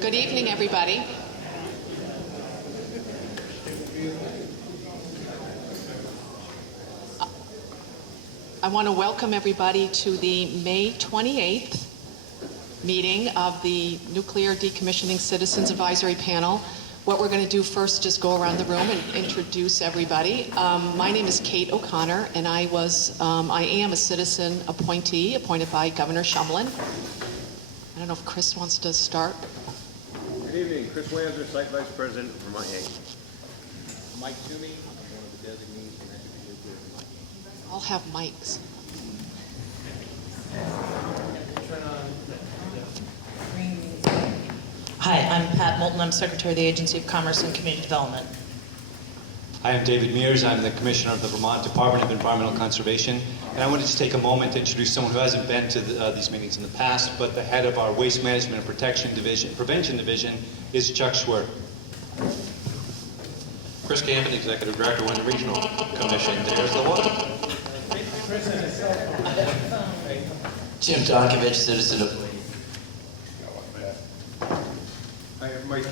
Good evening, everybody. I want to welcome everybody to the May 28th meeting of the Nuclear Decommissioning Citizens Advisory Panel. What we're going to do first is go around the room and introduce everybody. My name is Kate O'Connor, and I am a citizen appointee appointed by Governor Shumlin. I don't know if Chris wants to start. Good evening, Chris Wanzer, Site Vice President of Vermont Yankee. Mike Toomey, I'm one of the designees from Entergy here at Vermont Yankee. I'll have mics. Hi, I'm Pat Moulton. I'm Secretary of the Agency of Commerce and Community Development. Hi, I'm David Mears. I'm the Commissioner of the Vermont Department of Environmental Conservation. And I wanted to take a moment to introduce someone who hasn't been to these meetings in the past, but the head of our Waste Management and Prevention Division is Chuck Schwer. Chris Campen, Executive Director, Winter Regional Commission. There's the one. Jim Donkovich, citizen of I have Mike.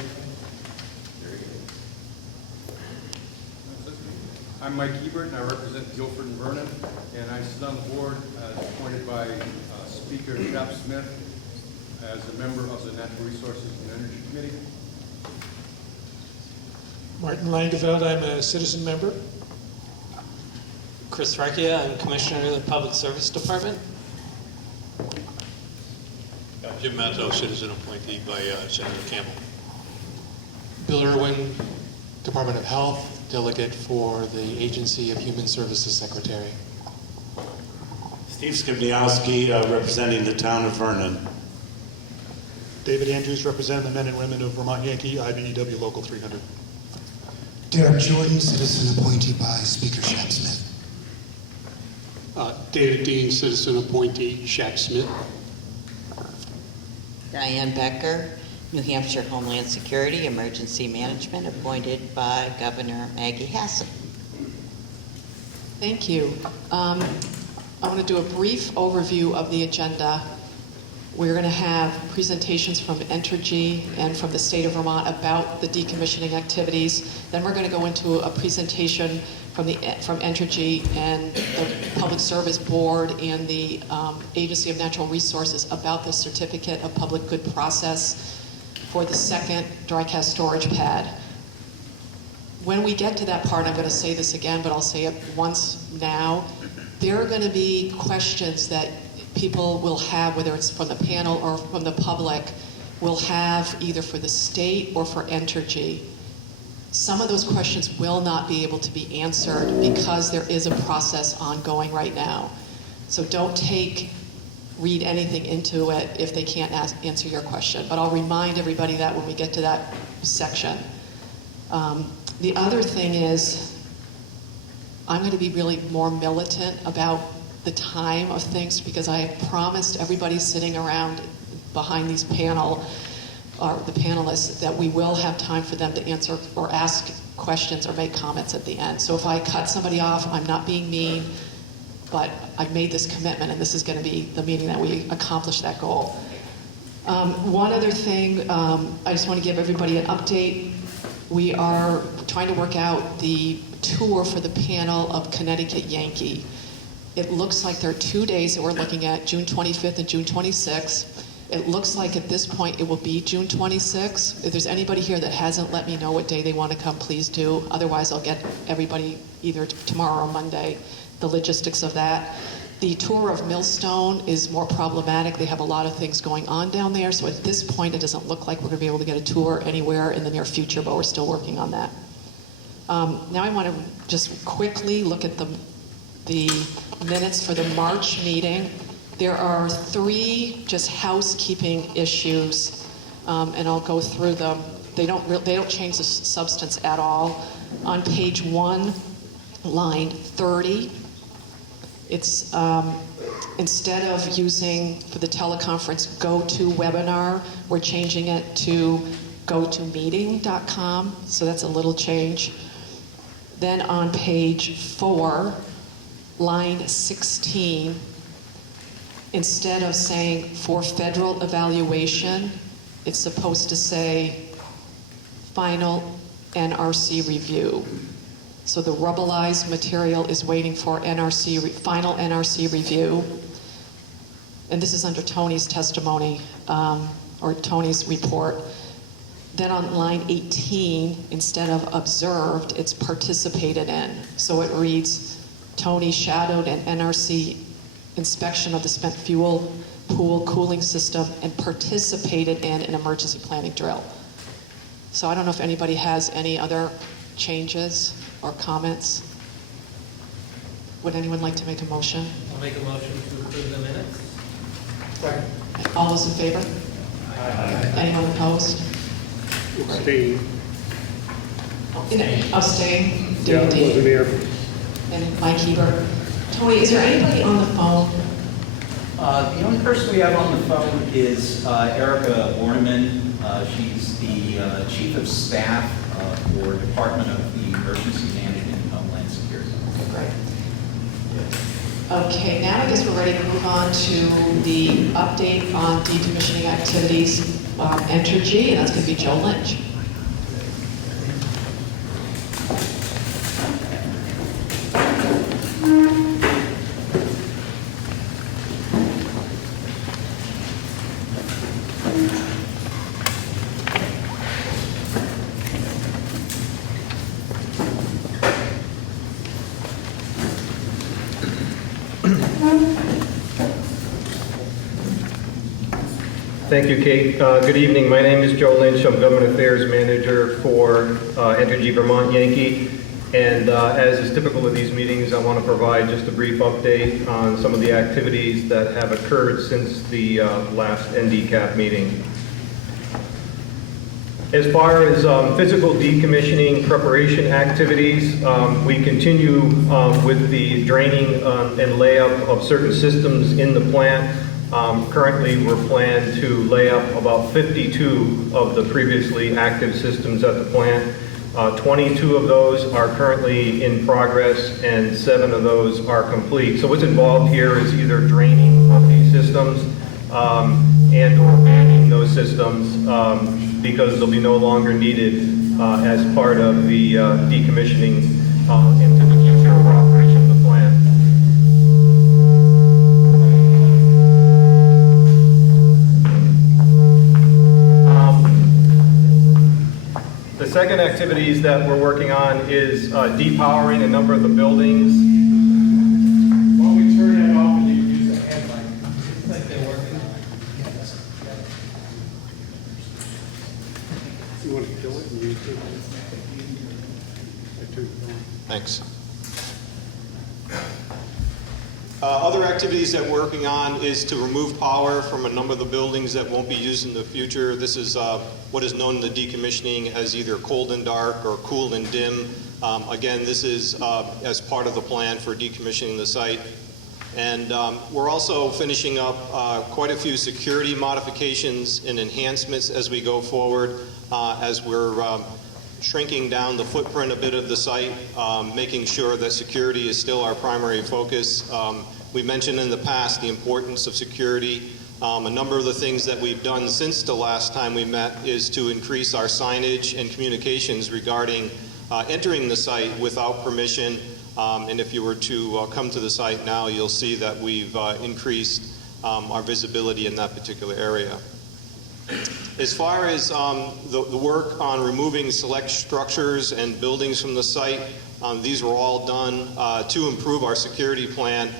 I'm Mike Ebert, and I represent Guilford and Vernon, and I sit on the board appointed by Speaker Shep Smith as a member of the Natural Resources and Energy Committee. Martin Langeveld, I'm a citizen member. Chris Recchia, I'm Commissioner of the Public Service Department. Jim Mazzo, citizen appointee by Senator Campbell. Bill Irwin, Department of Health, delegate for the Agency of Human Services Secretary. Steve Skibniowski, representing the town of Vernon. David Andrews, representing the men and women of Vermont Yankee, IBEW Local 300. Derek Jordan, citizen appointee by Speaker Shep Smith. David Dean, citizen appointee, Shep Smith. Diane Becker, New Hampshire Homeland Security Emergency Management, appointed by Governor Maggie Hassan. Thank you. I want to do a brief overview of the agenda. We're going to have presentations from Entergy and from the state of Vermont about the decommissioning activities. Then we're going to go into a presentation from Entergy and the Public Service Board and the Agency of Natural Resources about the Certificate of Public Good process for the second dry cast storage pad. When we get to that part, I'm going to say this again, but I'll say it once now. There are going to be questions that people will have, whether it's from the panel or from the public, will have either for the state or for Entergy. Some of those questions will not be able to be answered because there is a process ongoing right now. So don't read anything into it if they can't answer your question. But I'll remind everybody that when we get to that section. The other thing is, I'm going to be really more militant about the time of things because I have promised everybody sitting around behind these the panelists, that we will have time for them to answer or ask questions or make comments at the end. So if I cut somebody off, I'm not being mean, but I've made this commitment, and this is going to be the meeting that we accomplish that goal. One other thing, I just want to give everybody an update. We are trying to work out the tour for the panel of Connecticut Yankee. It looks like there are 2 days that we're looking at, June 25th and June 26th. It looks like at this point it will be June 26th. If there's anybody here that hasn't let me know what day they want to come, please do. Otherwise, I'll get everybody either tomorrow or Monday, the logistics of that. The tour of Millstone is more problematic. They have a lot of things going on down there. So at this point, it doesn't look like we're going to be able to get a tour anywhere in the near future, but we're still working on that. Now I want to just quickly look at the minutes for the March meeting. There are 3 just housekeeping issues, and I'll go through them. They don't change the substance at all. On page 1, line 30, it's instead of using for the teleconference GoToWebinar, we're changing it to gotomeeting.com. So that's a little change. Then on page 4, line 16, instead of saying for federal evaluation, it's supposed to say final NRC review. So the rubblized material is waiting for final NRC review. And this is under Tony's testimony, or Tony's report. Then on line 18, instead of observed, it's participated in. So it reads, Tony shadowed an NRC inspection of the spent fuel pool cooling system and participated in an emergency planning drill. So I don't know if anybody has any other changes or comments. Would anyone like to make a motion? I'll make a motion to approve the minutes. All those in favor? Aye. Anyone opposed? Abstain. Abstain? Yeah, David wasn't D. here. And Mike Hebert. Tony, is there anybody on the phone? The only person we have on the phone is Erica Orneman. She's the Chief of Staff for Department of the Emergency Management and Homeland Security. Great. Okay, now I guess we're ready to move on to the update on decommissioning activities, Entergy, and that's going to be Joe Lynch. Thank you, Kate. Good evening. My name is Joe Lynch. I'm Government Affairs Manager for Entergy Vermont Yankee. And as is typical of these meetings, I want to provide just a brief update on some of the activities that have occurred since the last NDCAP meeting. As far as physical decommissioning preparation activities, we continue with the draining and layup of certain systems in the plant. Currently, we're planned to lay up about 52 of the previously active systems at the plant. 22 of those are currently in progress, and 7 of those are complete. So what's involved here is either draining of these systems and or banning those systems because they'll be no longer needed as part of the decommissioning into the future operation of the plant. The second activities that we're working on is depowering a number of the buildings. Why don't we turn that off and you can use the headlight? It's like they're working on it. You want to kill it and use it? Thanks. Other activities that we're working on is to remove power from a number of the buildings that won't be used in the future. This is what is known in the decommissioning as either cold and dark or cool and dim. Again, this is as part of the plan for decommissioning the site. And we're also finishing up quite a few security modifications and enhancements as we go forward, as we're shrinking down the footprint a bit of the site, making sure that security is still our primary focus. We mentioned in the past the importance of security. A number of the things that we've done since the last time we met is to increase our signage and communications regarding entering the site without permission. And if you were to come to the site now, you'll see that we've increased our visibility in that particular area. As far as the work on removing select structures and buildings from the site, these were all done to improve our security plan.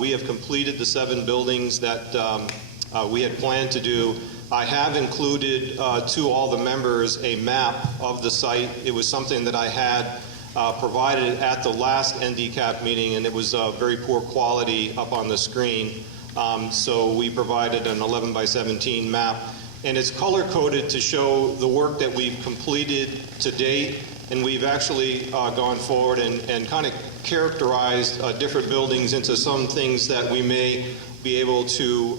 We have completed the 7 buildings that we had planned to do. I have included to all the members a map of the site. It was something that I had provided at the last NDCAP meeting, and it was very poor quality up on the screen. So we provided an 11 by 17 map. And it's color-coded to show the work that we've completed to date, and we've actually gone forward and kind of characterized different buildings into some things that we may be able to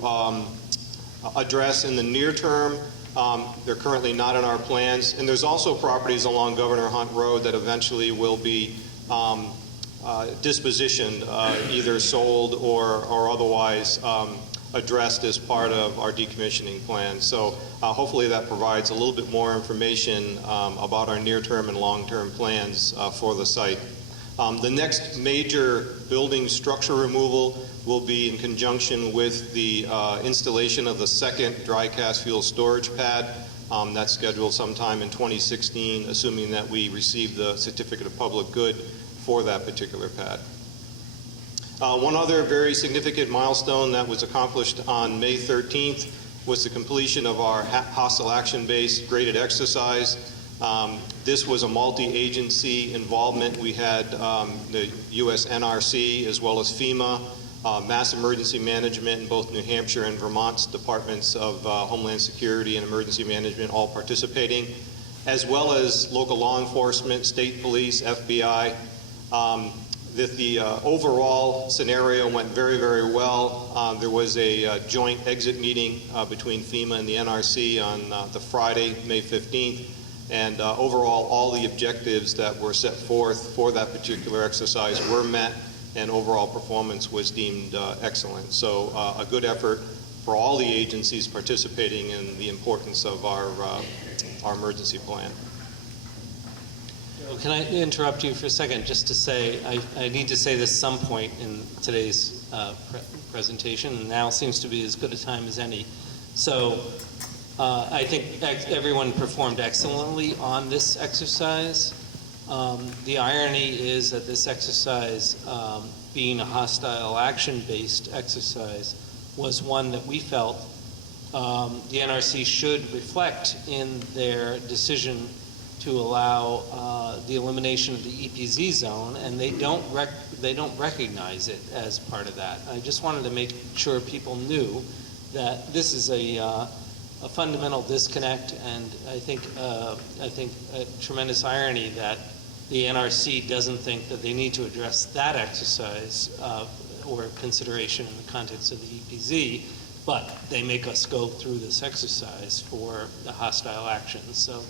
address in the near term. They're currently not in our plans. And there's also properties along Governor Hunt Road that eventually will be dispositioned, either sold or otherwise addressed as part of our decommissioning plan. So hopefully that provides a little bit more information about our near-term and long-term plans for the site. The next major building structure removal will be in conjunction with the installation of the second dry cast fuel storage pad. That's scheduled sometime in 2016, assuming that we receive the certificate of public good for that particular pad. One other very significant milestone that was accomplished on May 13th was the completion of our hostile action-based graded exercise. This was a multi-agency involvement. We had the U.S. NRC as well as FEMA, Mass Emergency Management in both New Hampshire and Vermont's Departments of Homeland Security and Emergency Management all participating, as well as local law enforcement, state police, FBI. The overall scenario went very, very well. There was a joint exit meeting between FEMA and the NRC on the Friday, May 15th, and overall all the objectives that were set forth for that particular exercise were met, and overall performance was deemed excellent. So a good effort for all the agencies participating in the importance of our emergency plan. Can I interrupt you for a second just to say, I need to say this some point in today's presentation, and now seems to be as good a time as any. So I think everyone performed excellently on this exercise. The irony is that this exercise, being a hostile action-based exercise, was one that we felt the NRC should reflect in their decision to allow the elimination of the EPZ zone, and they don't recognize it as part of that. I just wanted to make sure people knew that this is a fundamental disconnect, and I think a tremendous irony that the NRC doesn't think that they need to address that exercise or consideration in the context of the EPZ, but they make us go through this exercise for the hostile action. So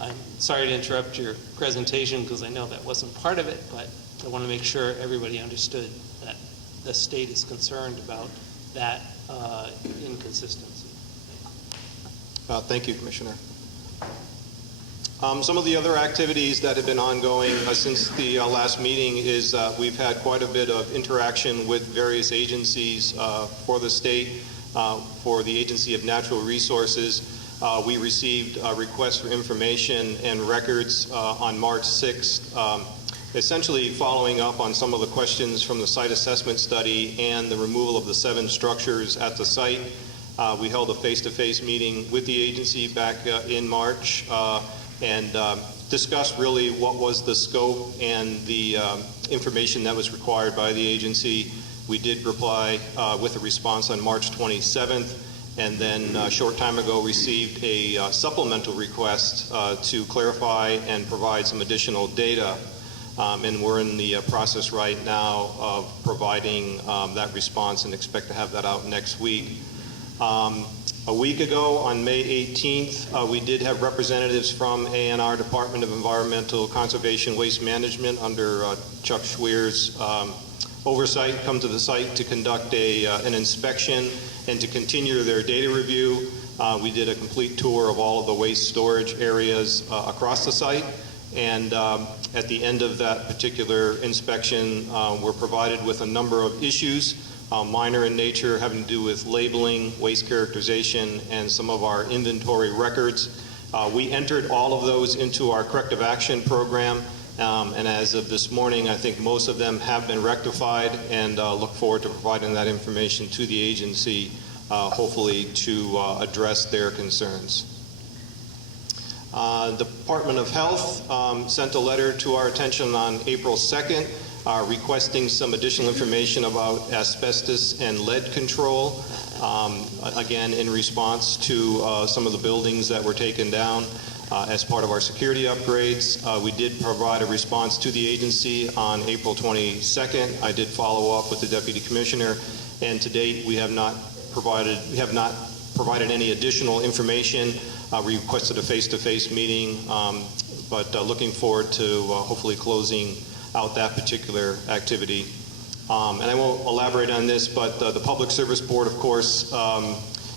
I'm sorry to interrupt your presentation because I know that wasn't part of it, but I want to make sure everybody understood that the state is concerned about that inconsistency. Thank you, Commissioner. Some of the other activities that have been ongoing since the last meeting is we've had quite a bit of interaction with various agencies for the state. For the Agency of Natural Resources, we received requests for information and records on March 6th, essentially following up on some of the questions from the site assessment study and the removal of the 7 structures at the site. We held a face-to-face meeting with the agency back in March and discussed really what was the scope and the information that was required by the agency. We did reply with a response on March 27th, and then a short time ago received a supplemental request to clarify and provide some additional data. And we're in the process right now of providing that response and expect to have that out next week. A week ago, on May 18th, we did have representatives from ANR Department of Environmental Conservation Waste Management under Chuck Schweer's oversight come to the site to conduct an inspection and to continue their data review. We did a complete tour of all of the waste storage areas across the site, and at the end of that particular inspection, we're provided with a number of issues, minor in nature, having to do with labeling, waste characterization, and some of our inventory records. We entered all of those into our corrective action program, and as of this morning, I think most of them have been rectified, and look forward to providing that information to the agency, hopefully to address their concerns. The Department of Health sent a letter to our attention on April 2nd requesting some additional information about asbestos and lead control, again in response to some of the buildings that were taken down as part of our security upgrades. We did provide a response to the agency on April 22nd. I did follow up with the Deputy Commissioner, and to date we have not provided any additional information. We requested a face-to-face meeting, but looking forward to hopefully closing out that particular activity. And I won't elaborate on this, but the Public Service Board, of course,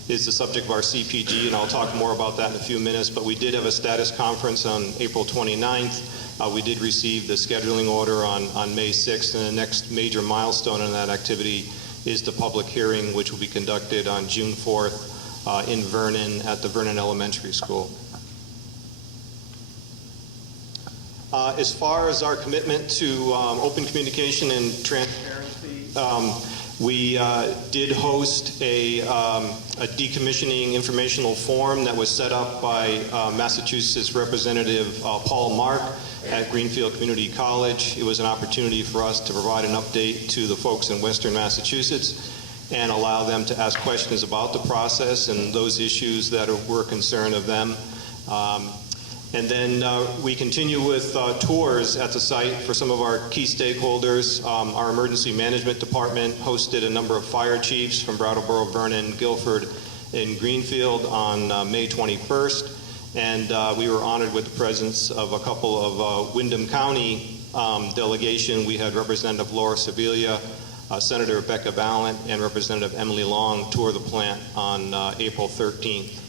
is the subject of our CPG, and I'll talk more about that in a few minutes. But we did have a status conference on April 29th. We did receive the scheduling order on May 6th, and the next major milestone in that activity is the public hearing, which will be conducted on June 4th in Vernon at the Vernon Elementary School. As far as our commitment to open communication and transparency, we did host a decommissioning informational forum that was set up by Massachusetts Representative Paul Mark at Greenfield Community College. It was an opportunity for us to provide an update to the folks in Western Massachusetts and allow them to ask questions about the process and those issues that were a concern of them. And then we continue with tours at the site for some of our key stakeholders. Our emergency management department hosted a number of fire chiefs from Brattleboro, Vernon, Guilford, and Greenfield on May 21st. And we were honored with the presence of a couple of Windham County delegation. We had Representative Laura Sevilla, Senator Rebecca Ballant, and Representative Emily Long tour the plant on April 13th.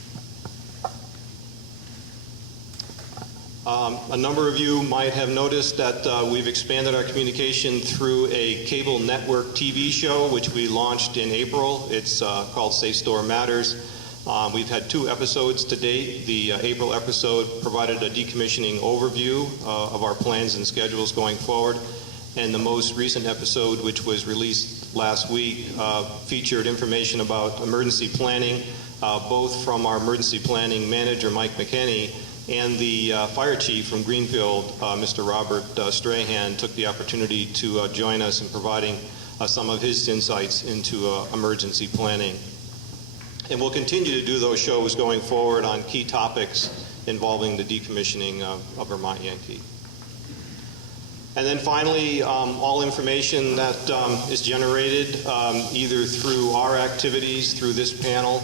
A number of you might have noticed that we've expanded our communication through a cable network TV show, which we launched in April. It's called Safe Store Matters. We've had 2 episodes to date. The April episode provided a decommissioning overview of our plans and schedules going forward. And the most recent episode, which was released last week, featured information about emergency planning, both from our emergency planning manager, Mike McKinney, and the fire chief from Greenfield, Mr. Robert Strahan, took the opportunity to join us in providing some of his insights into emergency planning. And we'll continue to do those shows going forward on key topics involving the decommissioning of Vermont Yankee. And then finally, all information that is generated either through our activities, through this panel,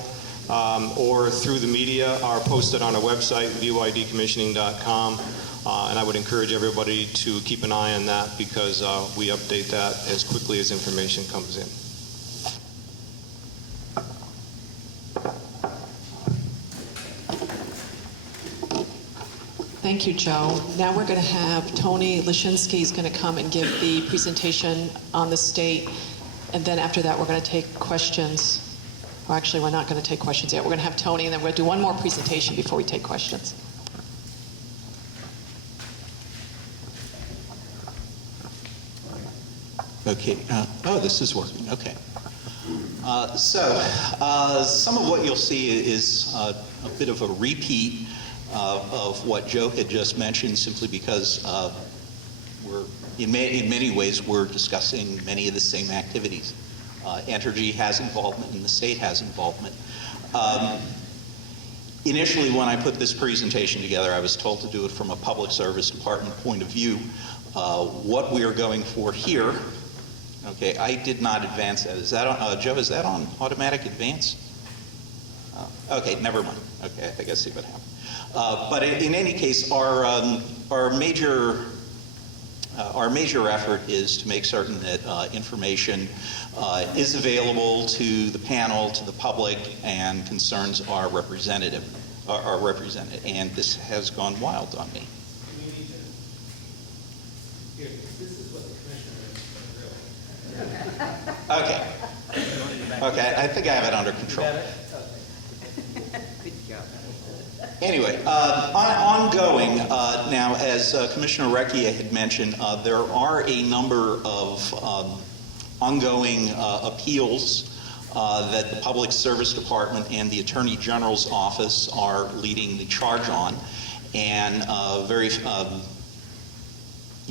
or through the media are posted on our website, vydecommissioning.com. And I would encourage everybody to keep an eye on that because we update that as quickly as information comes in. Thank you, Joe. Now we're going to have Tony Lashinsky is going to come and give the presentation on the state. And then after that, we're going to take questions. Well, actually, we're not going to take questions yet. We're going to have Tony, and then we're going to do one more presentation before we take questions. Okay. Oh, this is working. Okay. Some of what you'll see is a bit of a repeat of what Joe had just mentioned, simply because in many ways, we're discussing many of the same activities. Entergy has involvement and the state has involvement. Initially, when I put this presentation together, I was told to do it from a public service department point of view. What we are going for here, okay, I did not advance that. Is that on, Joe, is that on automatic advance? Okay, never mind. Okay, I think I see what happened. But in any case, our major effort is to make certain that information is available to the panel, to the public, and concerns are represented. And this has gone wild on me. Okay. Okay, I think I have it under control. Anyway, ongoing, now as Commissioner Recchia had mentioned, there are a number of ongoing appeals that the Public Service Department and the Attorney General's Office are leading the charge on. And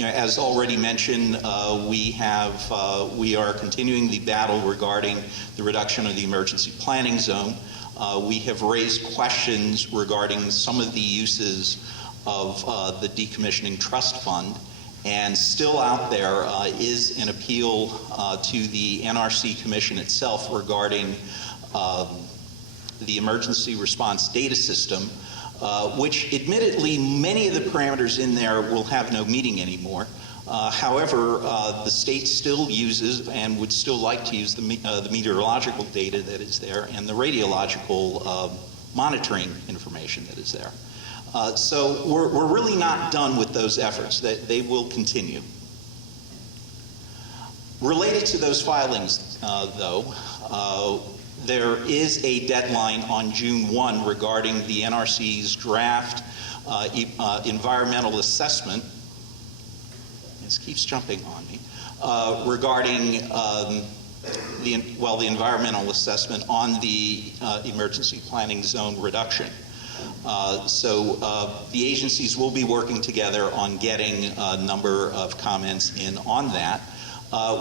as already mentioned, we are continuing the battle regarding the reduction of the emergency planning zone. We have raised questions regarding some of the uses of the decommissioning trust fund, and still out there is an appeal to the NRC Commission itself regarding the emergency response data system, which admittedly many of the parameters in there will have no meaning anymore. However, the state still uses and would still like to use the meteorological data that is there and the radiological monitoring information that is there. So we're really not done with those efforts. They will continue. Related to those filings, though, there is a deadline on June 1 regarding the NRC's draft environmental assessment. This keeps jumping on me. Regarding the environmental assessment on the emergency planning zone reduction. So the agencies will be working together on getting a number of comments in on that.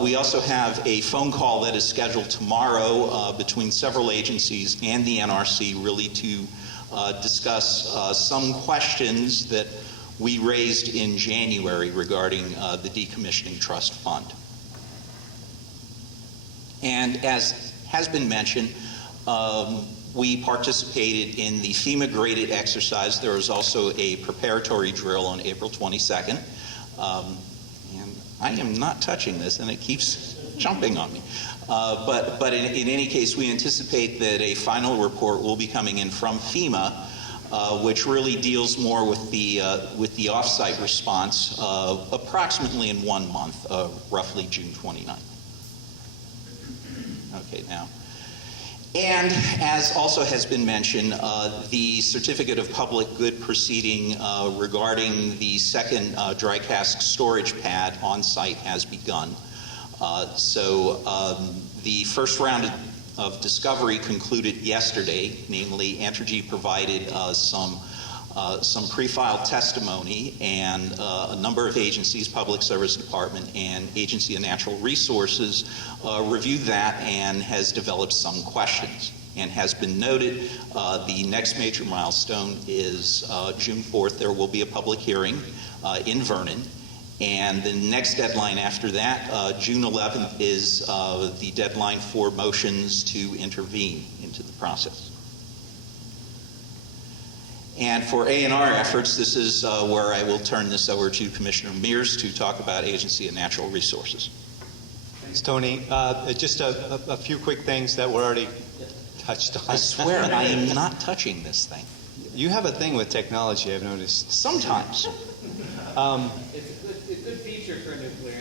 We also have a phone call that is scheduled tomorrow between several agencies and the NRC, really to discuss some questions that we raised in January regarding the Decommissioning Trust Fund. And as has been mentioned, we participated in the FEMA graded exercise. There was also a preparatory drill on April 22nd. And I am not touching this, and it keeps jumping on me. But in any case, we anticipate that a final report will be coming in from FEMA, which really deals more with the off-site response, approximately in 1 month, roughly June 29th. Okay, now. And as also has been mentioned, the Certificate of Public Good proceeding regarding the second dry cask storage pad on site has begun. The first round of discovery concluded yesterday. Namely, Entergy provided some pre-filed testimony, and a number of agencies, Public Service Department and Agency of Natural Resources, reviewed that and has developed some questions. And has been noted, the next major milestone is June 4th. There will be a public hearing in Vernon. And the next deadline after that, June 11th, is the deadline for motions to intervene into the process. And for A&R efforts, this is where I will turn this over to Commissioner Mears to talk about Agency of Natural Resources. Thanks, Tony. Just a few quick things that were already touched on. I swear, I am not touching this thing. You have a thing with technology, I've noticed. Sometimes. It's a good feature for nuclear.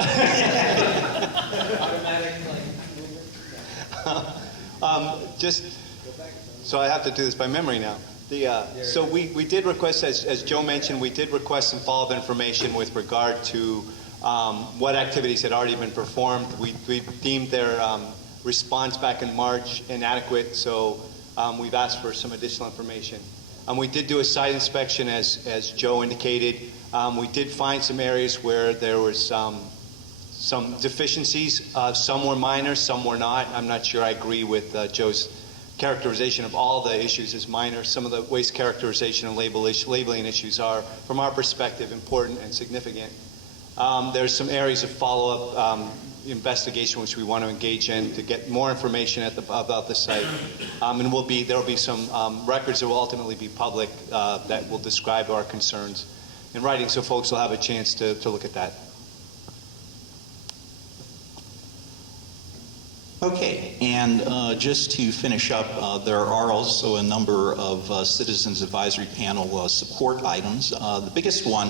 Automatic, movement. Just so I have to do this by memory now. So we did request, as Joe mentioned, we did request some follow-up information with regard to what activities had already been performed. We deemed their response back in March inadequate, so we've asked for some additional information. We did do a site inspection, as Joe indicated. We did find some areas where there was some deficiencies. Some were minor, some were not. I'm not sure I agree with Joe's characterization of all the issues as minor. Some of the waste characterization and labeling issues are, from our perspective, important and significant. There's some areas of follow-up investigation which we want to engage in to get more information about the site. And there will be some records that will ultimately be public that will describe our concerns in writing, so folks will have a chance to look at that. Okay, and just to finish up, there are also a number of Citizens Advisory Panel support items. The biggest one,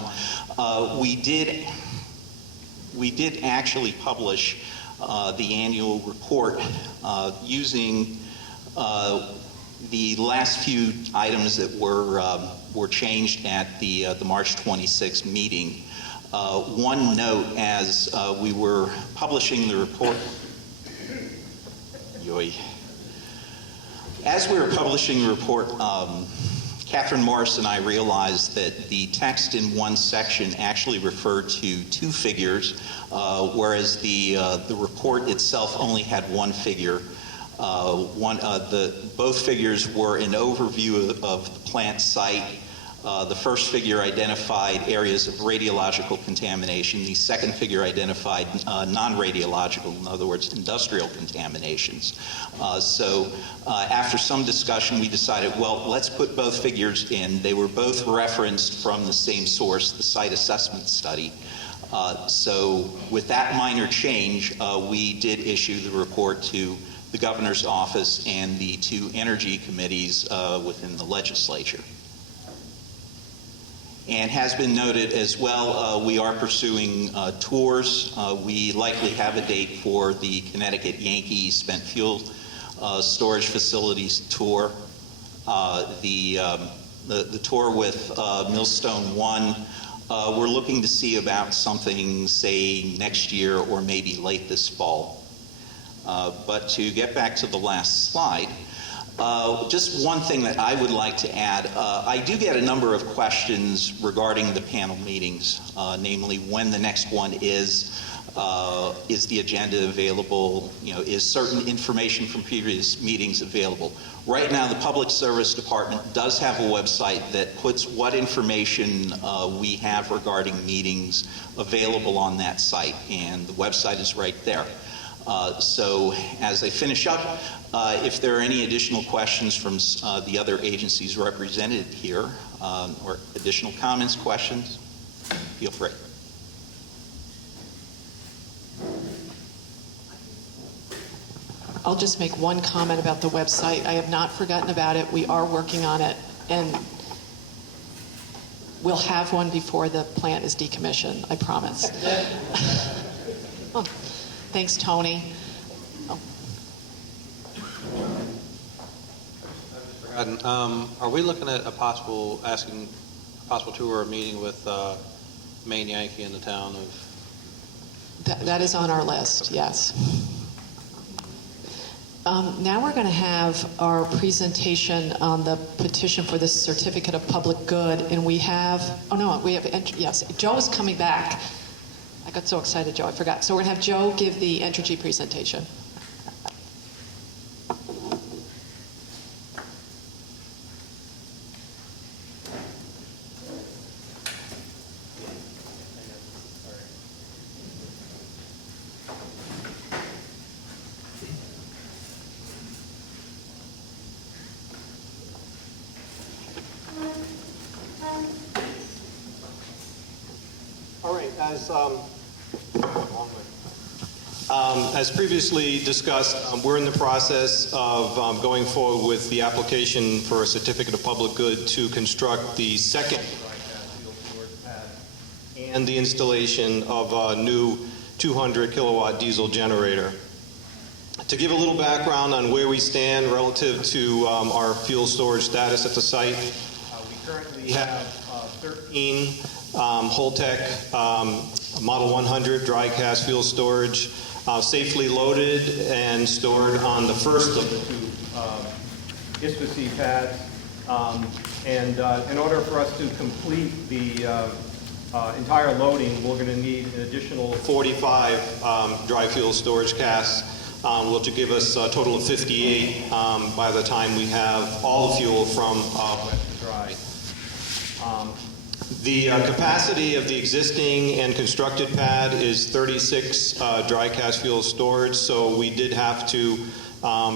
we did actually publish the annual report using the last few items that were changed at the March 26th meeting. One note, as we were publishing the report. As we were publishing the report, Catherine Morris and I realized that the text in one section actually referred to two figures, whereas the report itself only had one figure. Both figures were an overview of the plant site. The first figure identified areas of radiological contamination. The second figure identified non-radiological, in other words, industrial contaminations. After some discussion, we decided, well, let's put both figures in. They were both referenced from the same source, the site assessment study. So with that minor change, we did issue the report to the governor's office and the two energy committees within the legislature. And has been noted as well, we are pursuing tours. We likely have a date for the Connecticut Yankee spent fuel storage facilities tour. The tour with Millstone 1, we're looking to see about something, say, next year or maybe late this fall. But to get back to the last slide, just one thing that I would like to add. I do get a number of questions regarding the panel meetings, namely when the next one is the agenda available, is certain information from previous meetings available. Right now, the Public Service Department does have a website that puts what information we have regarding meetings available on that site, and the website is right there. So as I finish up, if there are any additional questions from the other agencies represented here, or additional comments, questions, feel free. I'll just make one comment about the website. I have not forgotten about it. We are working on it, and we'll have one before the plant is decommissioned, I promise. Oh, thanks, Tony. Oh. Are we looking at a possible tour or meeting with Maine Yankee in the town of? That is on our list, yes. Now we're going to have our presentation on the petition for the certificate of public good, and we have, yes, Joe is coming back. I got so excited, Joe, I forgot. So we're going to have Joe give the Entergy presentation. All right, as previously discussed, we're in the process of going forward with the application for a certificate of public good to construct the second field storage pad and the installation of a new 200 kilowatt diesel generator. To give a little background on where we stand relative to our fuel storage status at the site, we currently have 13 Holtec Model 100 dry cask fuel storage safely loaded and stored on the first of the two ISPA-C pads. In order for us to complete the entire loading, we're going to need an additional 45 dry fuel storage casks, which will give us a total of 58 by the time we have all the fuel from wet to dry. The capacity of the existing and constructed pad is 36 dry cask fuel storage, so we did have to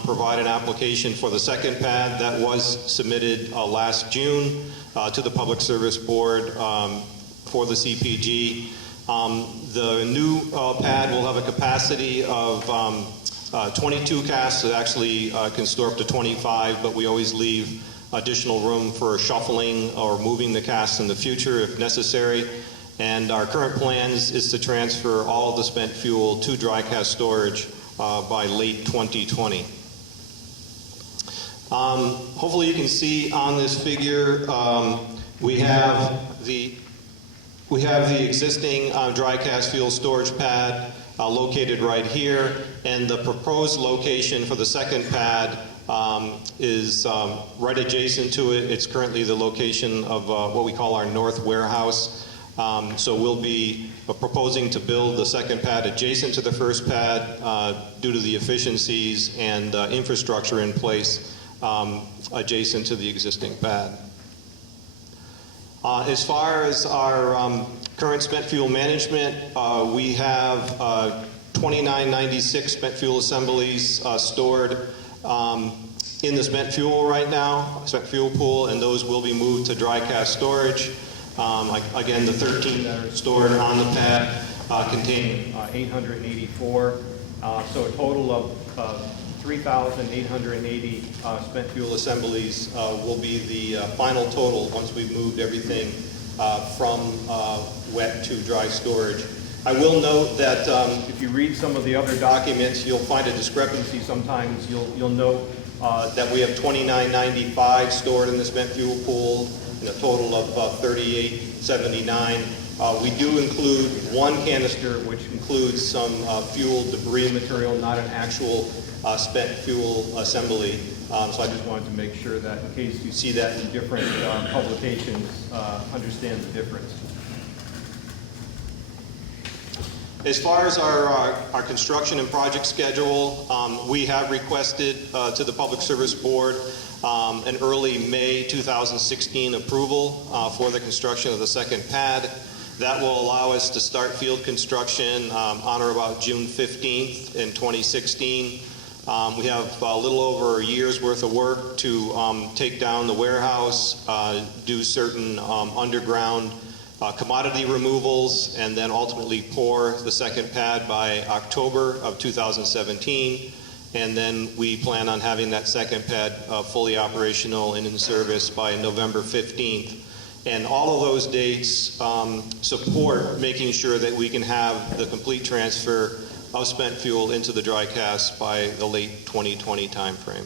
provide an application for the second pad that was submitted last June to the Public Service Board for the CPG. The new pad will have a capacity of 22 casks. It actually can store up to 25, but we always leave additional room for shuffling or moving the casks in the future if necessary. And our current plans is to transfer all of the spent fuel to dry cask storage by late 2020. Hopefully you can see on this figure we have the existing dry cask fuel storage pad located right here, and the proposed location for the second pad is right adjacent to it. It's currently the location of what we call our north warehouse. So we'll be proposing to build the second pad adjacent to the first pad due to the efficiencies and infrastructure in place adjacent to the existing pad. As far as our current spent fuel management, we have 2996 spent fuel assemblies stored in the spent fuel right now, spent fuel pool, and those will be moved to dry cask storage. Again, the 13 that are stored on the pad contain 884. So a total of 3,880 spent fuel assemblies will be the final total once we've moved everything from wet to dry storage. I will note that if you read some of the other documents, you'll find a discrepancy sometimes. You'll note that we have 2995 stored in the spent fuel pool and a total of 3879. We do include one canister, which includes some fuel debris material, not an actual spent fuel assembly. So I just wanted to make sure that in case you see that in different publications, understand the difference. As far as our construction and project schedule, we have requested to the Public Service Board an early May 2016 approval for the construction of the second pad. That will allow us to start field construction on or about June 15th in 2016. We have a little over a year's worth of work to take down the warehouse, do certain underground commodity removals, and then ultimately pour the second pad by October of 2017. And then we plan on having that second pad fully operational and in service by November 15th. And all of those dates support making sure that we can have the complete transfer of spent fuel into the dry cask by the late 2020 timeframe.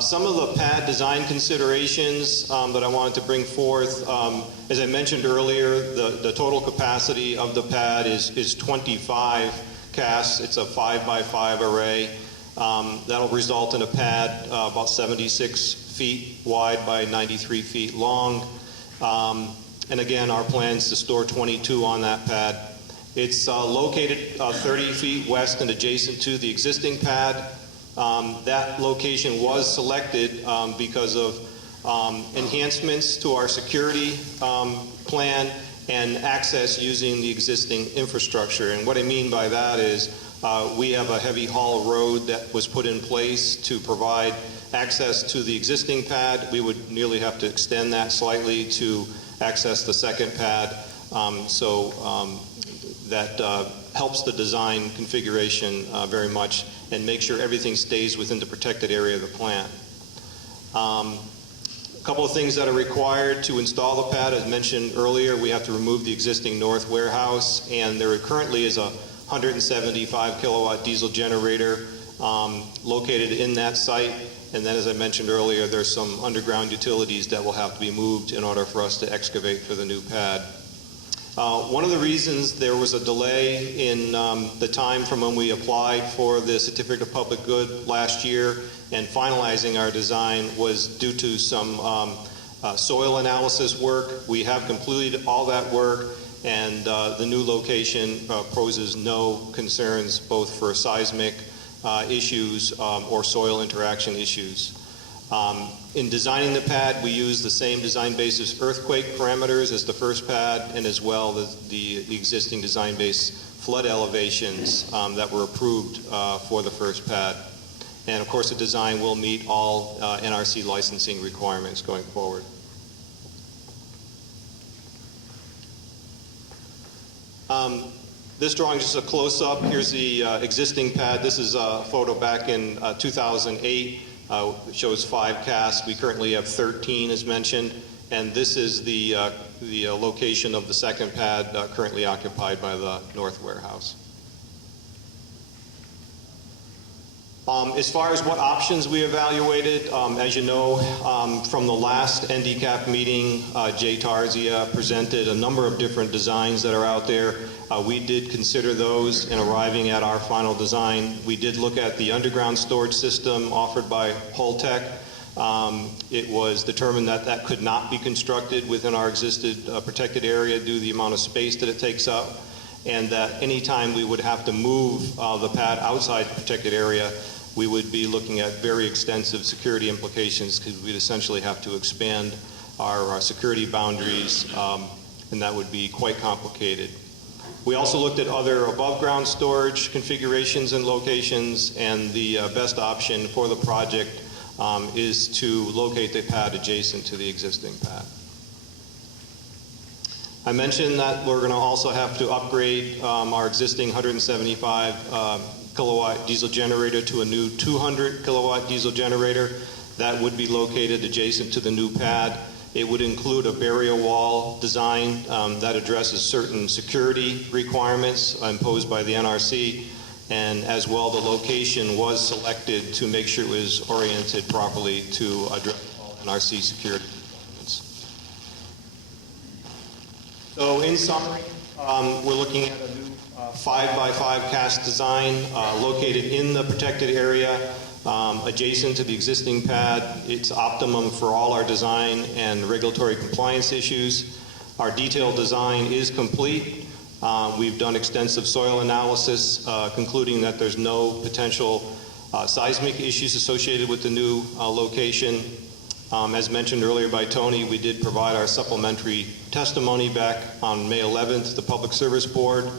Some of the pad design considerations that I wanted to bring forth, as I mentioned earlier, the total capacity of the pad is 25 casks. It's a 5x5 array. That'll result in a pad about 76 feet wide by 93 feet long. And again, our plan is to store 22 on that pad. It's located 30 feet west and adjacent to the existing pad. That location was selected because of enhancements to our security plan and access using the existing infrastructure. And what I mean by that is we have a heavy haul road that was put in place to provide access to the existing pad. We would nearly have to extend that slightly to access the second pad. That helps the design configuration very much and make sure everything stays within the protected area of the plant. A couple of things that are required to install the pad. As mentioned earlier, we have to remove the existing north warehouse, and there currently is a 175 kilowatt diesel generator located in that site. And then, as I mentioned earlier, there's some underground utilities that will have to be moved in order for us to excavate for the new pad. One of the reasons there was a delay in the time from when we applied for the Certificate of Public Good last year and finalizing our design was due to some soil analysis work. We have completed all that work, and the new location poses no concerns both for seismic issues or soil interaction issues. In designing the pad, we use the same design basis earthquake parameters as the first pad, and as well the existing design base flood elevations that were approved for the first pad. And of course, the design will meet all NRC licensing requirements going forward. This drawing is just a close-up. Here's the existing pad. This is a photo back in 2008. It shows 5 casks. We currently have 13, as mentioned, and this is the location of the second pad currently occupied by the north warehouse. As far as what options we evaluated, as you know, from the last NDCAP meeting, Jay Tarzia presented a number of different designs that are out there. We did consider those in arriving at our final design. We did look at the underground storage system offered by Holtec. It was determined that that could not be constructed within our existing protected area due to the amount of space that it takes up, and that any time we would have to move the pad outside the protected area, we would be looking at very extensive security implications because we'd essentially have to expand our security boundaries, and that would be quite complicated. We also looked at other above-ground storage configurations and locations, and the best option for the project is to locate the pad adjacent to the existing pad. I mentioned that we're going to also have to upgrade our existing 175 kilowatt diesel generator to a new 200 kilowatt diesel generator. That would be located adjacent to the new pad. It would include a barrier wall design that addresses certain security requirements imposed by the NRC, and as well the location was selected to make sure it was oriented properly to address all NRC security requirements. So in summary, we're looking at a new 5x5 cast design located in the protected area, adjacent to the existing pad. It's optimum for all our design and regulatory compliance issues. Our detailed design is complete. We've done extensive soil analysis, concluding that there's no potential seismic issues associated with the new location. As mentioned earlier by Tony, we did provide our supplementary testimony back on May 11th to the Public Service Board.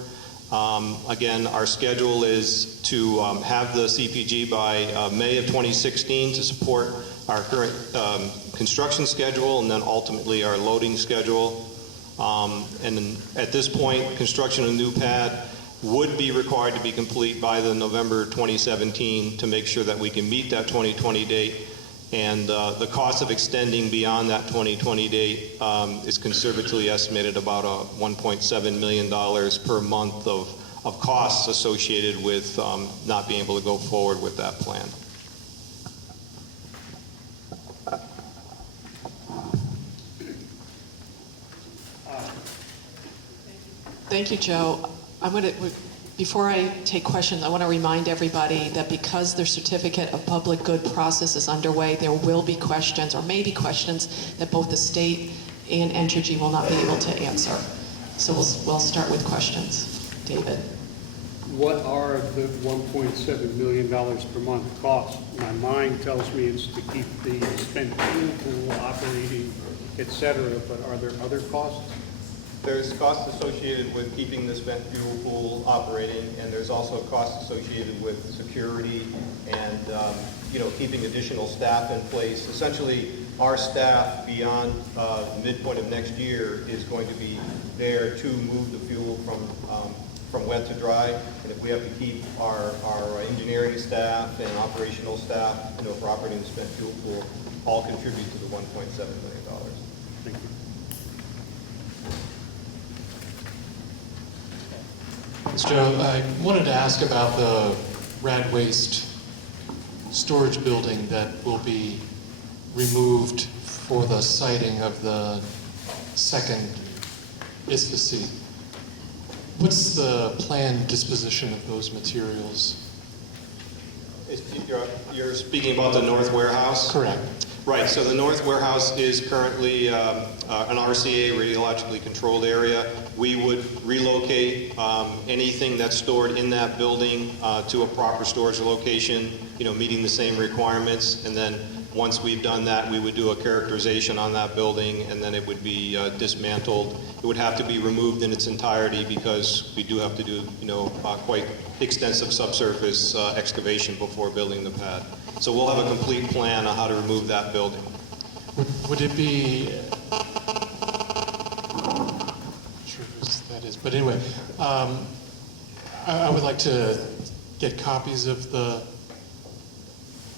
Again, our schedule is to have the CPG by May of 2016 to support our current construction schedule and then ultimately our loading schedule. And then at this point, construction of the new pad would be required to be complete by the November 2017 to make sure that we can meet that 2020 date. And the cost of extending beyond that 2020 date is conservatively estimated about $1.7 million per month of costs associated with not being able to go forward with that plan. Thank you, Joe. Before I take questions, I want to remind everybody that because their certificate of public good process is underway, there will be questions, or maybe questions, that both the state and Entergy will not be able to answer. So we'll start with questions. David. What are the $1.7 million per month costs? My mind tells me it's to keep the spent fuel pool operating, et cetera, but are there other costs? There's costs associated with keeping the spent fuel pool operating, and there's also costs associated with security and keeping additional staff in place. Essentially, our staff beyond the midpoint of next year is going to be there to move the fuel from wet to dry. And if we have to keep our engineering staff and operational staff, for operating the spent fuel pool, all contribute to the $1.7 million. Thank you. Joe, I wanted to ask about the rad waste storage building that will be removed for the siting of the second ISFC. What's the planned disposition of those materials? You're speaking about the North Warehouse? Correct. Right, so the North Warehouse is currently an RCA, radiologically controlled area. We would relocate anything that's stored in that building to a proper storage location, meeting the same requirements. And then once we've done that, we would do a characterization on that building, and then it would be dismantled. It would have to be removed in its entirety because we do have to do, quite extensive subsurface excavation before building the pad. So we'll have a complete plan on how to remove that building. Would it be, I'm sure whose that is, but anyway, I would like to get copies of the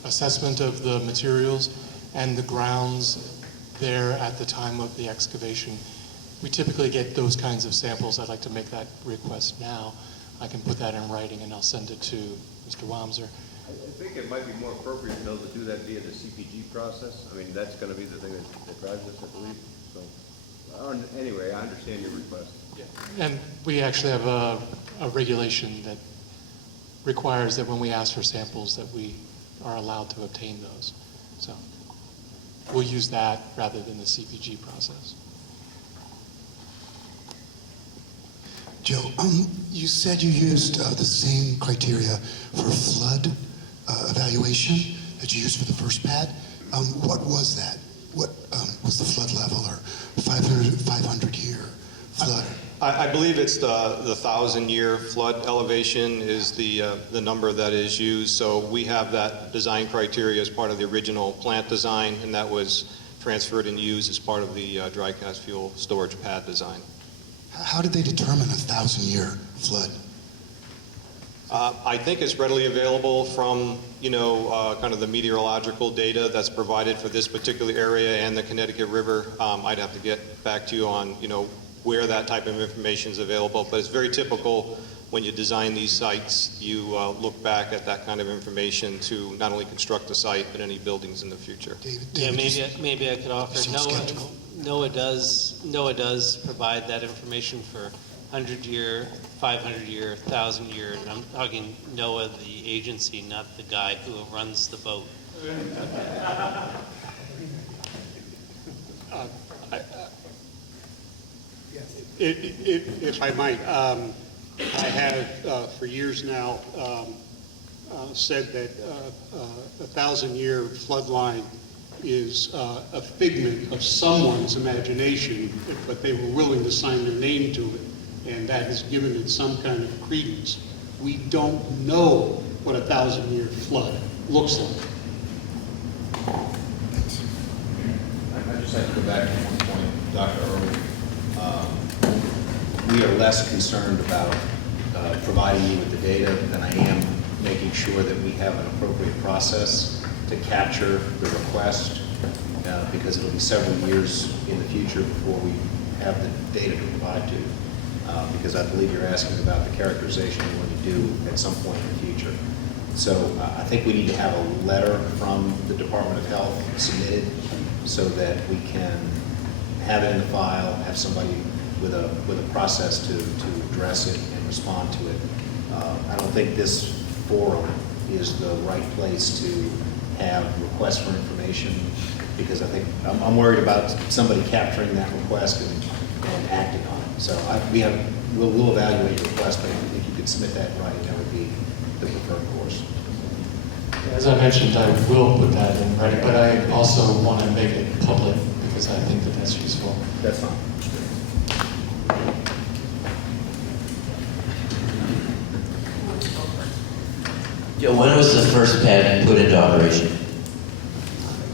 assessment of the materials and the grounds there at the time of the excavation. We typically get those kinds of samples. I'd like to make that request now. I can put that in writing and I'll send it to Mr. Wamser. I think it might be more appropriate, Bill, to do that via the CPG process. I mean, that's going to be the thing that drives us, I believe. So, anyway, I understand your request. Yeah. And we actually have a regulation that requires that when we ask for samples that we are allowed to obtain those. So we'll use that rather than the CPG process. Joe, you said you used the same criteria for flood evaluation that you used for the first pad. What was that? What was the flood level or 500-year flood? I believe it's the 1,000-year flood elevation is the number that is used. So we have that design criteria as part of the original plant design, and that was transferred and used as part of the dry cast fuel storage pad design. How did they determine a 1,000-year flood? I think it's readily available from, kind of the meteorological data that's provided for this particular area and the Connecticut River. I'd have to get back to you on, where that type of information is available, but it's very typical when you design these sites, you look back at that kind of information to not only construct the site, but any buildings in the future. Maybe I could offer, NOAA does provide that information for 100-year, 500-year, 1,000-year, and I'm talking NOAA, the agency, not the guy who runs the boat. If I might, I have for years now said that a 1,000-year flood line is a figment of someone's imagination, but they were willing to sign their name to it, and that has given it some kind of credence. We don't know what a 1,000-year flood looks like. I'd just like to go back to one point, Dr. Irwin. We are less concerned about providing you with the data than I am making sure that we have an appropriate process to capture the request, because it'll be several years in the future before we have the data to provide to you. Because I believe you're asking about the characterization we want to do at some point in the future. So I think we need to have a letter from the Department of Health submitted so that we can have it in the file, have somebody with a process to address it and respond to it. I don't think this forum is the right place to have requests for information, because I think I'm worried about somebody capturing that request and acting on it. So we'll evaluate your request, but if you could submit that in writing, that would be the preferred course. As I mentioned, I will put that in writing, but I also want to make it public because I think that that's useful. That's fine. Joe, when was the first pad put into operation?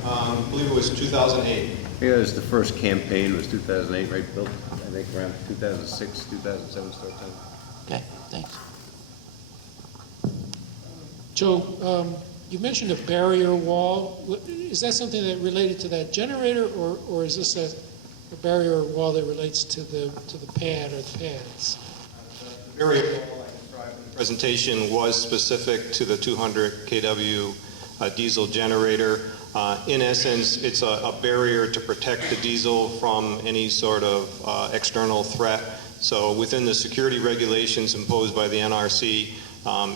I believe it was 2008. Yeah, it was the first campaign, was 2008, right, Bill? I think around 2006, 2007 start time. Okay, thanks. Joe, you mentioned a barrier wall. Is that something that related to that generator, or is this a barrier wall that relates to the pad or the pads? The barrier wall I described in the presentation was specific to the 200 kW diesel generator. In essence, it's a barrier to protect the diesel from any sort of external threat. So within the security regulations imposed by the NRC,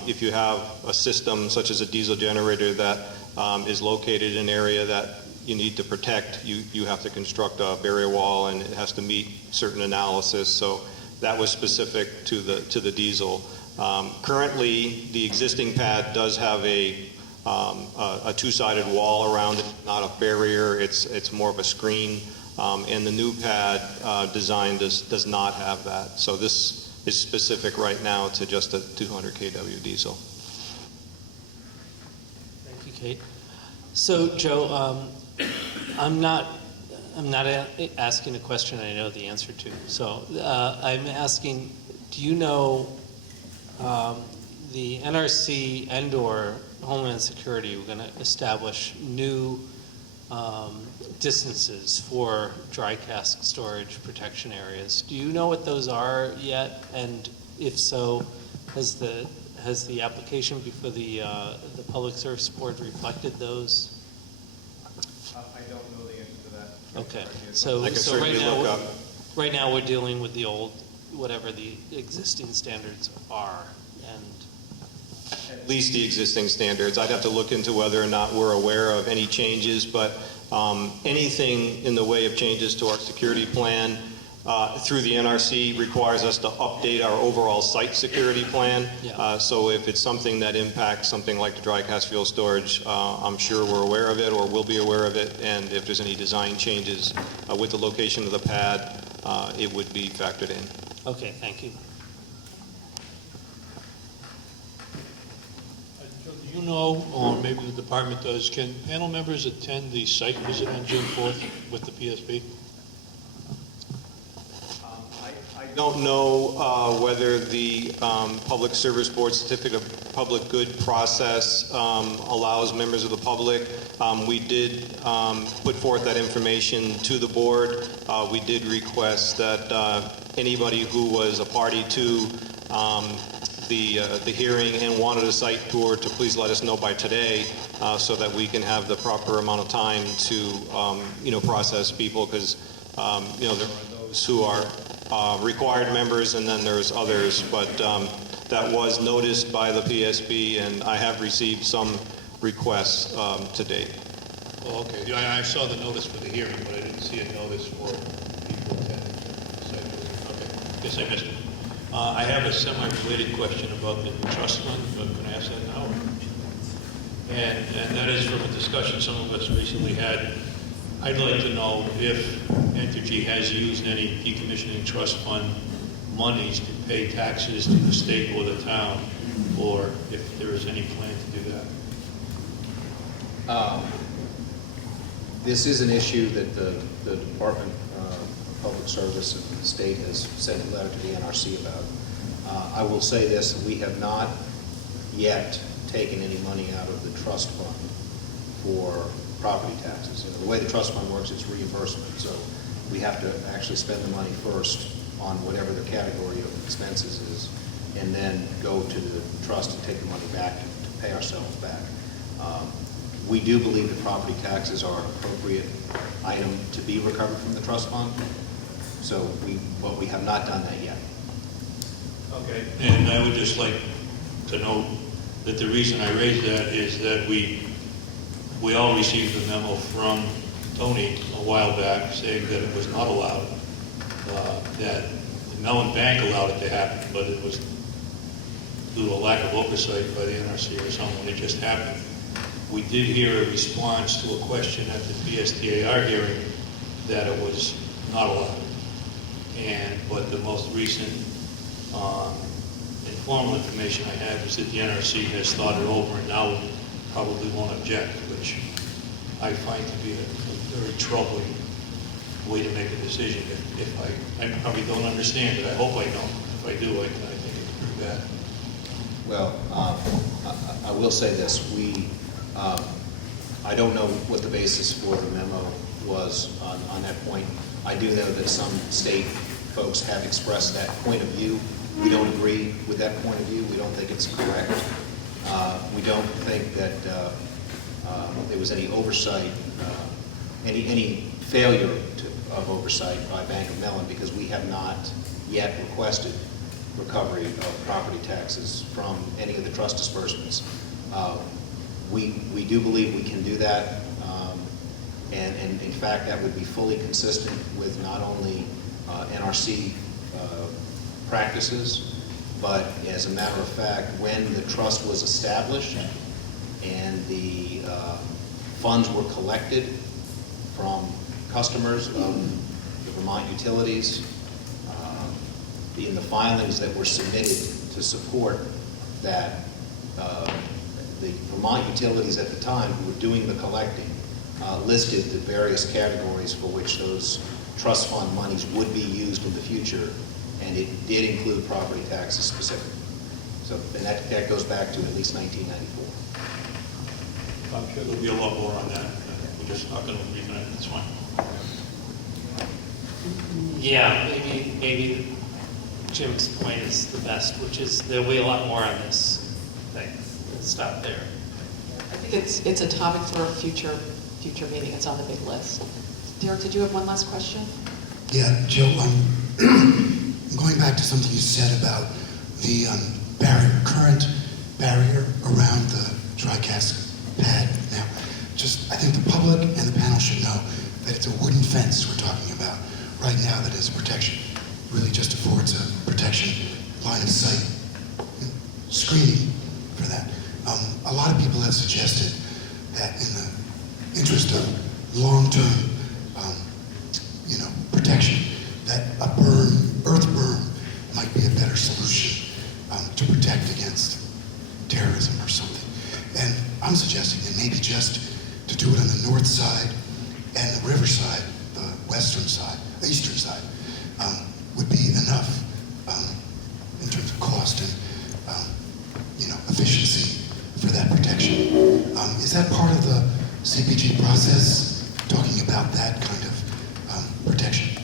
if you have a system such as a diesel generator that is located in an area that you need to protect, you have to construct a barrier wall, and it has to meet certain analysis. So that was specific to the diesel. Currently, the existing pad does have a two-sided wall around it, not a barrier. It's more of a screen, and the new pad design does not have that. So this is specific right now to just a 200 kW diesel. Thank you, Kate. So, Joe, I'm not asking a question I know the answer to. So I'm asking, do you know the NRC and/or Homeland Security were going to establish new distances for dry cask storage protection areas? Do you know what those are yet? And if so, has the application before the Public Service Board reflected those? I don't know the answer to that. Okay, so right now we're dealing with the old, whatever the existing standards are, and at least the existing standards. I'd have to look into whether or not we're aware of any changes, but anything in the way of changes to our security plan through the NRC requires us to update our overall site security plan. Yeah. So if it's something that impacts something like the dry cask fuel storage, I'm sure we're aware of it or will be aware of it, and if there's any design changes with the location of the pad, it would be factored in. Okay, thank you. Joe, do you know, or maybe the department does, can panel members attend the site visit on June 4th with the PSP? I don't know whether the Public Service Board Certificate of Public Good process allows members of the public. We did put forth that information to the board. We did request that anybody who was a party to the hearing and wanted a site tour to please let us know by today so that we can have the proper amount of time to process people, because there are those who are required members, and then there's others, but that was noticed by the PSB, and I have received some requests to date. Oh, okay. Yeah, I saw the notice for the hearing, but I didn't see a notice for people attending the site visit. Okay, guess I missed it. I have a semi-related question about the trust fund, but can I ask that now? And that is from a discussion some of us recently had. I'd like to know if Entergy has used any decommissioning trust fund monies to pay taxes to the state or the town, or if there is any plan to do that. This is an issue that the Department of Public Service and the state has sent a letter to the NRC about. I will say this, we have not yet taken any money out of the trust fund for property taxes. The way the trust fund works, it's reimbursement, so we have to actually spend the money first on whatever the category of expenses is, and then go to the trust and take the money back to pay ourselves back. We do believe that property taxes are an appropriate item to be recovered from the trust fund, but we have not done that yet. Okay. And I would just like to note that the reason I raised that is that we all received a memo from Tony a while back saying that it was not allowed, that the Mellon Bank allowed it to happen, but it was due to a lack of oversight by the NRC or someone. It just happened. We did hear a response to a question at the PSTAR hearing that it was not allowed. But the most recent informal information I had was that the NRC has thought it over and now probably won't object, which I find to be a very troubling way to make a decision. I probably don't understand it. I hope I don't. If I do, I think it's pretty bad. Well, I will say this. I don't know what the basis for the memo was on that point. I do know that some state folks have expressed that point of view. We don't agree with that point of view. We don't think it's correct. We don't think that there was any oversight, any failure of oversight by Bank of Mellon, because we have not yet requested recovery of property taxes from any of the trust disbursements. We do believe we can do that, and in fact that would be fully consistent with not only NRC practices, but as a matter of fact, when the trust was established and the funds were collected from customers of the Vermont utilities, in the filings that were submitted to support that, the Vermont utilities at the time who were doing the collecting listed the various categories for which those trust fund monies would be used in the future, and it did include property taxes specifically. So, and that goes back to at least 1994. I'm sure there'll be a lot more on that. We're just not going to read it. That's fine. Yeah, maybe Jim's point is the best, which is there'll be a lot more on this thing. Let's stop there. I think it's a topic for a future meeting. It's on the big list. Derek, did you have one last question? Yeah, Joe, going back to something you said about the current barrier around the dry cask pad. Now, I think the public and the panel should know that it's a wooden fence we're talking about right now that is protection. Really just affords a protection, line of sight, screening for that. A lot of people have suggested that in the interest of long-term, protection, that a earth berm terrorism or something. And I'm suggesting that maybe just to do it on the north side and the river side, the western side, the eastern side, would be enough in terms of cost and efficiency for that protection. Is that part of the CPG process, talking about that kind of protection?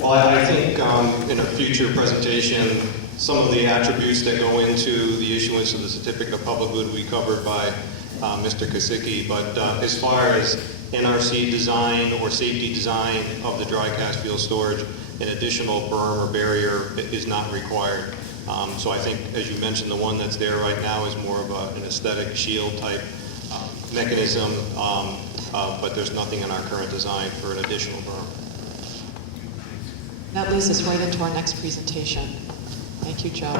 Well, I think in a future presentation, some of the attributes that go into the issuance of the certificate of public good will be covered by Mr. Kisicki. But as far as NRC design or safety design of the dry cast fuel storage, an additional berm or barrier is not required. So I think, as you mentioned, the one that's there right now is more of an aesthetic shield type mechanism, but there's nothing in our current design for an additional berm. That leads us right into our next presentation. Thank you, Joe.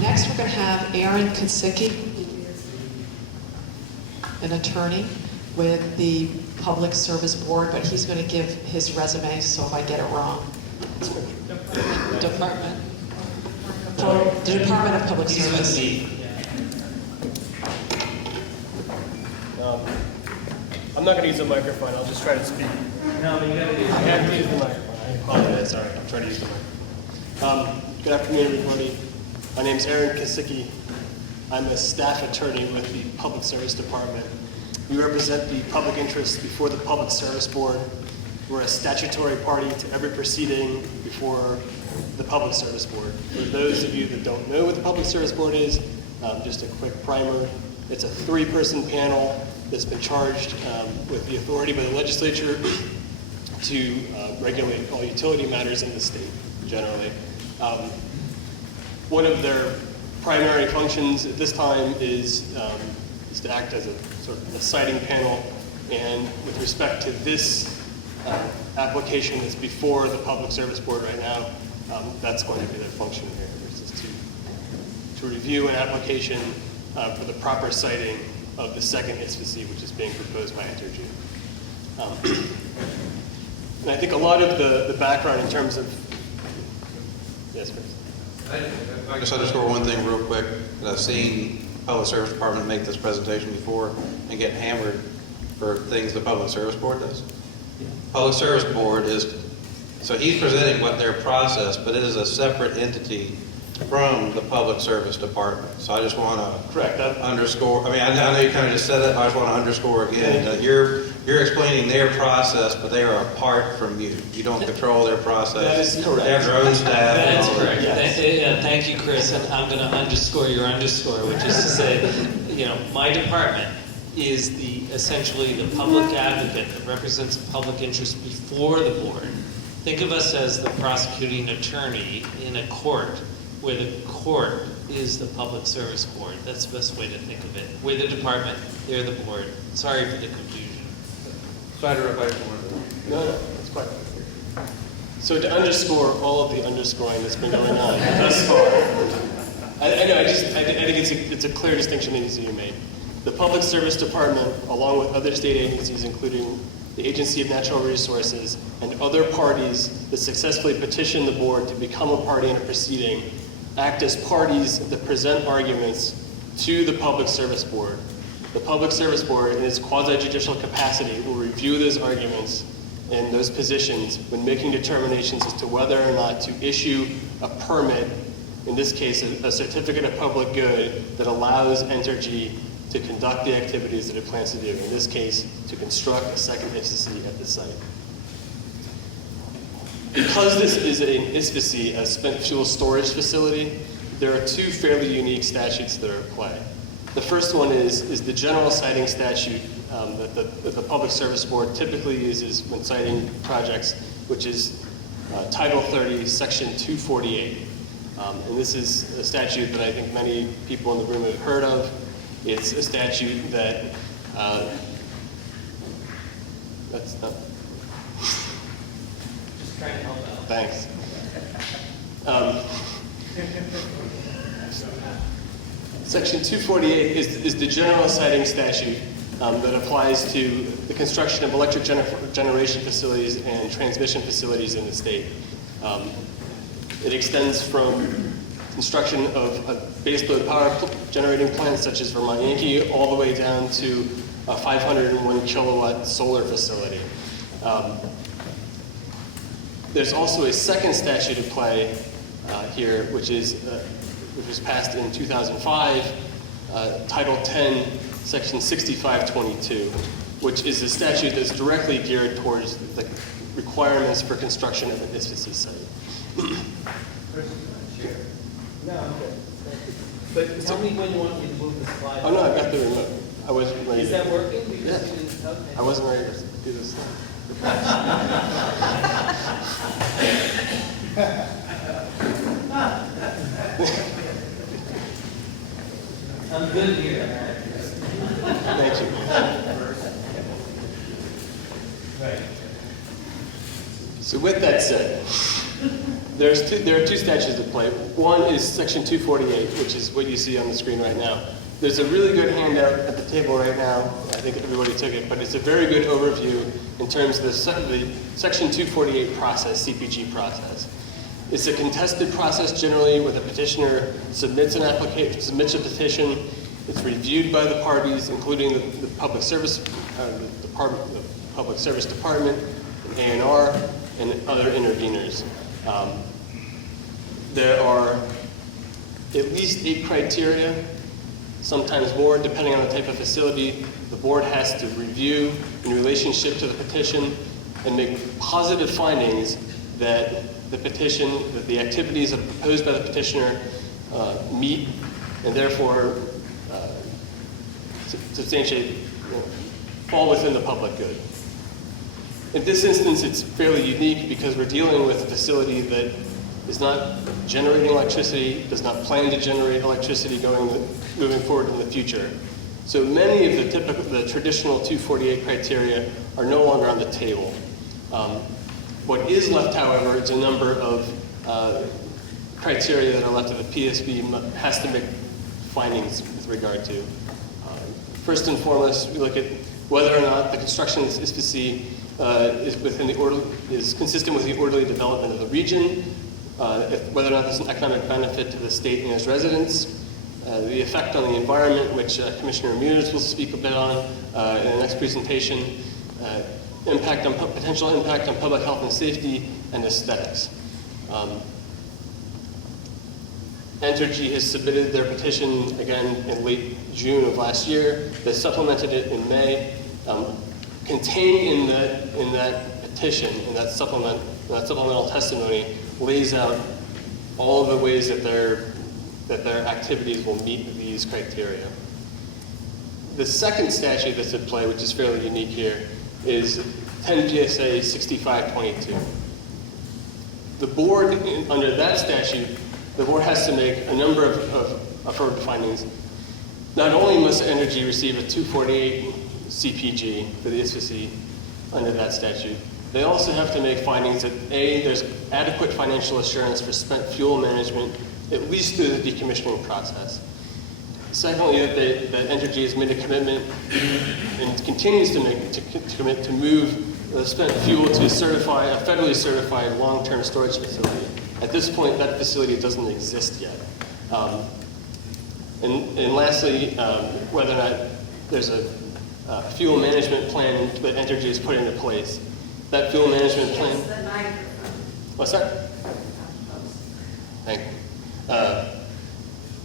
Next, we're going to have Aaron Kisicki, an attorney with the Public Service Board, but he's going to give his resume, so if I get it wrong. Department. The Department of Public Service. I'm not going to use the microphone. I'll just try to speak. No, but you got to use I have to use the microphone. I apologize. Sorry. I'll try to use the microphone. Good afternoon, everybody. My name is Aaron Kisicki. I'm a staff attorney with the Public Service Department. We represent the public interest before the Public Service Board. We're a statutory party to every proceeding before the Public Service Board. For those of you that don't know what the Public Service Board is, just a quick primer. It's a 3-person panel that's been charged with the authority by the legislature to regulate all utility matters in the state, generally. One of their primary functions at this time is to act as a sort of a siting panel, and with respect to this application that's before the Public Service Board right now, that's going to be their function here, which is to review an application for the proper siting of the second ISFC, which is being proposed by Entergy. And I think a lot of the background in terms of, yes, Chris. I just underscore one thing real quick. I've seen Public Service Department make this presentation before and get hammered for things the Public Service Board does. Public Service Board is, so he's presenting what their process, but it is a separate entity from the Public Service Department. So I just want to underscore, I mean, I know you kind of just said that, but I just want to underscore again that you're explaining their process, but they are apart from you. You don't control their process. That is correct. They have their own staff. That's correct. Yes. Thank you, Chris. And I'm going to underscore your underscore, which is to say, my department is essentially the public advocate that represents the public interest before the board. Think of us as the prosecuting attorney in a court, where the court is the Public Service Board. That's the best way to think of it. We're the department, they're the board. Sorry for the confusion. No, it's quite clear. So to underscore all of the underscoring that's been going on thus far, I think it's a clear distinction that needs to be made. The Public Service Department, along with other state agencies, including the Agency of Natural Resources and other parties that successfully petition the board to become a party in a proceeding, act as parties that present arguments to the Public Service Board. The Public Service Board, in its quasi-judicial capacity, will review those arguments and those positions when making determinations as to whether or not to issue a permit, in this case, a certificate of public good that allows Entergy to conduct the activities that it plans to do, in this case, to construct a second ISFC at the site. Because this is an ISFC, a spent fuel storage facility, there are 2 fairly unique statutes that are at play. The first one is the general siting statute that the Public Service Board typically uses when citing projects, which is Title 30, Section 248. And this is a statute that I think many people in the room have heard of. It's a statute that, that's not. Just trying to help out. Thanks. Section 248 is the general siting statute that applies to the construction of electric generation facilities and transmission facilities in the state. It extends from construction of a baseload power generating plants such as Vermont Yankee, all the way down to a 501 kilowatt solar facility. There's also a second statute at play here, which was passed in 2005, Title 10, Section 6522, which is a statute that's directly geared towards the requirements for construction of an ISFC site. No, I'm good. But tell me when you want me to move the slide. Oh, no, I've got the remote. I wasn't ready. Is that working? Because Yeah. you didn't, okay. I wasn't ready to do this. I'm good here. Thank you. Right. So with that said, there are two statutes at play. One is Section 248, which is what you see on the screen right now. There's a really good handout at the table right now. I think everybody took it, but it's a very good overview in terms of the Section 248 process, CPG process. It's a contested process generally where the petitioner submits an application, submits a petition. It's reviewed by the parties, including the Public Service Department, the Public Service Department, A&R, and other interveners. There are at least 8 criteria, sometimes more, depending on the type of facility. The board has to review in relationship to the petition and make positive findings that the activities proposed by the petitioner meet and therefore substantiate, fall within the public good. In this instance, it's fairly unique because we're dealing with a facility that is not generating electricity, does not plan to generate electricity moving forward in the future. So many of the traditional 248 criteria are no longer on the table. What is left, however, is a number of criteria that are left that the PSB has to make findings with regard to. First and foremost, we look at whether or not the construction of this ISPC is consistent with the orderly development of the region, whether or not there's an economic benefit to the state and its residents, the effect on the environment, which Commissioner Mears will speak a bit on in the next presentation, potential impact on public health and safety, and aesthetics. Entergy has submitted their petition again in late June of last year. They supplemented it in May. Contained in that petition, in that supplemental testimony, lays out all of the ways that their activities will meet these criteria. The second statute that's at play, which is fairly unique here, is 10 PSA 6522. The board, under that statute, the board has to make a number of affirmative findings. Not only must Entergy receive a 248 CPG for the ISFC under that statute, they also have to make findings that A, there's adequate financial assurance for spent fuel management, at least through the decommissioning process. Secondly, that Entergy has made a commitment and continues to commit to move the spent fuel to a federally certified long-term storage facility. At this point, that facility doesn't exist yet. And lastly, whether or not there's a fuel management plan that Entergy has put into place. That fuel management plan. What's that? Thank you.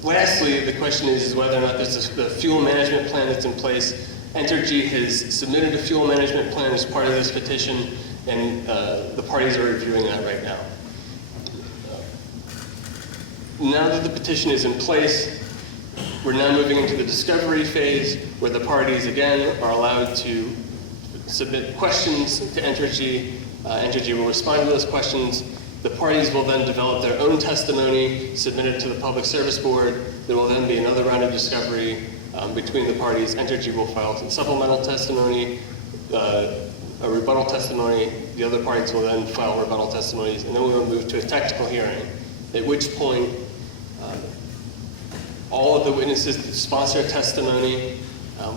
Lastly, the question is whether or not there's the fuel management plan that's in place. Entergy has submitted a fuel management plan as part of this petition, and the parties are reviewing that right now. Now that the petition is in place, we're now moving into the discovery phase where the parties, again, are allowed to submit questions to Entergy. Entergy will respond to those questions. The parties will then develop their own testimony, submit it to the Public Service Board. There will then be another round of discovery between the parties. Entergy will file some supplemental testimony, a rebuttal testimony. The other parties will then file rebuttal testimonies, and then we will move to a technical hearing, at which point all of the witnesses that sponsor testimony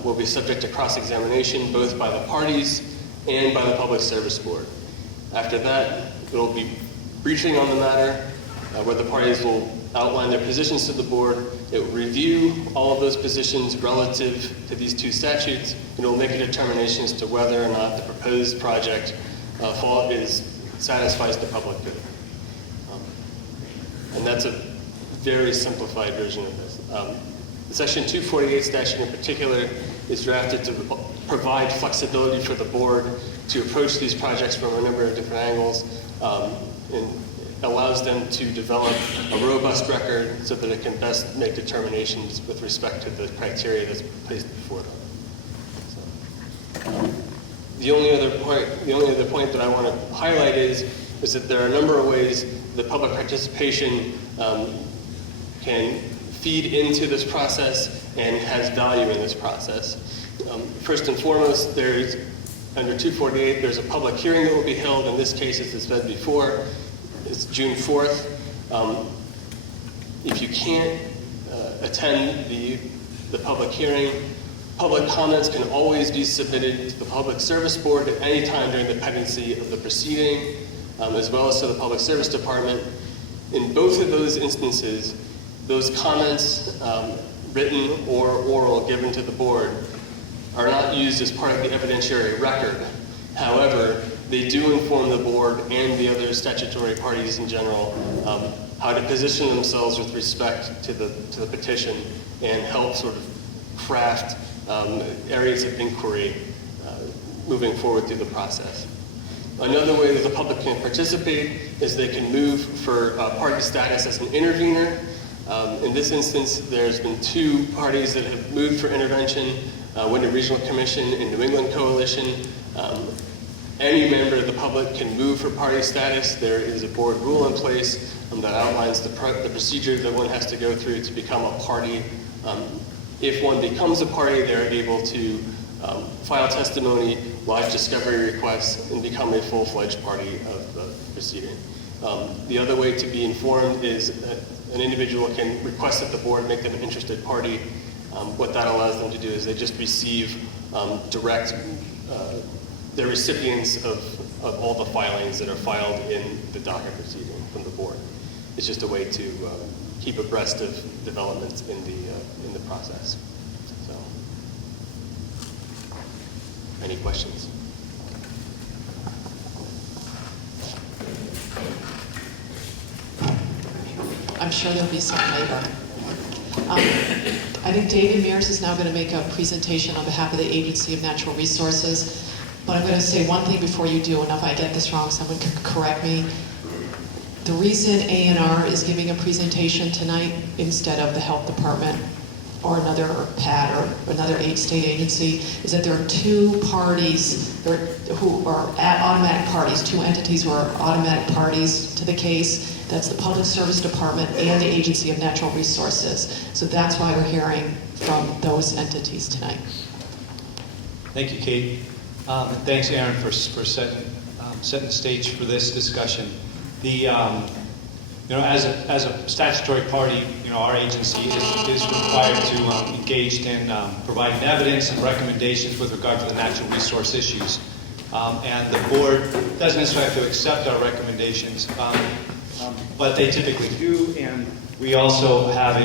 will be subject to cross-examination, both by the parties and by the Public Service Board. After that, there will be briefing on the matter. where the parties will outline their positions to the board. It will review all of those positions relative to these two statutes, and it will make a determination as to whether or not the proposed project satisfies the public good. And that's a very simplified version of this. The Section 248 statute in particular is drafted to provide flexibility for the board to approach these projects from a number of different angles, and allows them to develop a robust record so that it can best make determinations with respect to the criteria that's placed before them. The only other point that I want to highlight is that there are a number of ways that public participation can feed into this process and has value in this process. First and foremost, under 248, there's a public hearing that will be held. In this case, as I said before, it's June 4th. If you can't attend the public hearing, public comments can always be submitted to the Public Service Board at any time during the pendency of the proceeding, as well as to the Public Service Department. In both of those instances, those comments, written or oral, given to the board, are not used as part of the evidentiary record. However, they do inform the board and the other statutory parties in general how to position themselves with respect to the petition and help sort of craft areas of inquiry moving forward through the process. Another way that the public can participate is they can move for party status as an intervener. In this instance, there's been two parties that have moved for intervention, Wyndham Regional Commission and New England Coalition. Any member of the public can move for party status. There is a board rule in place that outlines the procedure that one has to go through to become a party. If one becomes a party, they're able to file testimony, lodge discovery requests, and become a full-fledged party of the proceeding. The other way to be informed is that an individual can request that the board make them an interested party. What that allows them to do is they just receive they're recipients of all the filings that are filed in the docket proceeding from the board. It's just a way to keep abreast of developments in the process. So, any questions? I'm sure there'll be some later. I think David Mears is now going to make a presentation on behalf of the Agency of Natural Resources. But I'm going to say one thing before you do, and if I get this wrong, someone can correct me. The reason A&R is giving a presentation tonight instead of the Health Department or another PAD or another state agency is that there are two parties who are automatic parties, two entities who are automatic parties to the case. That's the Public Service Department and the Agency of Natural Resources. So that's why we're hearing from those entities tonight. Thank you, Kate. And thanks, Aaron, for setting the stage for this discussion. As a statutory party, our agency is required to engage in providing evidence and recommendations with regard to the natural resource issues. And the board doesn't necessarily have to accept our recommendations, but they typically do. And we also have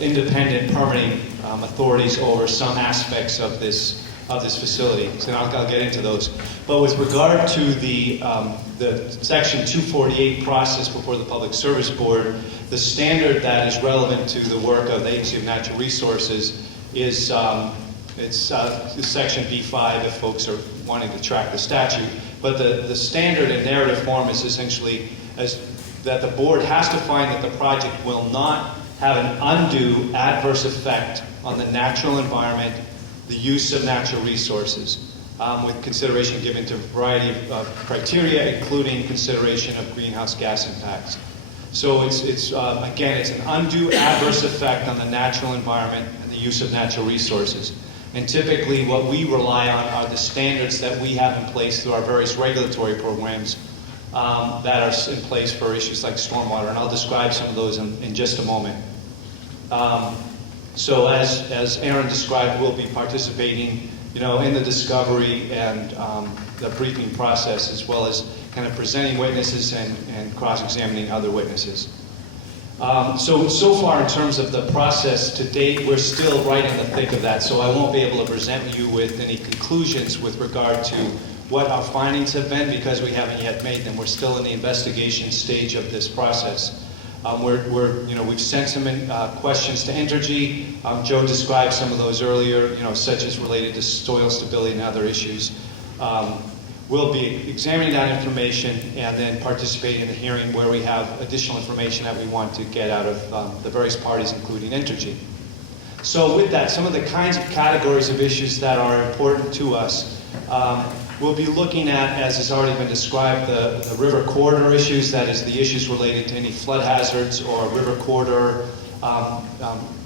independent permitting authorities over some aspects of this facility. So I'll get into those. But with regard to the Section 248 process before the Public Service Board, the standard that is relevant to the work of the Agency of Natural Resources is Section B5 if folks are wanting to track the statute. But the standard in narrative form is essentially that the board has to find that the project will not have an undue adverse effect on the natural environment, the use of natural resources, with consideration given to a variety of criteria, including consideration of greenhouse gas impacts. So it's an undue adverse effect on the natural environment and the use of natural resources. And typically what we rely on are the standards that we have in place through our various regulatory programs that are in place for issues like stormwater. And I'll describe some of those in just a moment. So as Aaron described, we'll be participating, in the discovery and the briefing process, as well as kind of presenting witnesses and cross-examining other witnesses. So far in terms of the process to date, we're still right in the thick of that, so I won't be able to present you with any conclusions with regard to what our findings have been because we haven't yet made them. We're still in the investigation stage of this process. We've sent some questions to Entergy. Joe described some of those earlier, such as related to soil stability and other issues. We'll be examining that information and then participating in the hearing where we have additional information that we want to get out of the various parties, including Entergy. So with that, some of the kinds of categories of issues that are important to us, we'll be looking at, as has already been described, the river corridor issues, that is the issues related to any flood hazards or river corridor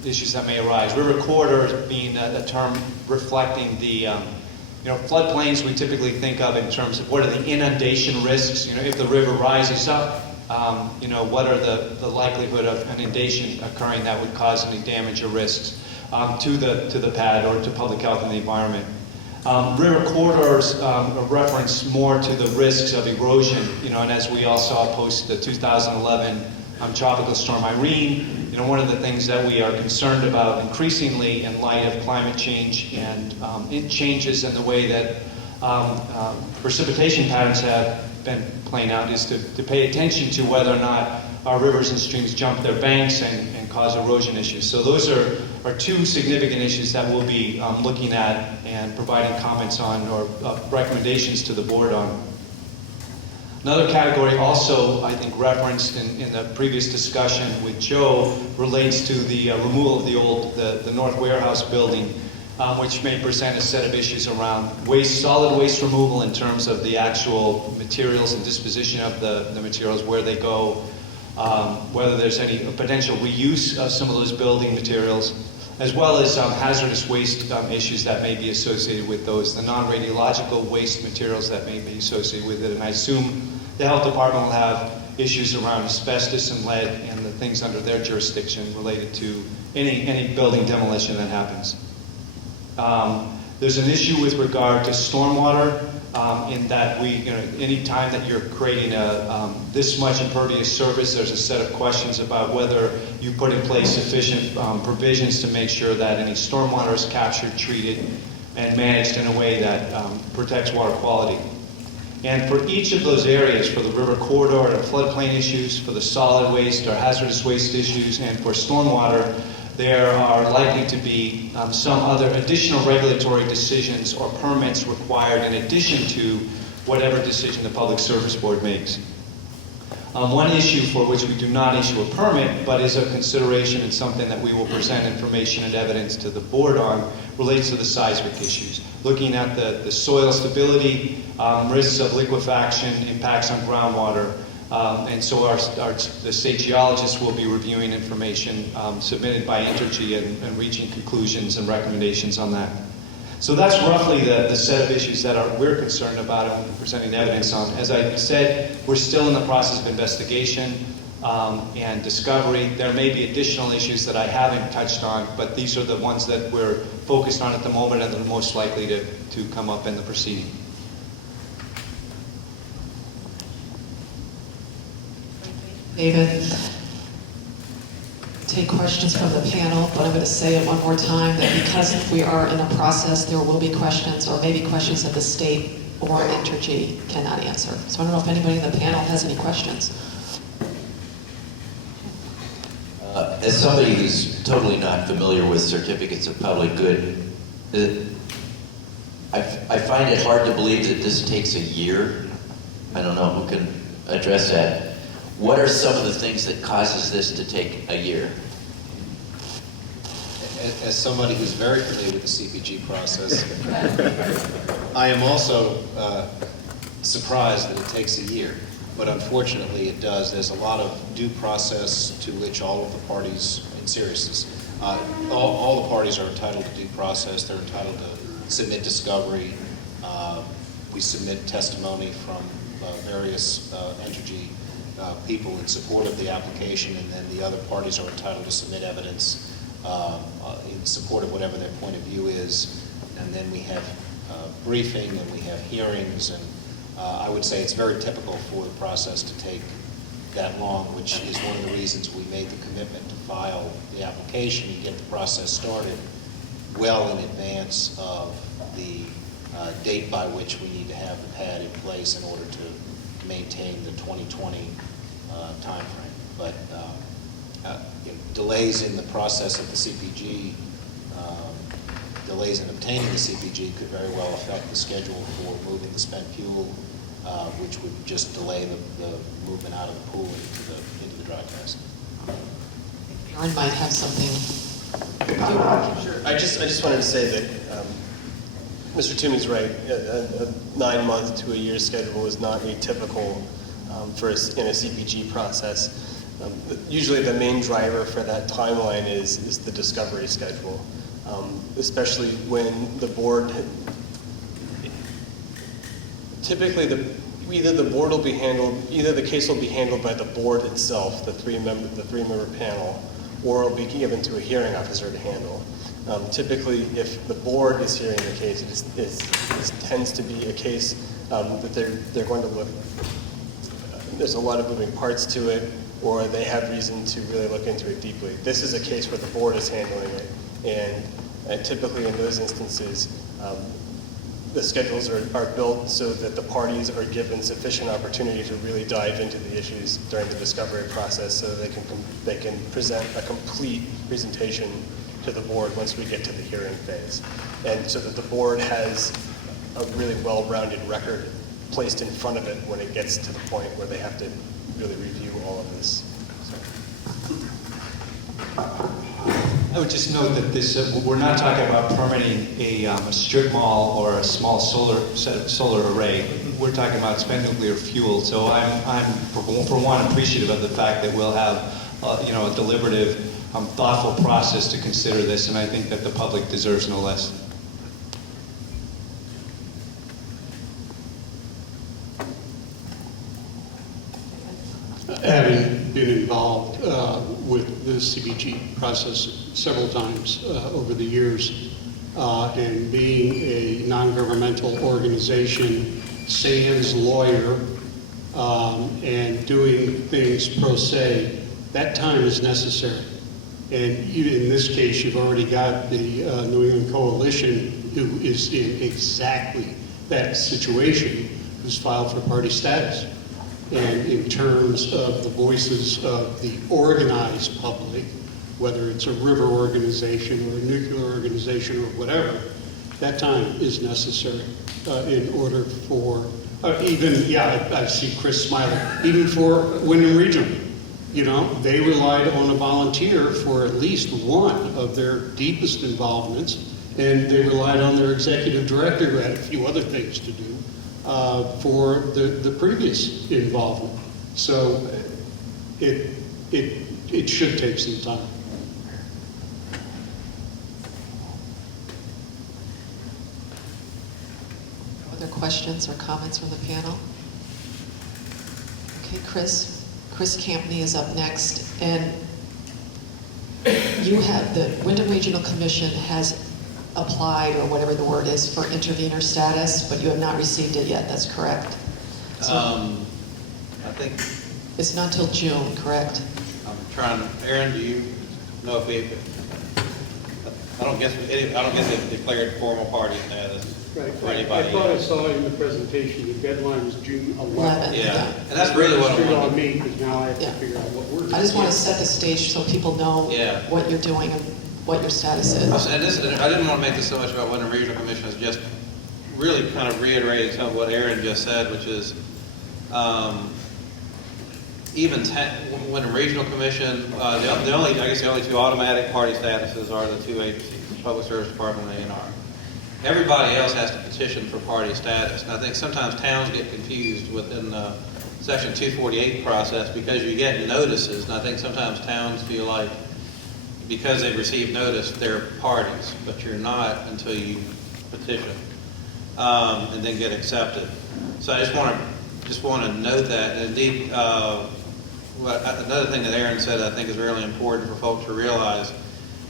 issues that may arise. River corridor being a term reflecting the floodplains we typically think of in terms of what are the inundation risks. If the river rises up, what are the likelihood of inundation occurring that would cause any damage or risks to the pad or to public health and the environment. River corridors reference more to the risks of erosion, and as we all saw post the 2011 tropical storm Irene, one of the things that we are concerned about increasingly in light of climate change and changes in the way that precipitation patterns have been playing out is to pay attention to whether or not our rivers and streams jump their banks and cause erosion issues. So those are two significant issues that we'll be looking at and providing comments on or recommendations to the board on. Another category also, I think, referenced in the previous discussion with Joe relates to the removal of the North Warehouse building, which may present a set of issues around solid waste removal in terms of the actual materials and disposition of the materials, where they go, whether there's any potential reuse of some of those building materials, as well as hazardous waste issues that may be associated with those, the non-radiological waste materials that may be associated with it. And I assume the health department will have issues around asbestos and lead and the things under their jurisdiction related to any building demolition that happens. There's an issue with regard to stormwater in that any time that you're creating this much impervious surface, there's a set of questions about whether you put in place sufficient provisions to make sure that any stormwater is captured, treated, and managed in a way that protects water quality. And for each of those areas, for the river corridor and floodplain issues, for the solid waste or hazardous waste issues, and for stormwater, there are likely to be some other additional regulatory decisions or permits required in addition to whatever decision the Public Service Board makes. One issue for which we do not issue a permit, but is a consideration and something that we will present information and evidence to the board on, relates to the seismic issues. Looking at the soil stability, risks of liquefaction, impacts on groundwater, and so the state geologists will be reviewing information submitted by Entergy and reaching conclusions and recommendations on that. So that's roughly the set of issues that we're concerned about and presenting evidence on. As I said, we're still in the process of investigation and discovery. There may be additional issues that I haven't touched on, but these are the ones that we're focused on at the moment and are most likely to come up in the proceeding. David, take questions from the panel, but I'm going to say it one more time that because we are in a process, there will be questions or maybe questions that the state or Entergy cannot answer. So I don't know if anybody in the panel has any questions. As somebody who's totally not familiar with certificates of public good, I find it hard to believe that this takes a year. I don't know who can address that. What are some of the things that causes this to take a year? As somebody who's very familiar with the CPG process, I am also surprised that it takes a year, but unfortunately it does. There's a lot of due process to which all of the parties, in seriousness, all the parties are entitled to due process. They're entitled to submit discovery. We submit testimony from various Entergy people in support of the application, and then the other parties are entitled to submit evidence in support of whatever their point of view is. And then we have briefing and we have hearings, and I would say it's very typical for the process to take that long, which is one of the reasons we made the commitment to file the application and get the process started well in advance of the date by which we need to have the pad in place in order to maintain the 2020 timeframe. But delays in the process of the CPG, delays in obtaining the CPG could very well affect the schedule for moving the spent fuel, which would just delay the movement out of the pool into the dry cask. Aaron might have something. Sure. I just wanted to say that Mr. Toomey's right. A 9-month to a year schedule is not atypical in a CPG process. Usually the main driver for that timeline is the discovery schedule, especially when the board, typically either the case will be handled by the board itself, the three-member panel, or it'll be given to a hearing officer to handle. Typically, if the board is hearing the case, it tends to be a case that they're going to look, there's a lot of moving parts to it, or they have reason to really look into it deeply. This is a case where the board is handling it, and typically in those instances, the schedules are built so that the parties are given sufficient opportunity to really dive into the issues during the discovery process, so that they can present a complete presentation to the board once we get to the hearing phase, and so that the board has a really well-rounded record placed in front of it when it gets to the point where they have to really review all of this. I would just note that this, we're not talking about permitting a strip mall or a small solar array. We're talking about spent nuclear fuel. So I'm for one appreciative of the fact that we'll have a deliberative, thoughtful process to consider this, and I think that the public deserves no less. Having been involved with the CBG process several times over the years, and being a non-governmental organization, sans lawyer, and doing things pro se, that time is necessary. And in this case, you've already got the New England Coalition, who is in exactly that situation, who's filed for party status. And in terms of the voices of the organized public, whether it's a river organization or a nuclear organization or whatever, that time is necessary in order for, I see Chris smiling, even for Wyndham Regional. They relied on a volunteer for at least one of their deepest involvements, and they relied on their executive director, who had a few other things to do, for the previous involvement. So it should take some time. Other questions or comments from the panel? Okay, Chris Campney is up next, and you have, the Wyndham Regional Commission has applied, or whatever the word is, for intervenor status, but you have not received it yet, that's correct? So I think it's not till June, correct? I'm trying. Aaron, do you know if we? I don't guess they've declared formal party status Right. for anybody. I thought I saw in the presentation the deadline was June 11th. Yeah, and that's really what I want. On me, because now I have to figure out what we're doing. I just want to set the stage so people know what you're doing and what your status is. And I didn't want to make this so much about Wyndham Regional Commission, as just really kind of reiterating some of what Aaron just said, which is Wyndham Regional Commission, the only two automatic party statuses are the two agencies, the Public Service Department and A&R. Everybody else has to petition for party status. And I think sometimes towns get confused within the Section 248 process because you get notices, and I think sometimes towns feel like because they've received notice, they're parties, but you're not until you petition and then get accepted. So I just want to note that. And indeed, another thing that Aaron said I think is really important for folks to realize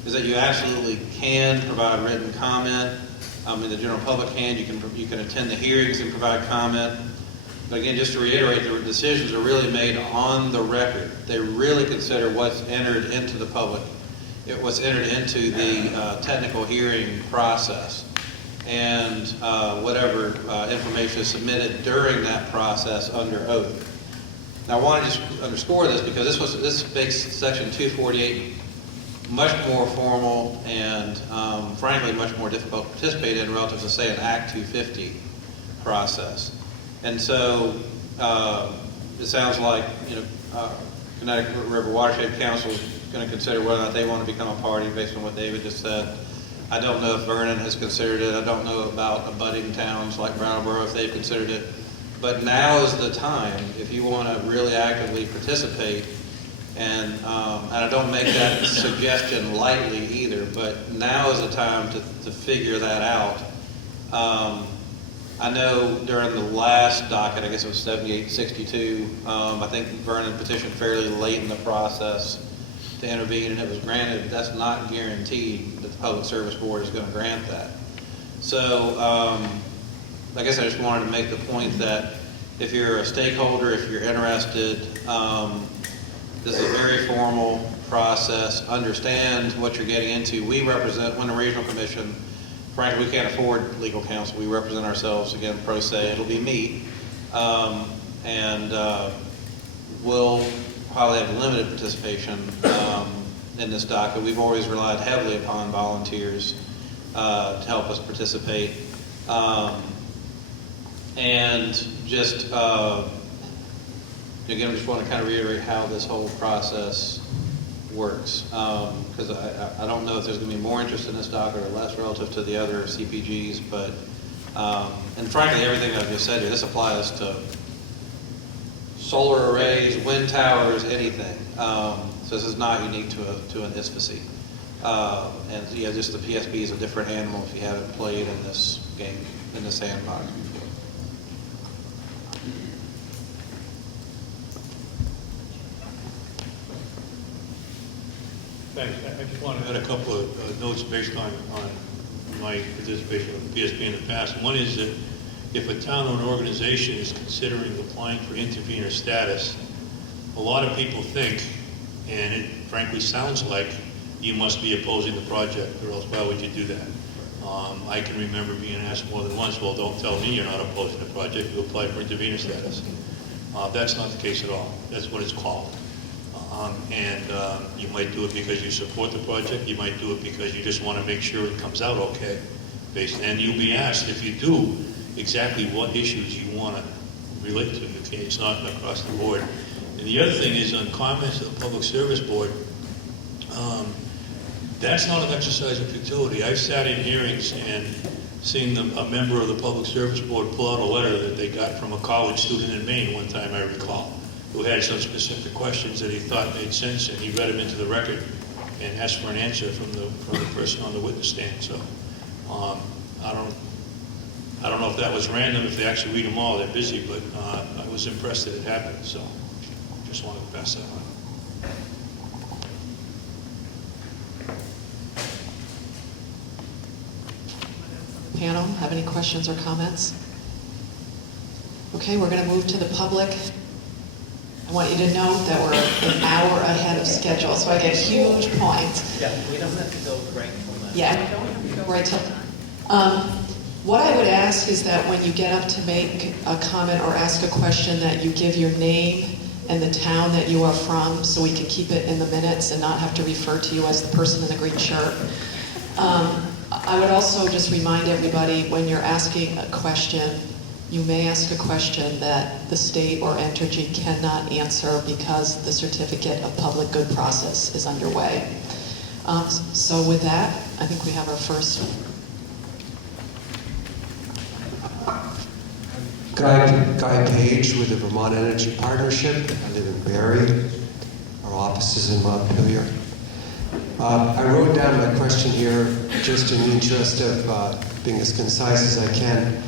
is that you absolutely can provide written comment. The general public can. You can attend the hearings and provide comment. But again, just to reiterate, the decisions are really made on the record. They really consider what's entered into the public, what's entered into the technical hearing process, and whatever information is submitted during that process under oath. Now, I want to just underscore this because this makes Section 248 much more formal and, frankly, much more difficult to participate in relative to, say, an Act 250 process. And so it sounds like, Connecticut River Watershed Council is going to consider whether or not they want to become a party based on what David just said. I don't know if Vernon has considered it. I don't know about abutting towns like Brattleboro if they've considered it. But now is the time if you want to really actively participate. And I don't make that suggestion lightly either, but now is the time to figure that out. I know during the last docket, I guess it was 7862, I think Vernon petitioned fairly late in the process to intervene, and it was granted. But that's not guaranteed that the Public Service Board is going to grant that. So I guess I just wanted to make the point that if you're a stakeholder, if you're interested, this is a very formal process. Understand what you're getting into. We represent Wyndham Regional Commission. Frankly, we can't afford legal counsel. We represent ourselves, again, pro se. It'll be me. We'll probably have limited participation in this docket. We've always relied heavily upon volunteers to help us participate. And just, again, I just want to kind of reiterate how this whole process works, because I don't know if there's going to be more interest in this docket or less relative to the other CPGs, but, and frankly, everything I've just said here, this applies to solar arrays, wind towers, anything. So this is not unique to an ISFAC. And yeah, just the PSB is a different animal if you haven't played in this game, in the sandbox before. Thanks. I just want to add a couple of notes based on my participation with the PSB in the past. One is that if a town or an organization is considering applying for intervenor status, a lot of people think, and it frankly sounds like, you must be opposing the project, or else why would you do that? I can remember being asked more than once, well, don't tell me you're not opposing the project, you apply for intervenor status. That's not the case at all. That's what it's called. You might do it because you support the project. You might do it because you just want to make sure it comes out okay. And you'll be asked, if you do, exactly what issues you want to relate to. Okay? It's not across the board. And the other thing is on comments to the Public Service Board, that's not an exercise of futility. I've sat in hearings and seen a member of the Public Service Board pull out a letter that they got from a college student in Maine one time, I recall, who had some specific questions that he thought made sense, and he read them into the record and asked for an answer from the person on the witness stand. So I don't know if that was random, if they actually read them all, they're busy, but I was impressed that it happened, so just wanted to pass that on. Panel, have any questions or comments? Okay, we're going to move to the public. I want you to note that we're an hour ahead of schedule, so I get huge points. Yeah, we don't have to go right from that. Yeah, right till. What I would ask is that when you get up to make a comment or ask a question, that you give your name and the town that you are from, so we can keep it in the minutes and not have to refer to you as the person in the green shirt. I would also just remind everybody, when you're asking a question, you may ask a question that the state or Entergy cannot answer because the certificate of public good process is underway. So with that, I think we have our first. Guy Page with the Vermont Energy Partnership. I live in Barrie. Our office is in Montpelier. I wrote down my question here just in the interest of being as concise as I can.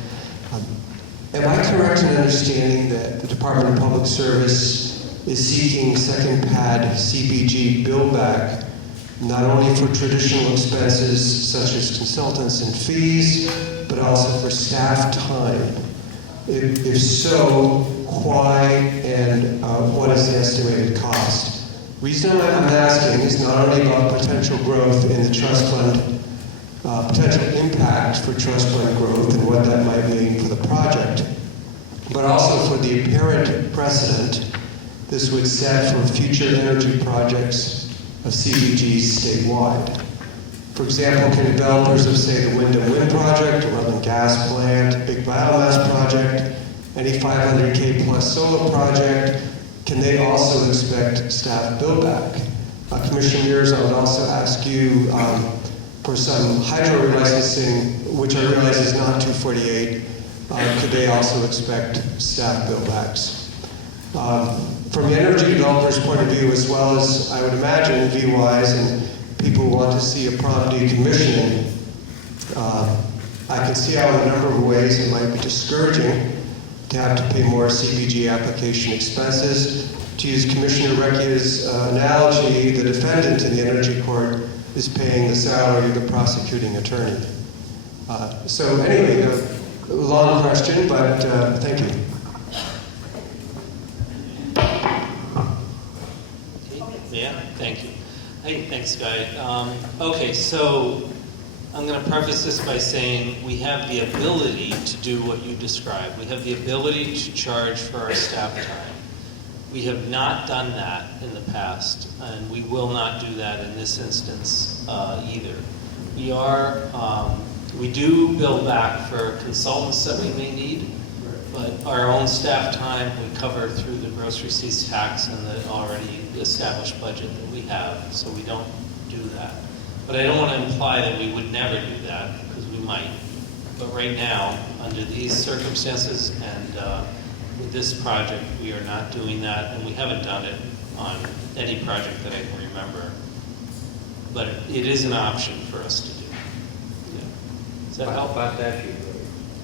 Am I correct in understanding that the Department of Public Service is seeking second pad CPG bill back, not only for traditional expenses such as consultants and fees, but also for staff time? If so, why and what is the estimated cost. Reason I'm asking is not only about potential growth in the trust fund, potential impact for trust fund growth and what that might mean for the project, but also for the apparent precedent this would set for future energy projects of CBGs statewide. For example, can developers of, say, the Wyndham Wind Project, or Rutland Gas Plant, Big Biomass Project, any 500K plus solar project, can they also expect staff build-back? Commissioner Mears, I would also ask you for some hydro relicensing, which I realize is not 248, could they also expect staff build-backs? From the energy developer's point of view, as well as I would imagine VWise and people who want to see a prompt decommissioning, I can see how in a number of ways it might be discouraging to have to pay more CBG application expenses. To use Commissioner Recchia's analogy, the defendant in the energy court is paying the salary of the prosecuting attorney. So anyway, a long question, but thank you. Yeah, thank you. Hey, thanks, Guy. Okay, so I'm going to preface this by saying we have the ability to do what you described. We have the ability to charge for our staff time. We have not done that in the past, and we will not do that in this instance either. We do bill back for consultants that we may need, but our own staff time we cover through the gross receipts tax and the already established budget that we have, so we don't do that. But I don't want to imply that we would never do that, because we might. But right now, under these circumstances and with this project, we are not doing that, and we haven't done it on any project that I can remember. But it is an option for us to do. Yeah. Does that help? By statute?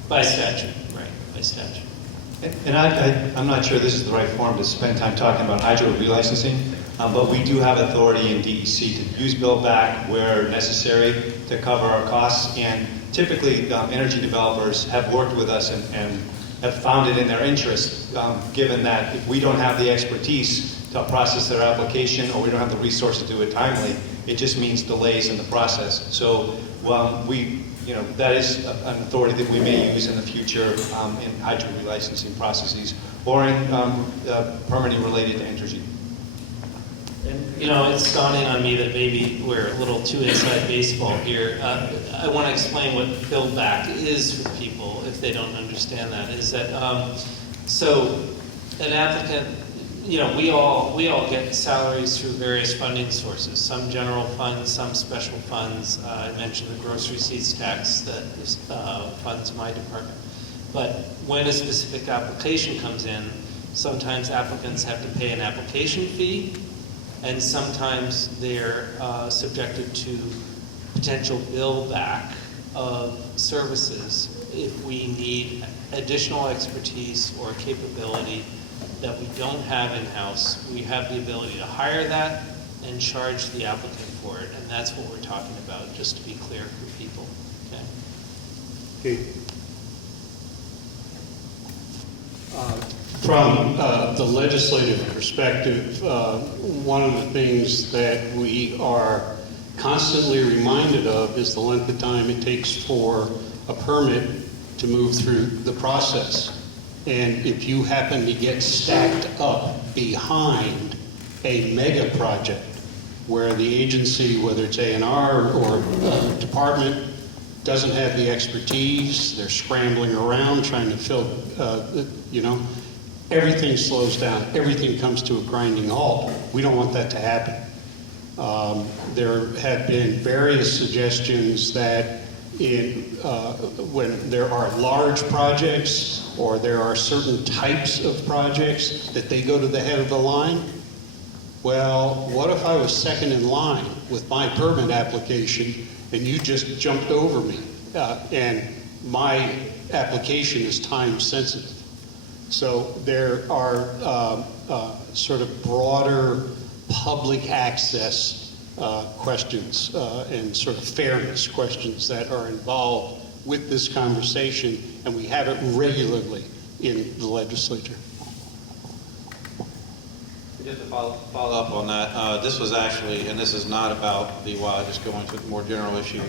By statute, right, by statute. And I'm not sure this is the right forum to spend time talking about hydro relicensing, but we do have authority in DEC to use build back where necessary to cover our costs. And typically, energy developers have worked with us and have found it in their interest, given that if we don't have the expertise to process their application or we don't have the resources to do it timely, it just means delays in the process. So that is an authority that we may use in the future in hydro relicensing processes or in permitting related to Entergy. And, it's dawning on me that maybe we're a little too inside baseball here. I want to explain what build back is for people if they don't understand that. Is that, so an applicant, we all get salaries through various funding sources, some general funds, some special funds. I mentioned the gross receipts tax that funds my department. But when a specific application comes in, sometimes applicants have to pay an application fee, and sometimes they're subjected to potential bill back of services if we need additional expertise or capability that we don't have in-house. We have the ability to hire that and charge the applicant for it, and that's what we're talking about, just to be clear for people. Okay. From the legislative perspective, one of the things that we are constantly reminded of is the length of time it takes for a permit to move through the process. And if you happen to get stacked up behind a mega project where the agency, whether it's A&R or department, doesn't have the expertise, they're scrambling around trying to fill, everything slows down, everything comes to a grinding halt. We don't want that to happen. There have been various suggestions that when there are large projects or there are certain types of projects that they go to the head of the line. Well, what if I was second in line with my permit application and you just jumped over me and my application is time sensitive? So there are sort of broader public access questions and sort of fairness questions that are involved with this conversation, and we have it regularly in the legislature. Just to follow up on that, this was actually, and this is not about BY, just going to a more general issue.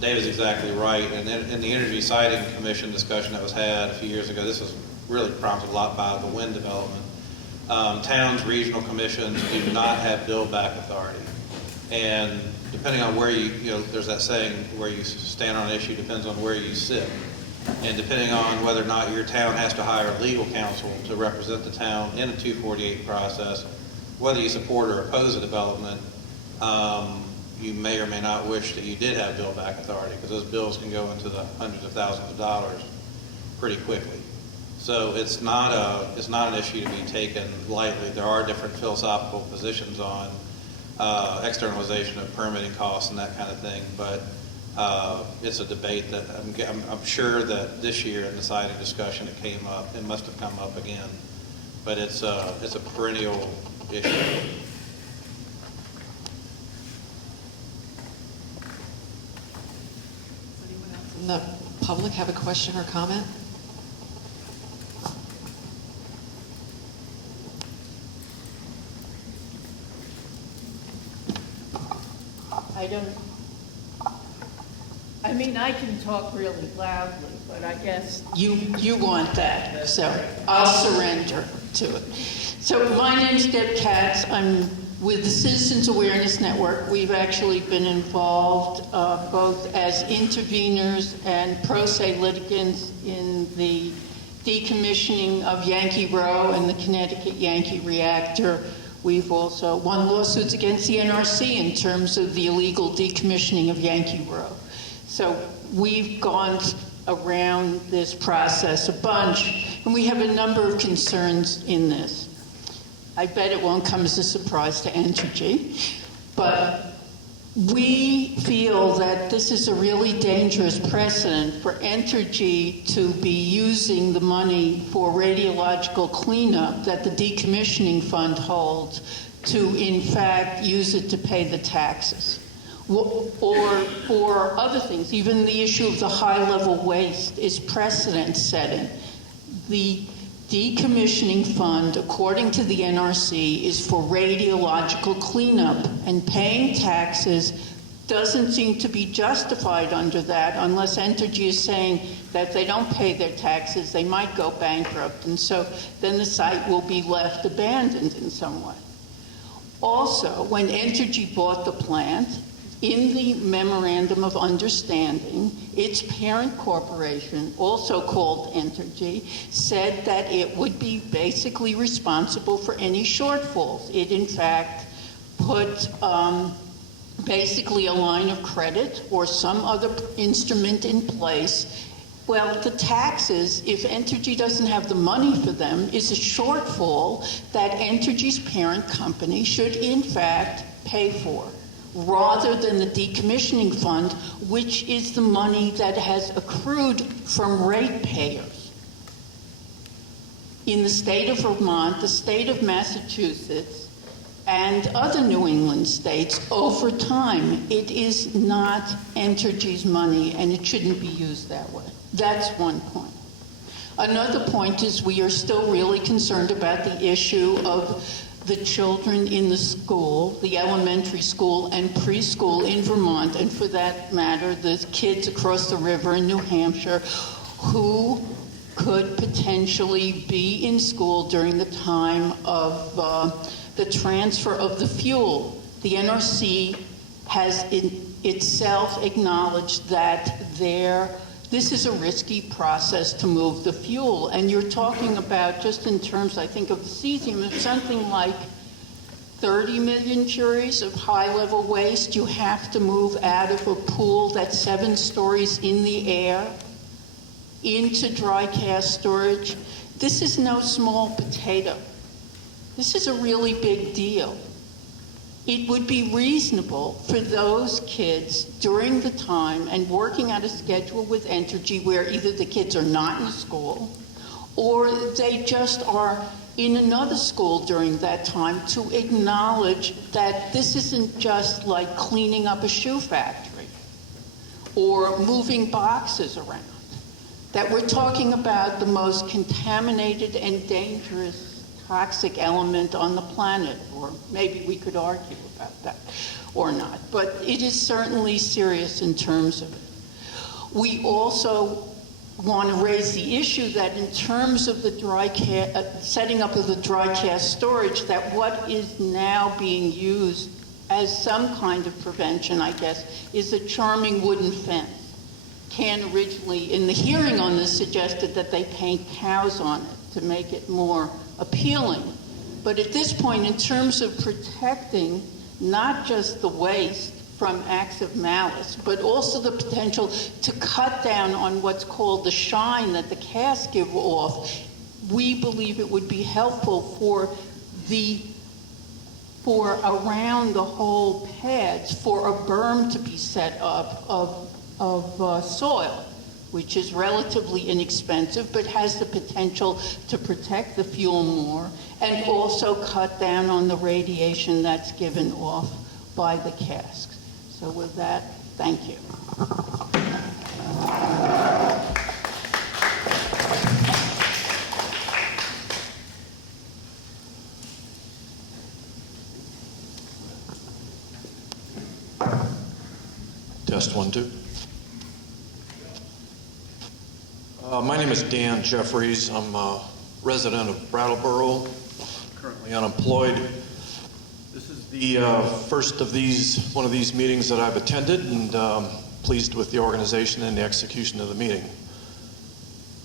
David's exactly right. And in the Energy Siting Commission discussion that was had a few years ago, this was really prompted a lot by the wind development. Towns, regional commissions do not have build-back authority. And depending on where there's that saying, where you stand on an issue depends on where you sit. And depending on whether or not your town has to hire legal counsel to represent the town in a 248 process, whether you support or oppose a development, you may or may not wish that you did have build-back authority, because those bills can go into the hundreds of thousands of dollars pretty quickly. So it's not an issue to be taken lightly. There are different philosophical positions on externalization of permitting costs and that kind of thing, but it's a debate that I'm sure that this year in the siting discussion it came up. It must have come up again, but it's a perennial issue. In the public have a question or comment? I mean, I can talk really loudly, but I guess You want that, so I'll surrender to it. So my name's Deb Katz. I'm with the Citizens Awareness Network. We've actually been involved both as interveners and pro se litigants in the decommissioning of Yankee Row and the Connecticut Yankee reactor. We've also won lawsuits against the NRC in terms of the illegal decommissioning of Yankee Row. So we've gone around this process a bunch, and we have a number of concerns in this. I bet it won't come as a surprise to Entergy, but we feel that this is a really dangerous precedent for Entergy to be using the money for radiological cleanup that the decommissioning fund holds to, in fact, use it to pay the taxes. Or for other things. Even the issue of the high-level waste is precedent-setting. The decommissioning fund, according to the NRC, is for radiological cleanup, and paying taxes doesn't seem to be justified under that unless Entergy is saying that if they don't pay their taxes, they might go bankrupt, and so then the site will be left abandoned in some way. Also, when Entergy bought the plant, in the Memorandum of Understanding, its parent corporation, also called Entergy, said that it would be basically responsible for any shortfalls. It, in fact, put basically a line of credit or some other instrument in place. Well, the taxes, if Entergy doesn't have the money for them, is a shortfall that Entergy's parent company should, in fact, pay for, rather than the decommissioning fund, which is the money that has accrued from ratepayers. In the state of Vermont, the state of Massachusetts, and other New England states, over time, it is not Entergy's money, and it shouldn't be used that way. That's one point. Another point is we are still really concerned about the issue of the children in the school, the elementary school and preschool in Vermont, and for that matter, the kids across the river in New Hampshire who could potentially be in school during the time of the transfer of the fuel. The NRC has itself acknowledged that this is a risky process to move the fuel. And you're talking about, just in terms, I think, of the cesium, it's something like 30 million curies of high-level waste you have to move out of a pool that's 7 stories in the air into dry cask storage. This is no small potato. This is a really big deal. It would be reasonable for those kids during the time and working out a schedule with Entergy where either the kids are not in school or they just are in another school during that time to acknowledge that this isn't just like cleaning up a shoe factory or moving boxes around, that we're talking about the most contaminated and dangerous toxic element on the planet, or maybe we could argue about that or not. But it is certainly serious in terms of it. We also want to raise the issue that in terms of the setting up of the dry cast storage, that what is now being used as some kind of prevention, I guess, is a charming wooden fence. Ken originally, in the hearing on this, suggested that they paint cows on it to make it more appealing. But at this point, in terms of protecting not just the waste from acts of malice, but also the potential to cut down on what's called the shine that the casts give off, we believe it would be helpful for around the whole pads, for a berm to be set up of soil, which is relatively inexpensive, but has the potential to protect the fuel more, and also cut down on the radiation that's given off by the casks. So with that, thank you. Test 1, 2. My name is Dan Jeffries. I'm a resident of Brattleboro, currently unemployed. This is the first of one of these meetings that I've attended, and pleased with the organization and the execution of the meeting.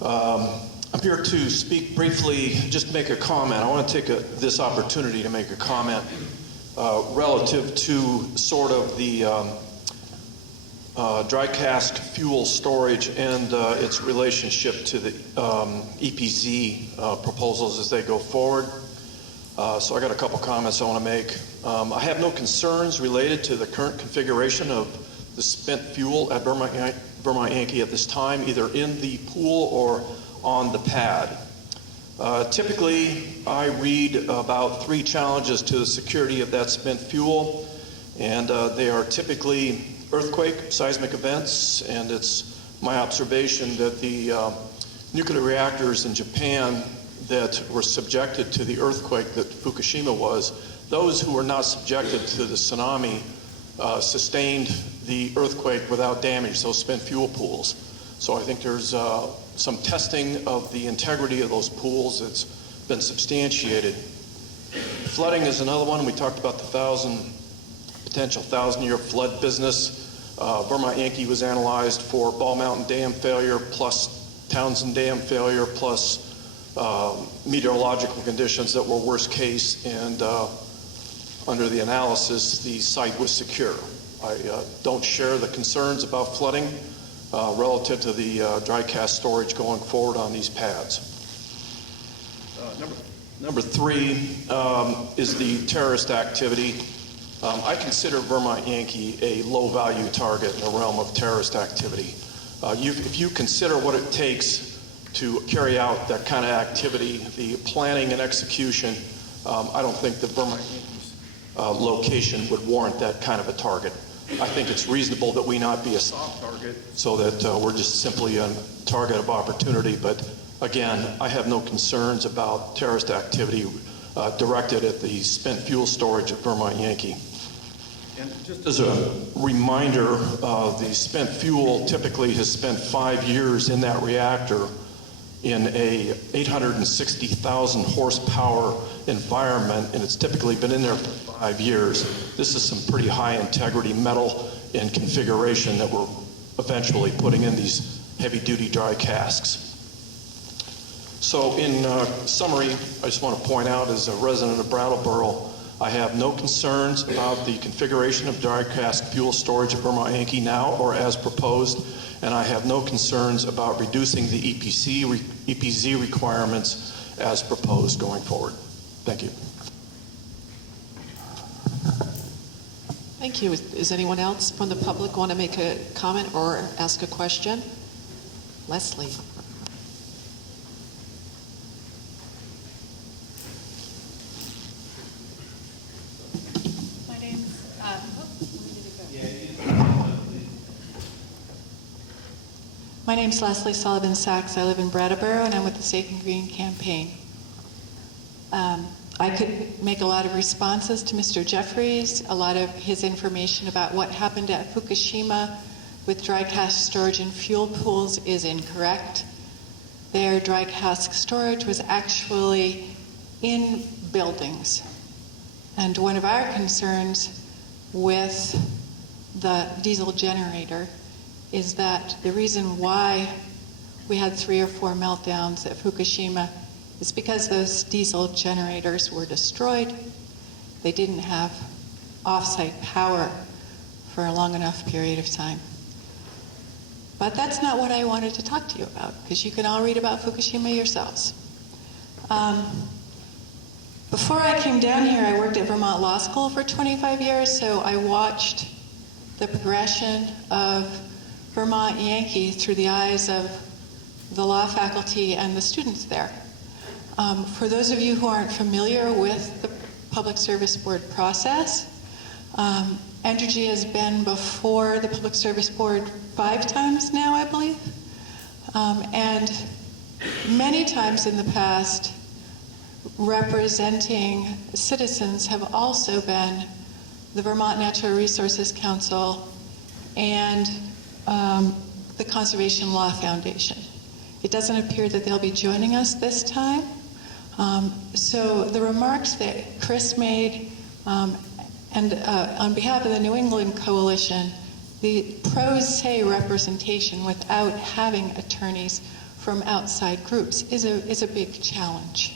I'm here to speak briefly, just make a comment. I want to take this opportunity to make a comment relative to sort of the dry cask fuel storage and its relationship to the EPZ proposals as they go forward. So I got a couple comments I want to make. I have no concerns related to the current configuration of the spent fuel at Vermont Yankee at this time, either in the pool or on the pad. Typically, I read about 3 challenges to the security of that spent fuel, and they are typically earthquake, seismic events, and it's my observation that the nuclear reactors in Japan that were subjected to the earthquake that Fukushima was, those who were not subjected to the tsunami sustained the earthquake without damage, those spent fuel pools. So I think there's some testing of the integrity of those pools that's been substantiated. Flooding is another one. We talked about the potential 1,000-year flood business. Vermont Yankee was analyzed for Ball Mountain Dam failure plus Townsend Dam failure plus meteorological conditions that were worst case, and under the analysis, the site was secure. I don't share the concerns about flooding relative to the dry cask storage going forward on these pads. Number 3 is the terrorist activity. I consider Vermont Yankee a low-value target in the realm of terrorist activity. If you consider what it takes to carry out that kind of activity, the planning and execution, I don't think the Vermont Yankee's location would warrant that kind of a target. I think it's reasonable that we not be a soft target so that we're just simply a target of opportunity. But again, I have no concerns about terrorist activity directed at the spent fuel storage at Vermont Yankee. And just as a reminder, the spent fuel typically has spent 5 years in that reactor in a 860,000 horsepower environment, and it's typically been in there for 5 years. This is some pretty high integrity metal and configuration that we're eventually putting in these heavy duty dry casks. So in summary, I just want to point out, as a resident of Brattleboro, I have no concerns about the configuration of dry cask fuel storage at Vermont Yankee now or as proposed, and I have no concerns about reducing the EPZ requirements as proposed going forward. Thank you. Thank you. Is anyone else from the public want to make a comment or ask a question? Leslie. My name's Leslie Sullivan Sachs. I live in Brattleboro, and I'm with the Safe and Green campaign. I could make a lot of responses to Mr. Jeffries, a lot of his information about what happened at Fukushima with dry cask storage and fuel pools is incorrect. Their dry cask storage was actually in buildings. And one of our concerns with the diesel generator is that the reason why we had 3 or 4 meltdowns at Fukushima is because those diesel generators were destroyed. They didn't have off-site power for a long enough period of time. But that's not what I wanted to talk to you about, because you can all read about Fukushima yourselves. Before I came down here, I worked at Vermont Law School for 25 years, so I watched the progression of Vermont Yankee through the eyes of the law faculty and the students there. For those of you who aren't familiar with the Public Service Board process, Entergy has been before the Public Service Board 5 times now, I believe. And many times in the past, representing citizens have also been the Vermont Natural Resources Council and the Conservation Law Foundation. It doesn't appear that they'll be joining us this time. So the remarks that Chris made, and on behalf of the New England Coalition, the pro se representation without having attorneys from outside groups is a big challenge.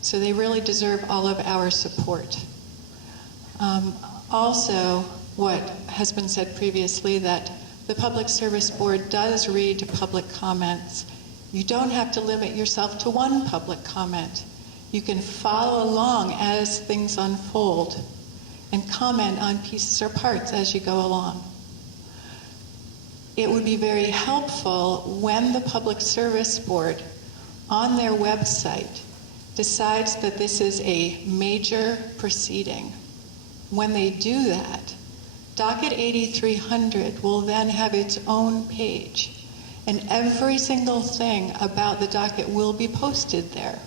So they really deserve all of our support. Also, what has been said previously, that the Public Service Board does read public comments. You don't have to limit yourself to one public comment. You can follow along as things unfold and comment on pieces or parts as you go along. It would be very helpful when the Public Service Board on their website decides that this is a major proceeding. When they do that, Docket 8300 will then have its own page, and every single thing about the docket will be posted there.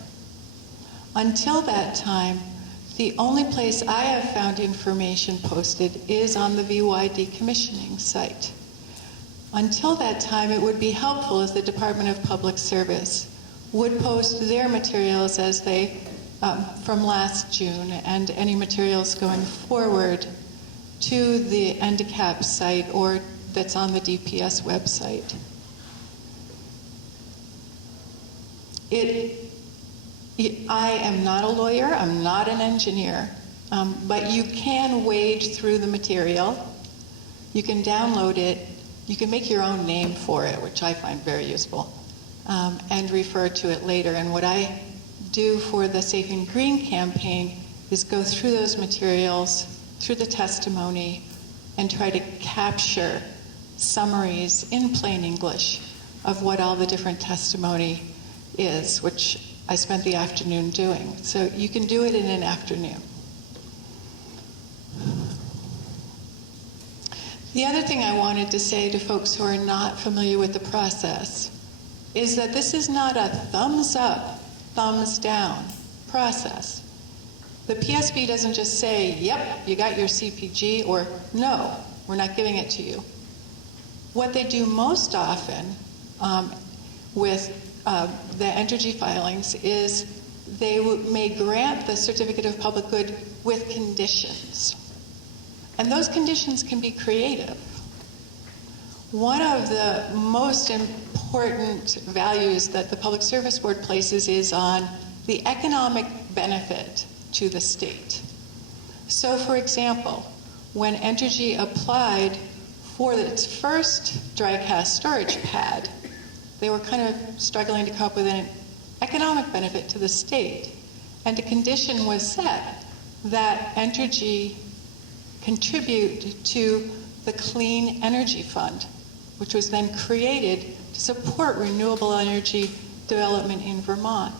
Until that time, the only place I have found information posted is on the VY Decommissioning site. Until that time, it would be helpful if the Department of Public Service would post their materials as they, from last June, and any materials going forward to the NDCAP site or that's on the DPS website. I am not a lawyer, I'm not an engineer, but you can wade through the material, you can download it, you can make your own name for it, which I find very useful, and refer to it later. And what I do for the Safe and Green campaign is go through those materials, through the testimony, and try to capture summaries in plain English of what all the different testimony is, which I spent the afternoon doing. So you can do it in an afternoon. The other thing I wanted to say to folks who are not familiar with the process is that this is not a thumbs up, thumbs down process. The PSB doesn't just say, yep, you got your CPG, or no, we're not giving it to you. What they do most often with the Entergy filings is they may grant the certificate of public good with conditions. And those conditions can be creative. One of the most important values that the Public Service Board places is on the economic benefit to the state. So, for example, when Entergy applied for its first dry cask storage pad, they were kind of struggling to come up with an economic benefit to the state. And a condition was set that Entergy contribute to the Clean Energy Fund, which was then created to support renewable energy development in Vermont.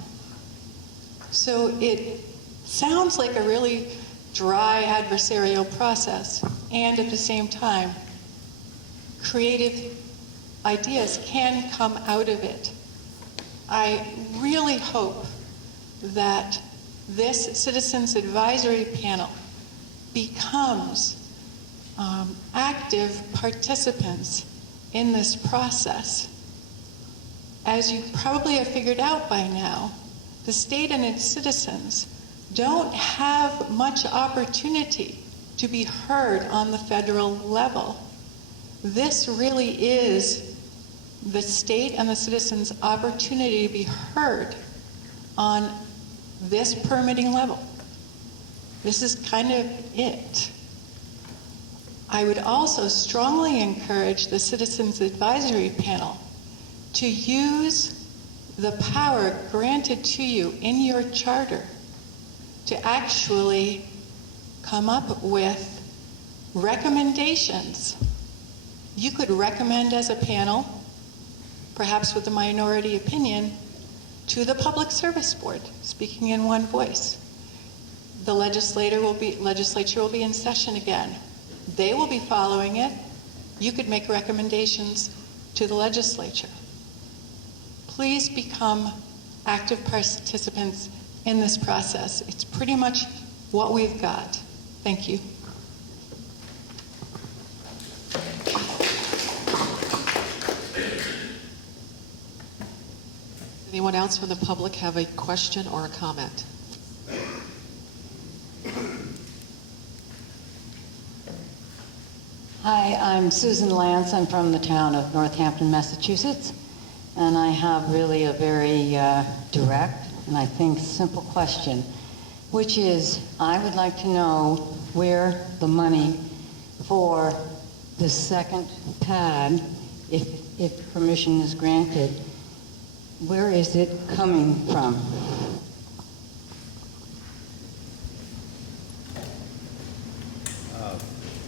So it sounds like a really dry adversarial process, and at the same time, creative ideas can come out of it. I really hope that this Citizens Advisory Panel becomes active participants in this process. As you probably have figured out by now, the state and its citizens don't have much opportunity to be heard on the federal level. This really is the state and the citizens' opportunity to be heard on this permitting level. This is kind of it. I would also strongly encourage the Citizens Advisory Panel to use the power granted to you in your charter to actually come up with recommendations. You could recommend as a panel, perhaps with a minority opinion, to the Public Service Board, speaking in one voice. The legislature will be in session again. They will be following it. You could make recommendations to the legislature. Please become active participants in this process. It's pretty much what we've got. Thank you. Anyone else from the public have a question or a comment? Hi, I'm Susan Lance. I'm from the town of Northampton, Massachusetts. And I have really a very direct and I think simple question, which is I would like to know where the money for the second pad, if permission is granted, where is it coming from?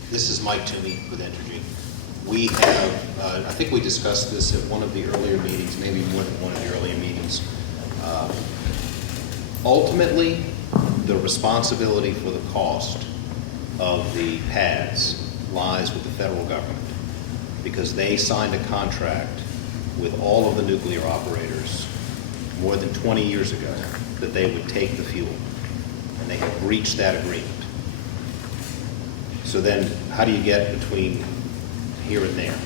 This is Mike Toomey with Entergy. We have, I think we discussed this at one of the earlier meetings, maybe more than one of the earlier meetings. Ultimately, the responsibility for the cost of the pads lies with the federal government because they signed a contract with all of the nuclear operators more than 20 years ago that they would take the fuel, and they have breached that agreement. So then, how do you get between here and there?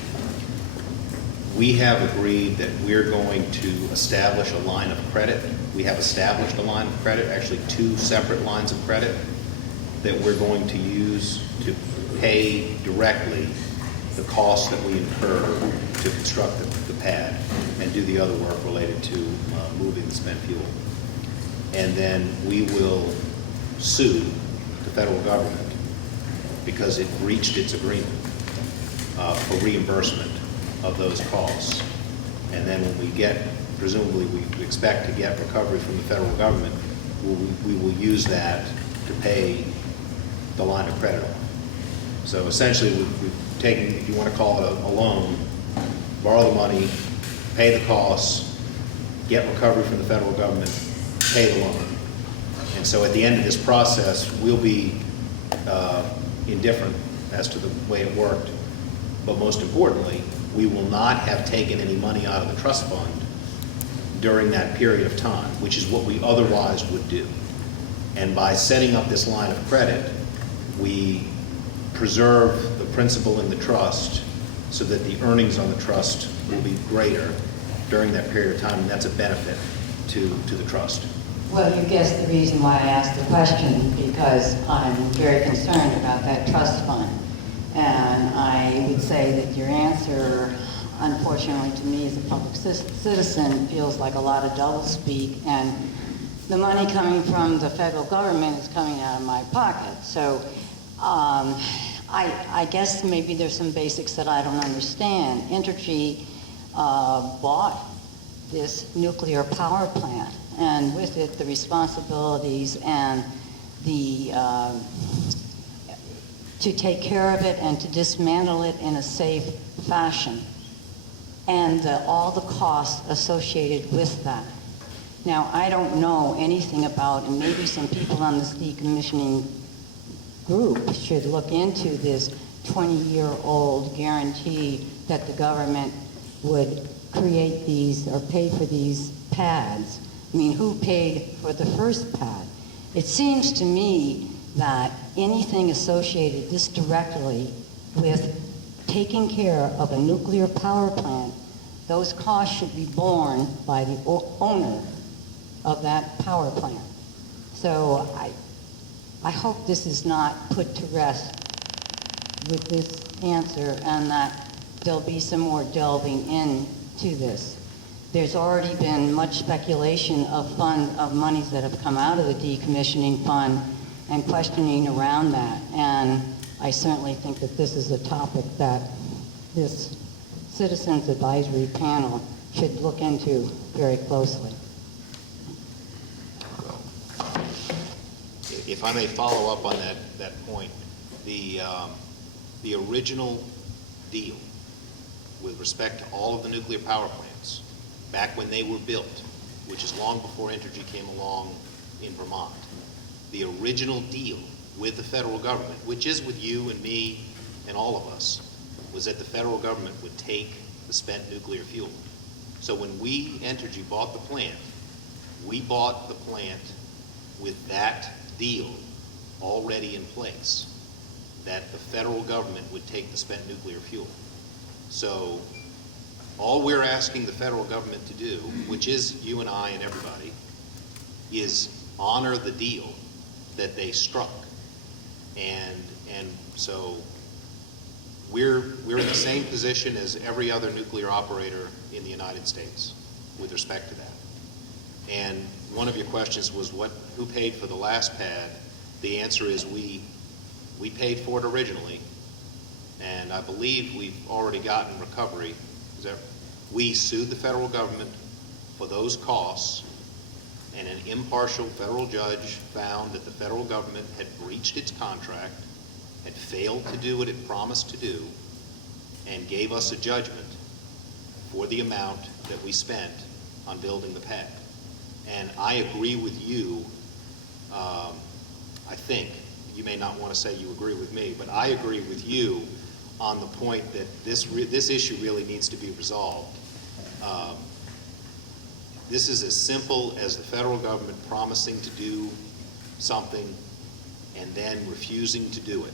We have agreed that we're going to establish a line of credit. We have established a line of credit, actually 2 separate lines of credit that we're going to use to pay directly the costs that we incur to construct the pad and do the other work related to moving the spent fuel. And then we will sue the federal government because it breached its agreement for reimbursement of those costs. And then when we get, presumably we expect to get recovery from the federal government, we will use that to pay the line of credit off. So essentially we've taken, if you want to call it a loan, borrow the money, pay the costs, get recovery from the federal government, pay the loan. And so at the end of this process, we'll be indifferent as to the way it worked. But most importantly, we will not have taken any money out of the trust fund during that period of time, which is what we otherwise would do. And by setting up this line of credit, we preserve the principal in the trust so that the earnings on the trust will be greater during that period of time, and that's a benefit to the trust. Well, you guessed the reason why I asked the question, because I'm very concerned about that trust fund. And I would say that your answer, unfortunately to me as a public citizen, feels like a lot of doublespeak, and the money coming from the federal government is coming out of my pocket. So I guess maybe there's some basics that I don't understand. Entergy bought this nuclear power plant, and with it the responsibilities and the to take care of it and to dismantle it in a safe fashion, and all the costs associated with that. Now, I don't know anything about, and maybe some people on this decommissioning group should look into this 20-year-old guarantee that the government would create these or pay for these pads. I mean, who paid for the first pad? It seems to me that anything associated this directly with taking care of a nuclear power plant, those costs should be borne by the owner of that power plant. So I hope this is not put to rest with this answer and that there'll be some more delving into this. There's already been much speculation of monies that have come out of the decommissioning fund and questioning around that. And I certainly think that this is a topic that this Citizens Advisory Panel should look into very closely. If I may follow up on that point, the original deal with respect to all of the nuclear power plants, back when they were built, which is long before Entergy came along in Vermont, the original deal with the federal government, which is with you and me and all of us, was that the federal government would take the spent nuclear fuel. So when we, Entergy, bought the plant, we bought the plant with that deal already in place, that the federal government would take the spent nuclear fuel. So all we're asking the federal government to do, which is you and I and everybody, is honor the deal that they struck. And so we're in the same position as every other nuclear operator in the United States with respect to that. And one of your questions was who paid for the last pad? The answer is we paid for it originally, and I believe we've already gotten recovery. We sued the federal government for those costs, and an impartial federal judge found that the federal government had breached its contract, had failed to do what it promised to do, and gave us a judgment for the amount that we spent on building the pad. And I agree with you. I think you may not want to say you agree with me, but I agree with you on the point that this issue really needs to be resolved. This is as simple as the federal government promising to do something and then refusing to do it.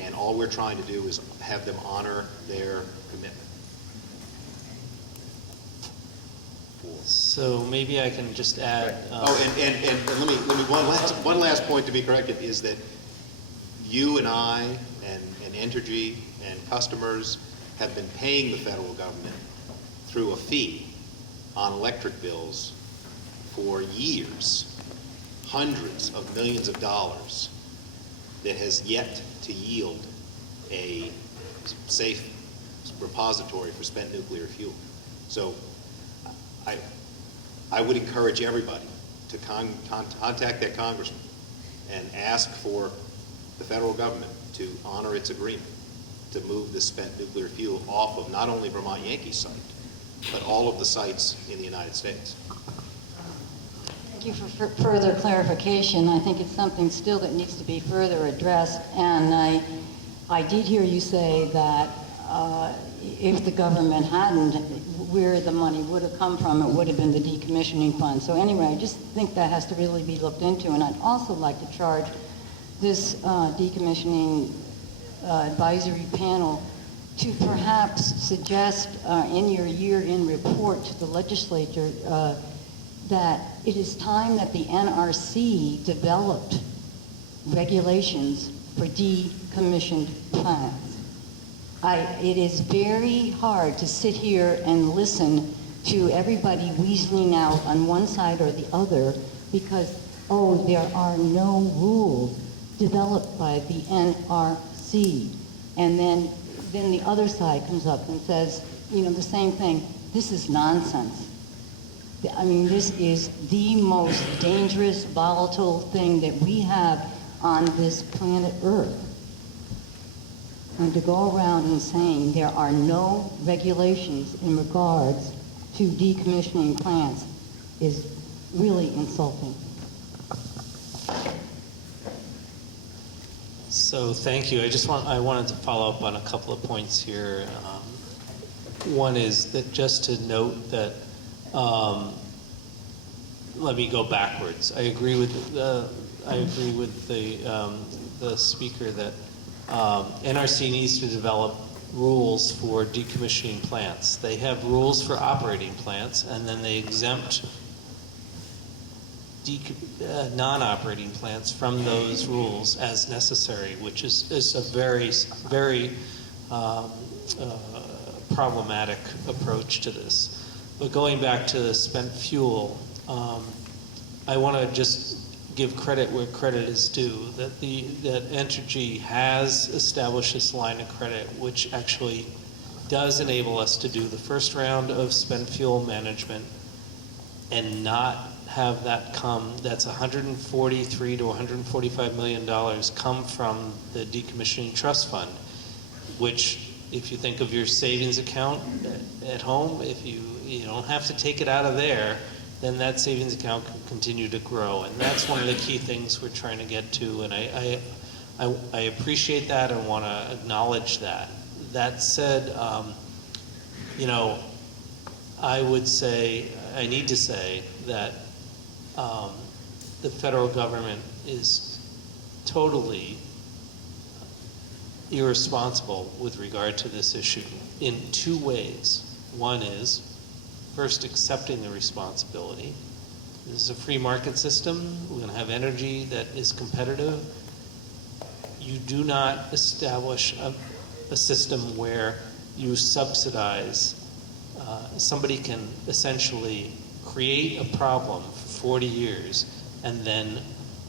And all we're trying to do is have them honor their commitment. So maybe I can just add. And let me one last point to be corrected is that you and I and Entergy and customers have been paying the federal government through a fee on electric bills for years, hundreds of millions of dollars, that has yet to yield a safe repository for spent nuclear fuel. So I would encourage everybody to contact that congressman and ask for the federal government to honor its agreement to move the spent nuclear fuel off of not only Vermont Yankee site, but all of the sites in the United States. Thank you for further clarification. I think it's something still that needs to be further addressed. And I did hear you say that if the government hadn't, where the money would have come from, it would have been the decommissioning fund. So anyway, I just think that has to really be looked into. And I'd also like to charge this decommissioning advisory panel to perhaps suggest in your year-end report to the legislature that it is time that the NRC developed regulations for decommissioned plants. It is very hard to sit here and listen to everybody weaseling out on one side or the other because, there are no rules developed by the NRC. And then the other side comes up and says, the same thing. This is nonsense. I mean, this is the most dangerous, volatile thing that we have on this planet Earth. And to go around and saying there are no regulations in regards to decommissioning plants is really insulting. So thank you. I wanted to follow up on a couple of points here. One is that just to note that let me go backwards. I agree with the speaker that NRC needs to develop rules for decommissioning plants. They have rules for operating plants, and then they exempt non-operating plants from those rules as necessary, which is a very, very problematic approach to this. But going back to spent fuel, I want to just give credit where credit is due, that Entergy has established this line of credit, which actually does enable us to do the first round of spent fuel management and not have that that's $143 to $145 million come from the Decommissioning Trust Fund, which, if you think of your savings account at home, if you don't have to take it out of there, then that savings account can continue to grow. And that's one of the key things we're trying to get to, and I appreciate that and want to acknowledge that. That said, I need to say that the federal government is totally irresponsible with regard to this issue in two ways. One is, first, accepting the responsibility. This is a free market system. We're going to have energy that is competitive. You do not establish a system where you subsidize. Somebody can essentially create a problem for 40 years, and then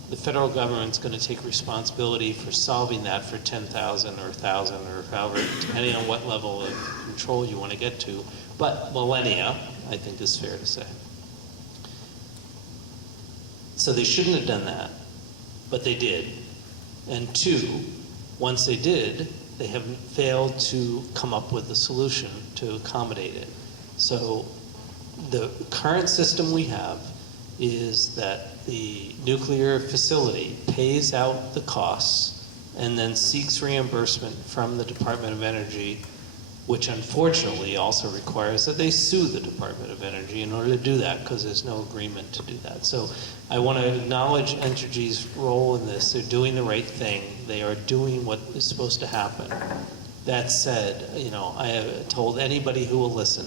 the federal government's going to take responsibility for solving that for 10,000 or 1,000 or however, depending on what level of control you want to get to. But millennia, I think, is fair to say. So they shouldn't have done that, but they did. And two, once they did, they have failed to come up with a solution to accommodate it. So the current system we have is that the nuclear facility pays out the costs and then seeks reimbursement from the Department of Energy, which unfortunately also requires that they sue the Department of Energy in order to do that, because there's no agreement to do that. So I want to acknowledge Entergy's role in this. They're doing the right thing. They are doing what is supposed to happen. That said, I have told anybody who will listen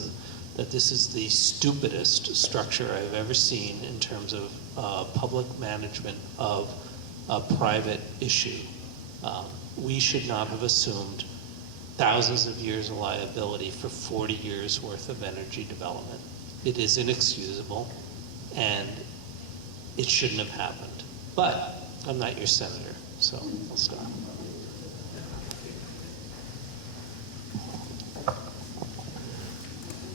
that this is the stupidest structure I've ever seen in terms of public management of a private issue. We should not have assumed thousands of years of liability for 40 years worth of energy development. It is inexcusable, and it shouldn't have happened. But I'm not your senator, so I'll stop.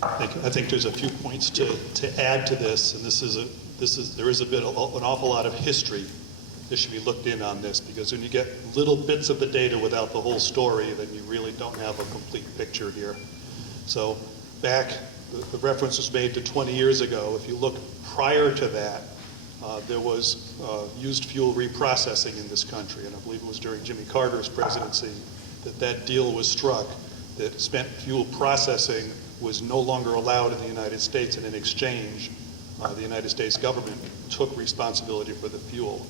I think there's a few points to add to this, and there is an awful lot of history that should be looked in on this, because when you get little bits of the data without the whole story, then you really don't have a complete picture here. So back, the reference was made to 20 years ago. If you look prior to that, there was used fuel reprocessing in this country, and I believe it was during Jimmy Carter's presidency that deal was struck, that spent fuel processing was no longer allowed in the United States, and in exchange, the United States government took responsibility for the fuel.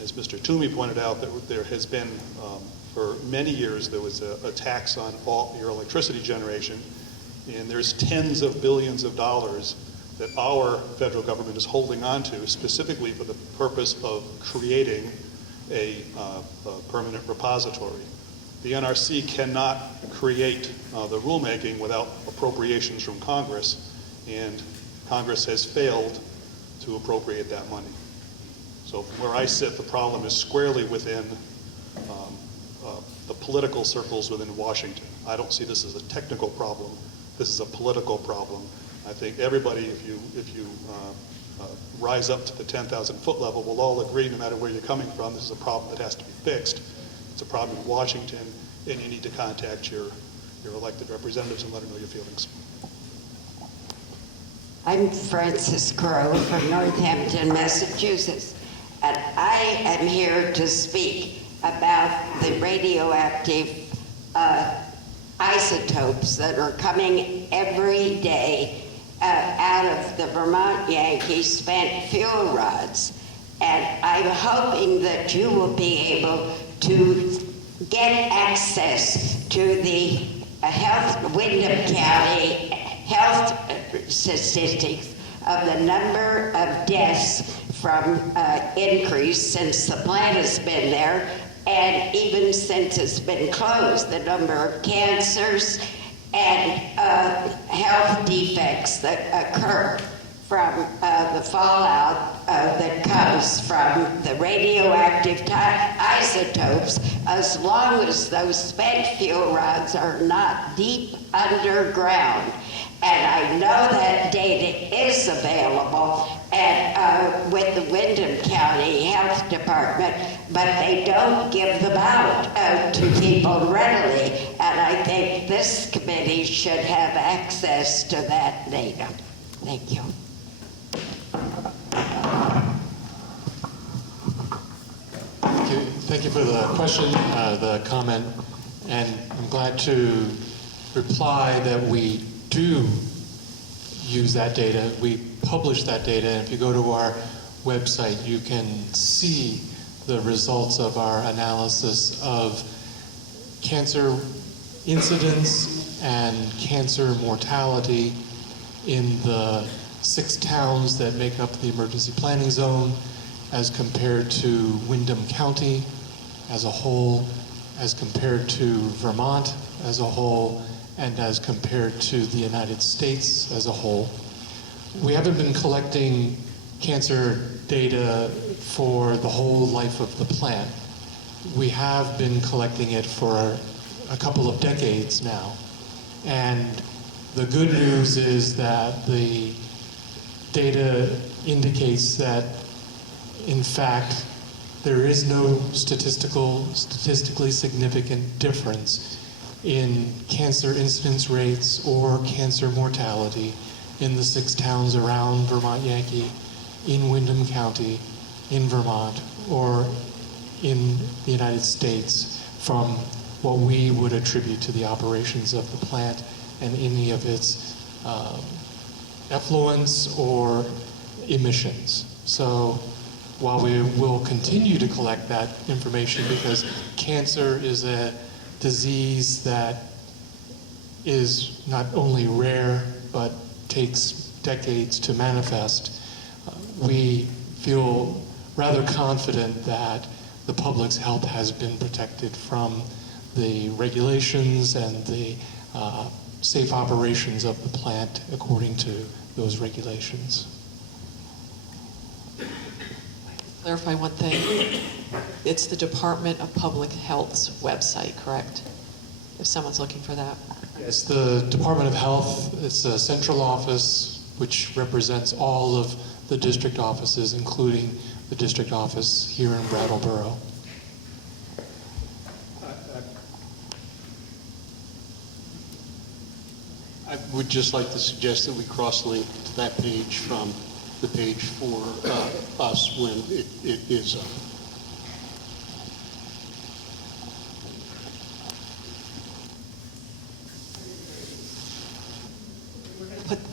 As Mr. Toomey pointed out, there has been, for many years, there was a tax on all your electricity generation, and there's tens of billions of dollars that our federal government is holding on to, specifically for the purpose of creating a permanent repository. The NRC cannot create the rulemaking without appropriations from Congress, and Congress has failed to appropriate that money. So from where I sit, the problem is squarely within the political circles within Washington. I don't see this as a technical problem. This is a political problem. I think everybody, if you rise up to the 10,000-foot level, will all agree, no matter where you're coming from, this is a problem that has to be fixed. It's a problem in Washington, and you need to contact your elected representatives and let them know your feelings. I'm Frances Crowe from Northampton, Massachusetts, and I am here to speak about the radioactive isotopes that are coming every day out of the Vermont Yankee spent fuel rods. And I'm hoping that you will be able to get access to the Wyndham County health statistics of the number of deaths from increase since the plant has been there, and even since it's been closed, the number of cancers and health defects that occur from the fallout that comes from the radioactive isotopes, as long as those spent fuel rods are not deep underground. And I know that data is available with the Wyndham County Health Department, but they don't give them out to people readily. And I think this committee should have access to that data. Thank you. Thank you for the question, the comment, and I'm glad to reply that we do use that data. We publish that data, and if you go to our website, you can see the results of our analysis of cancer incidence and cancer mortality in the 6 towns that make up the emergency planning zone, as compared to Wyndham County as a whole, as compared to Vermont as a whole, and as compared to the United States as a whole. We haven't been collecting cancer data for the whole life of the plant. We have been collecting it for a couple of decades now. And the good news is that the data indicates that, in fact, there is no statistically significant difference in cancer incidence rates or cancer mortality in the 6 towns around Vermont Yankee, in Wyndham County, in Vermont, or in the United States from what we would attribute to the operations of the plant and any of its effluents or emissions. So while we will continue to collect that information, because cancer is a disease that is not only rare but takes decades to manifest, we feel rather confident that the public's health has been protected from the regulations and the safe operations of the plant according to those regulations. Clarify one thing. It's the Department of Public Health's website, correct? If someone's looking for that. It's the Department of Health. It's a central office which represents all of the district offices, including the district office here in Brattleboro. I would just like to suggest that we cross-link to that page from the page for us when it is up.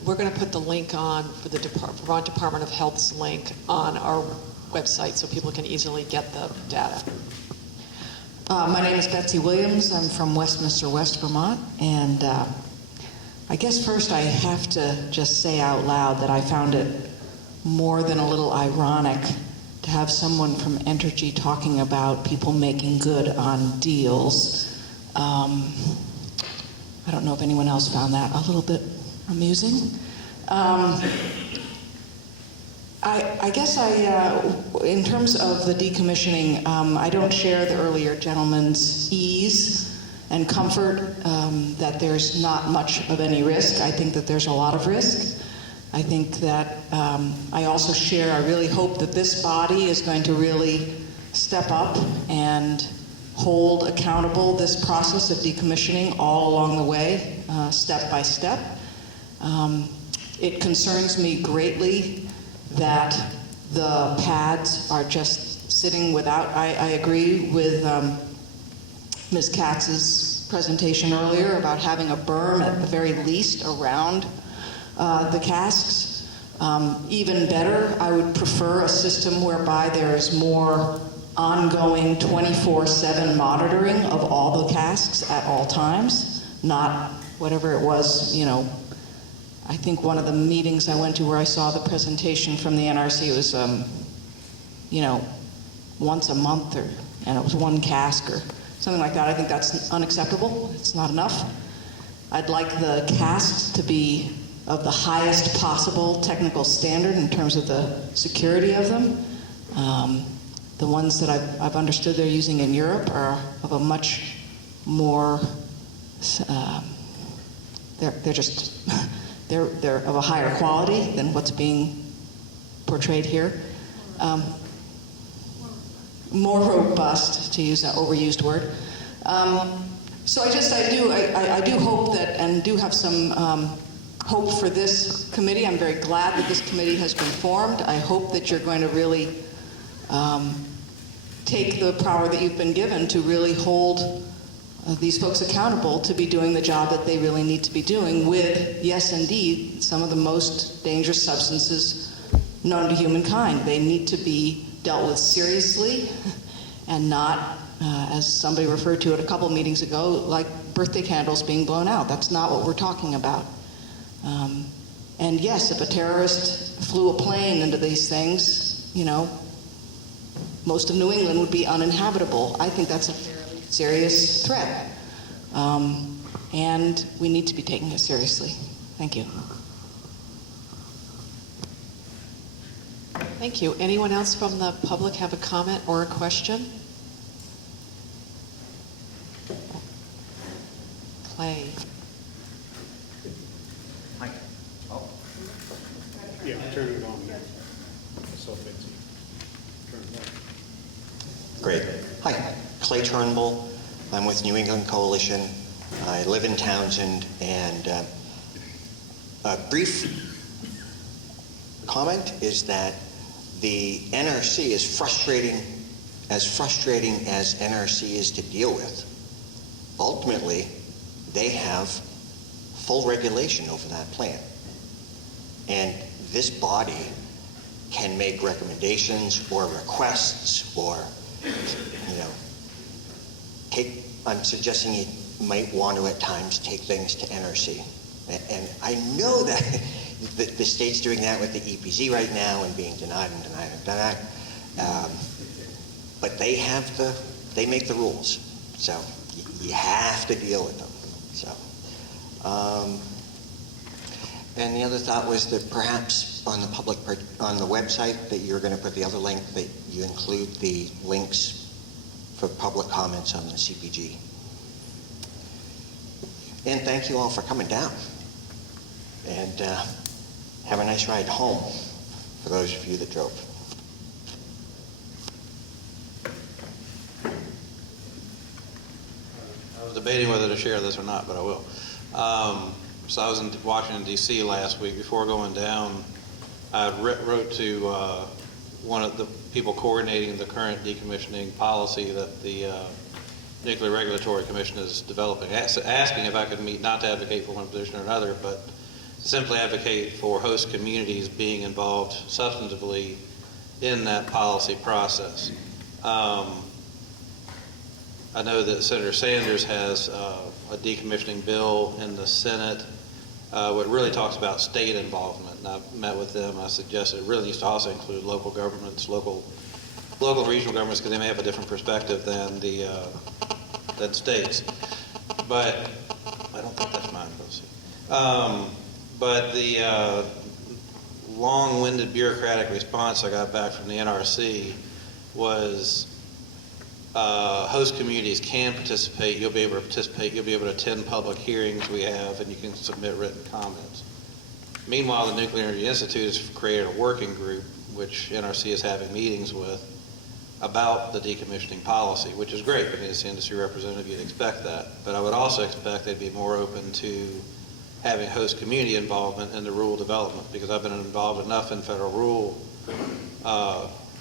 We're going to put the link on for the Vermont Department of Health's link on our website so people can easily get the data. My name is Betsy Williams. I'm from Westminster, West Vermont, and I guess first I have to just say out loud that I found it more than a little ironic to have someone from Entergy talking about people making good on deals. I don't know if anyone else found that a little bit amusing. I guess in terms of the decommissioning, I don't share the earlier gentleman's ease and comfort that there's not much of any risk. I think that there's a lot of risk. I think that I also share, I really hope that this body is going to really step up and hold accountable this process of decommissioning all along the way, step by step. It concerns me greatly that the pads are just sitting without, I agree with Ms. Katz's presentation earlier about having a berm at the very least around the casks. Even better, I would prefer a system whereby there is more ongoing 24/7 monitoring of all the casks at all times, not whatever it was, I think one of the meetings I went to where I saw the presentation from the NRC was, once a month, and it was one cask or something like that. I think that's unacceptable. It's not enough. I'd like the casks to be of the highest possible technical standard in terms of the security of them. The ones that I've understood they're using in Europe are of a much more, they're of a higher quality than what's being portrayed here. More robust, to use an overused word. So I do hope that, and do have some hope for this committee. I'm very glad that this committee has been formed. I hope that you're going to really take the power that you've been given to really hold these folks accountable to be doing the job that they really need to be doing with, yes, indeed, some of the most dangerous substances known to humankind. They need to be dealt with seriously and not, as somebody referred to it a couple meetings ago, like birthday candles being blown out. That's not what we're talking about. And yes, if a terrorist flew a plane into these things, most of New England would be uninhabitable. I think that's a fairly serious threat. And we need to be taking it seriously. Thank you. Thank you. Anyone else from the public have a comment or a question? Clay. Hi. Oh. Yeah, turn it on there. So fancy. Turn it on. Great. Hi, Clay Turnbull. I'm with New England Coalition. I live in Townsend, and a brief comment is that the NRC is frustrating as NRC is to deal with. Ultimately, they have full regulation over that plan. And this body can make recommendations or requests or, I'm suggesting you might want to at times take things to NRC. And I know that the state's doing that with the EPZ right now and being denied and denied and denied. But they make the rules. So you have to deal with them. So, and the other thought was that perhaps on the on the website that you're going to put the other link, that you include the links for public comments on the CPG. And thank you all for coming down. And have a nice ride home for those of you that drove. I was debating whether to share this or not, but I will. So I was in Washington, D.C. last week. Before going down, I wrote to one of the people coordinating the current decommissioning policy that the Nuclear Regulatory Commission is developing, asking if I could meet, not to advocate for one position or another, but to simply advocate for host communities being involved substantively in that policy process. I know that Senator Sanders has a decommissioning bill in the Senate, what really talks about state involvement. And I've met with them. I suggested it really needs to also include local governments, local and regional governments, because they may have a different perspective than than states. But I don't think that's mine. Let's see. But the long-winded bureaucratic response I got back from the NRC was host communities can participate. You'll be able to participate. You'll be able to attend public hearings we have, and you can submit written comments. Meanwhile, the Nuclear Energy Institute has created a working group, which NRC is having meetings with, about the decommissioning policy, which is great. I mean, as the industry representative, you'd expect that. But I would also expect they'd be more open to having host community involvement in the rule development, because I've been involved enough in federal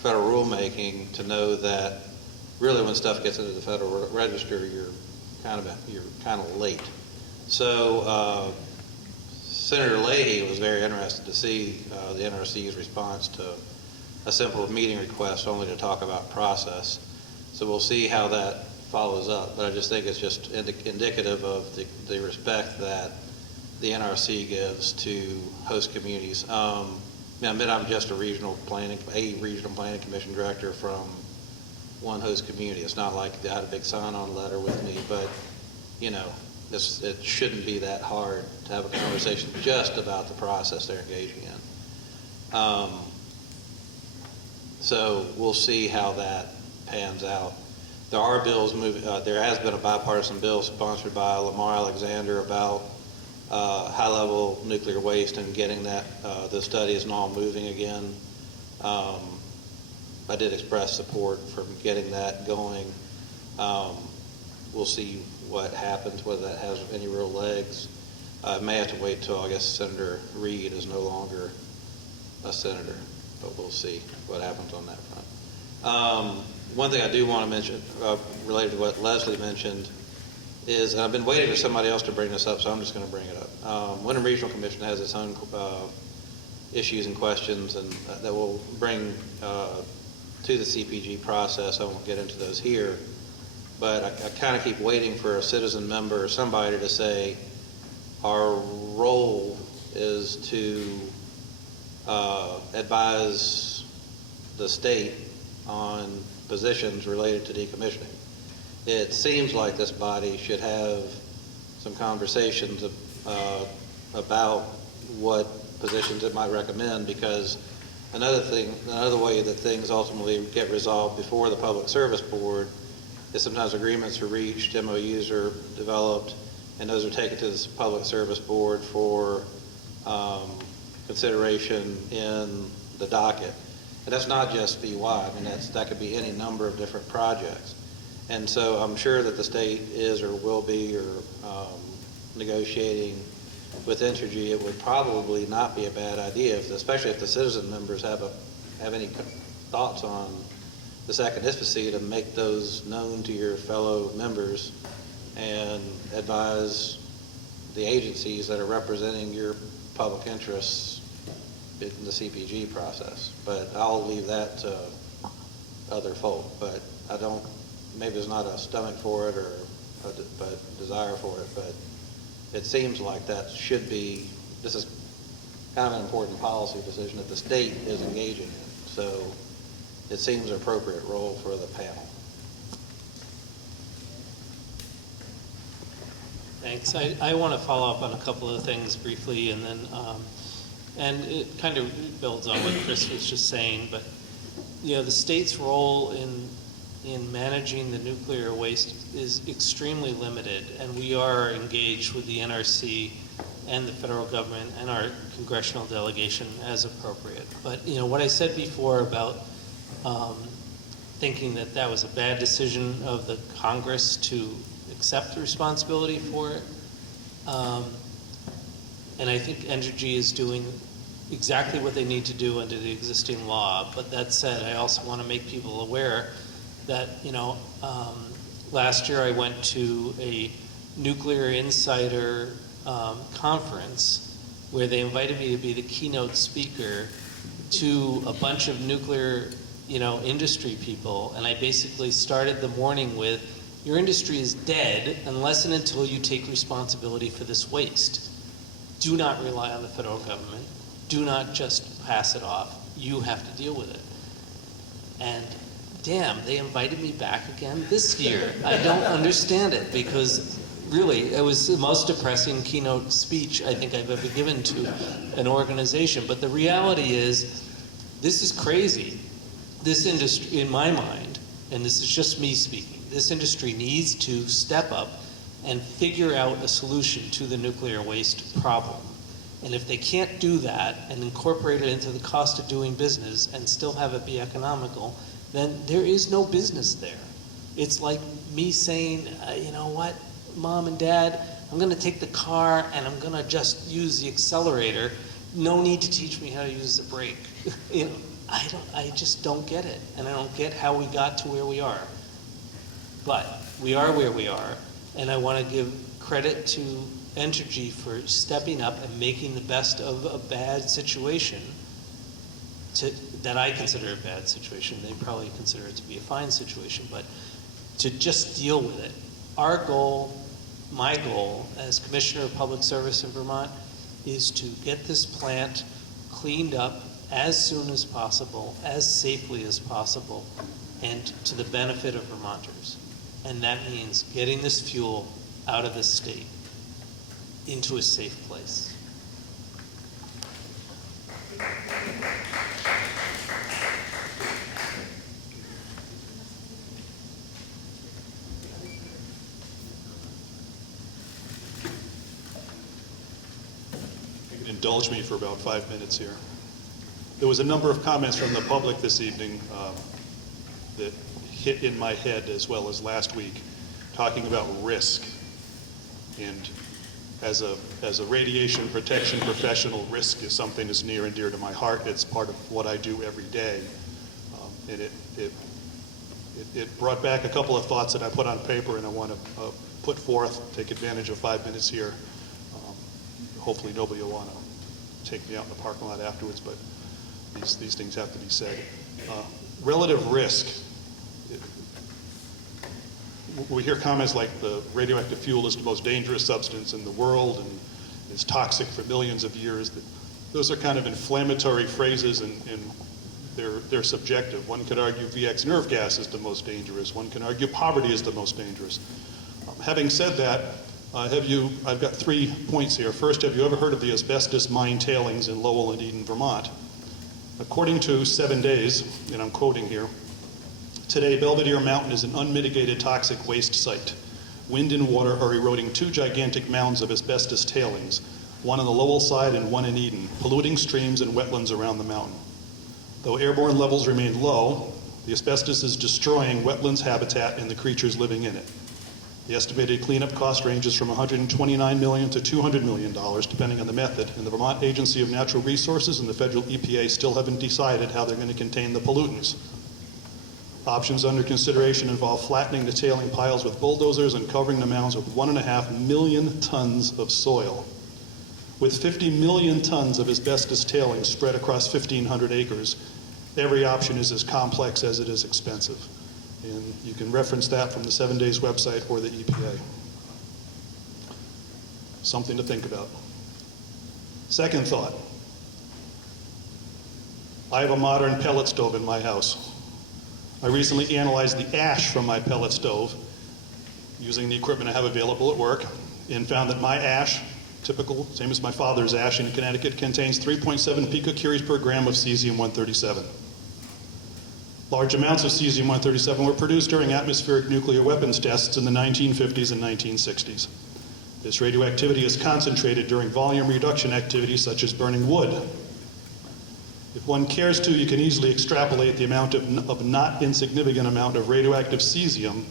rulemaking to know that really when stuff gets into the Federal Register, you're kind of late. So Senator Leahy was very interested to see the NRC's response to a simple meeting request only to talk about process. So we'll see how that follows up. But I just think it's just indicative of the respect that the NRC gives to host communities. I admit I'm just a regional planning commission director from one host community. It's not like they had a big sign-on letter with me, but you know, it shouldn't be that hard to have a conversation just about the process they're engaging in. So we'll see how that pans out. There are bills moving. There has been a bipartisan bill sponsored by Lamar Alexander about high-level nuclear waste and getting that the studies and all moving again. I did express support for getting that going. We'll see what happens, whether that has any real legs. May have to wait till, I guess, Senator Reed is no longer a senator, but we'll see what happens on that front. One thing I do want to mention, related to what Leslie mentioned, is, and I've been waiting for somebody else to bring this up, so I'm just going to bring it up. Wyndham Regional Commission has its own issues and questions, and that will bring to the CPG process. I won't get into those here, but I kind of keep waiting for a citizen member or somebody to say, our role is to advise the state on positions related to decommissioning. It seems like this body should have some conversations about what positions it might recommend, because another way that things ultimately get resolved before the Public Service Board is sometimes agreements are reached, MOUs are developed, and those are taken to the Public Service Board for consideration in the docket. And that's not just VY. I mean, that could be any number of different projects. And so I'm sure that the state is or will be negotiating with Entergy. It would probably not be a bad idea, especially if the citizen members have any thoughts on the second ISPC, to make those known to your fellow members and advise the agencies that are representing your public interests in the CPG process. But I'll leave that to other folk. But I don't, maybe there's not a stomach for it or a desire for it, but it seems like that should be, this is kind of an important policy decision that the state is engaging in. So it seems an appropriate role for the panel. Thanks. I want to follow up on a couple of things briefly, and then, and it kind of builds on what Chris was just saying, but, you know, the state's role in managing the nuclear waste is extremely limited, and we are engaged with the NRC and the federal government and our congressional delegation as appropriate. But, you know, what I said before about thinking that that was a bad decision of the Congress to accept the responsibility for it, and I think Entergy is doing exactly what they need to do under the existing law. But that said, I also want to make people aware that, you know, last year I went to a nuclear insider conference where they invited me to be the keynote speaker to a bunch of nuclear, you know, industry people, and I basically started the morning with, your industry is dead unless and until you take responsibility for this waste. Do not rely on the federal government. Do not just pass it off. You have to deal with it. And damn, they invited me back again this year. I don't understand it, because really, it was the most depressing keynote speech I think I've ever given to an organization. But the reality is, this is crazy. This industry, in my mind, and this is just me speaking, this industry needs to step up and figure out a solution to the nuclear waste problem. And if they can't do that and incorporate it into the cost of doing business and still have it be economical, then there is no business there. It's like me saying, you know what, Mom and Dad, I'm going to take the car and I'm going to just use the accelerator. No need to teach me how to use the brake. You know, I just don't get it, and I don't get how we got to where we are. But we are where we are, and I want to give credit to Entergy for stepping up and making the best of a bad situation that I consider a bad situation. They probably consider it to be a fine situation, but to just deal with it. Our goal, my goal as Commissioner of Public Service in Vermont, is to get this plant cleaned up as soon as possible, as safely as possible, and to the benefit of Vermonters. And that means getting this fuel out of the state into a safe place. Indulge me for about 5 minutes here. There was a number of comments from the public this evening that hit in my head as well as last week, talking about risk. And as a radiation protection professional, risk is something that's near and dear to my heart. It's part of what I do every day. And it brought back a couple of thoughts that I put on paper, and I want to put forth, take advantage of 5 minutes here. Hopefully nobody will want to take me out in the parking lot afterwards, but these things have to be said. Relative risk. We hear comments like the radioactive fuel is the most dangerous substance in the world and is toxic for millions of years. Those are kind of inflammatory phrases, and they're subjective. One could argue VX nerve gas is the most dangerous. One can argue poverty is the most dangerous. Having said that, I've got 3 points here. First, have you ever heard of the asbestos mine tailings in Lowell and Eden, Vermont? According to 7 Days, and I'm quoting here, today Belvedere Mountain is an unmitigated toxic waste site. Wind and water are eroding 2 gigantic mounds of asbestos tailings, one on the Lowell side and one in Eden, polluting streams and wetlands around the mountain. Though airborne levels remain low, the asbestos is destroying wetlands habitat and the creatures living in it. The estimated cleanup cost ranges from $129 million to $200 million, depending on the method, and the Vermont Agency of Natural Resources and the federal EPA still haven't decided how they're going to contain the pollutants. Options under consideration involve flattening the tailing piles with bulldozers and covering the mounds with 1.5 million tons of soil. With 50 million tons of asbestos tailings spread across 1,500 acres, every option is as complex as it is expensive. And you can reference that from the 7 Days website or the EPA. Something to think about. Second thought. I have a modern pellet stove in my house. I recently analyzed the ash from my pellet stove using the equipment I have available at work and found that my ash, typical, same as my father's ash in Connecticut, contains 3.7 picocuries per gram of cesium-137. Large amounts of cesium-137 were produced during atmospheric nuclear weapons tests in the 1950s and 1960s. This radioactivity is concentrated during volume reduction activities such as burning wood. If one cares to, you can easily extrapolate the amount of not insignificant amount of radioactive cesium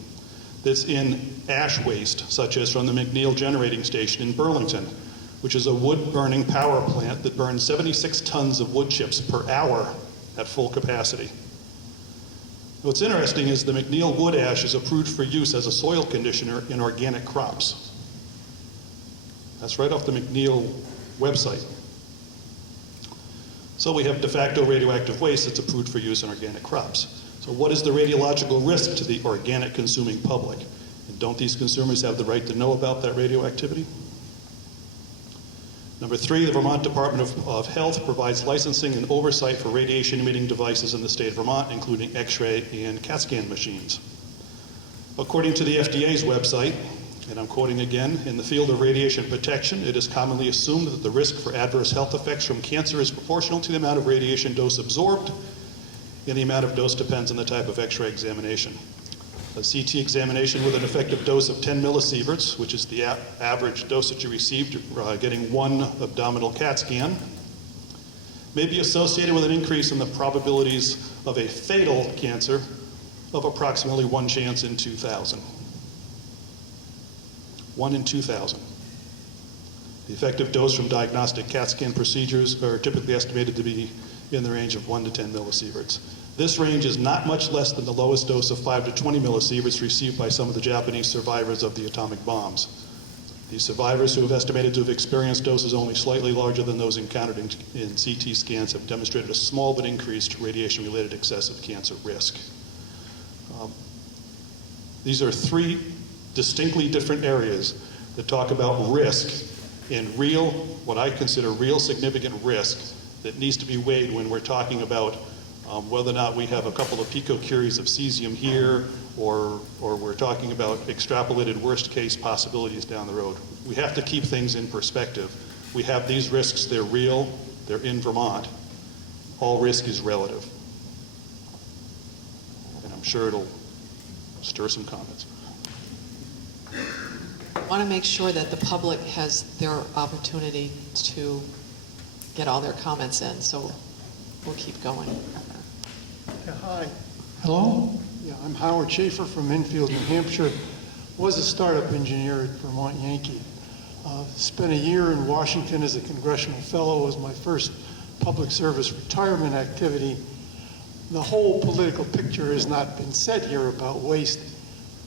that's in ash waste, such as from the McNeil Generating Station in Burlington, which is a wood-burning power plant that burns 76 tons of wood chips per hour at full capacity. What's interesting is the McNeil wood ash is approved for use as a soil conditioner in organic crops. That's right off the McNeil website. So we have de facto radioactive waste that's approved for use in organic crops. So what is the radiological risk to the organic consuming public? And don't these consumers have the right to know about that radioactivity? Number 3, the Vermont Department of Health provides licensing and oversight for radiation-emitting devices in the state of Vermont, including X-ray and CAT scan machines. According to the FDA's website, and I'm quoting again, in the field of radiation protection, it is commonly assumed that the risk for adverse health effects from cancer is proportional to the amount of radiation dose absorbed, and the amount of dose depends on the type of X-ray examination. A CT examination with an effective dose of 10 millisieverts, which is the average dosage you received getting one abdominal CAT scan, may be associated with an increase in the probabilities of a fatal cancer of approximately 1 chance in 2,000. 1 in 2,000. The effective dose from diagnostic CAT scan procedures are typically estimated to be in the range of 1 to 10 millisieverts. This range is not much less than the lowest dose of 5 to 20 millisieverts received by some of the Japanese survivors of the atomic bombs. These survivors who have estimated to have experienced doses only slightly larger than those encountered in CT scans have demonstrated a small but increased radiation-related excessive cancer risk. These are three distinctly different areas that talk about risk in real, what I consider real significant risk that needs to be weighed when we're talking about whether or not we have a couple of picocuries of cesium here, or we're talking about extrapolated worst case possibilities down the road. We have to keep things in perspective. We have these risks, they're real, they're in Vermont. All risk is relative. And I'm sure it'll stir some comments. I want to make sure that the public has their opportunity to get all their comments in, so we'll keep going. Yeah, hi. Hello? Yeah, I'm Howard Schaefer from Enfield, New Hampshire. Was a startup engineer at Vermont Yankee. Spent a year in Washington as a congressional fellow. Was my first public service retirement activity. The whole political picture has not been said here about waste.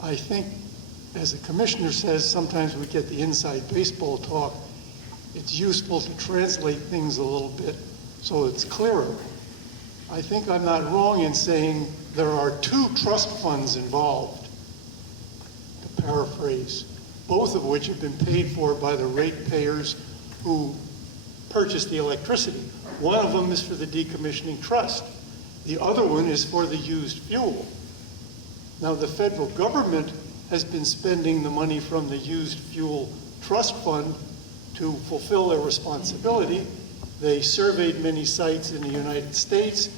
I think, as the commissioner says, sometimes we get the inside baseball talk. It's useful to translate things a little bit so it's clearer. I think I'm not wrong in saying there are two trust funds involved, to paraphrase, both of which have been paid for by the ratepayers who purchased the electricity. One of them is for the decommissioning trust. The other one is for the used fuel. Now, the federal government has been spending the money from the used fuel trust fund to fulfill their responsibility. They surveyed many sites in the United States.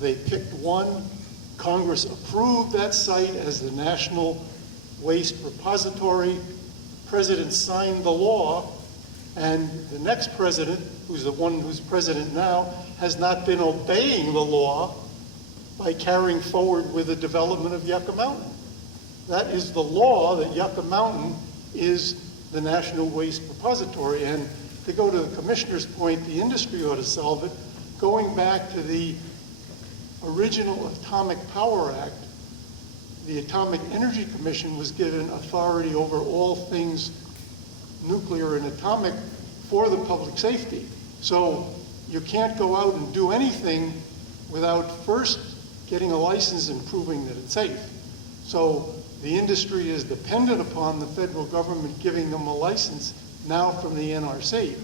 They picked one. Congress approved that site as the National Waste Repository. President signed the law, and the next president, who's the one who's president now, has not been obeying the law by carrying forward with the development of Yucca Mountain. That is the law, that Yucca Mountain is the National Waste Repository. And to go to the commissioner's point, the industry ought to solve it. Going back to the original Atomic Power Act, the Atomic Energy Commission was given authority over all things nuclear and atomic for the public safety. So you can't go out and do anything without first getting a license and proving that it's safe. So the industry is dependent upon the federal government giving them a license now from the NRC.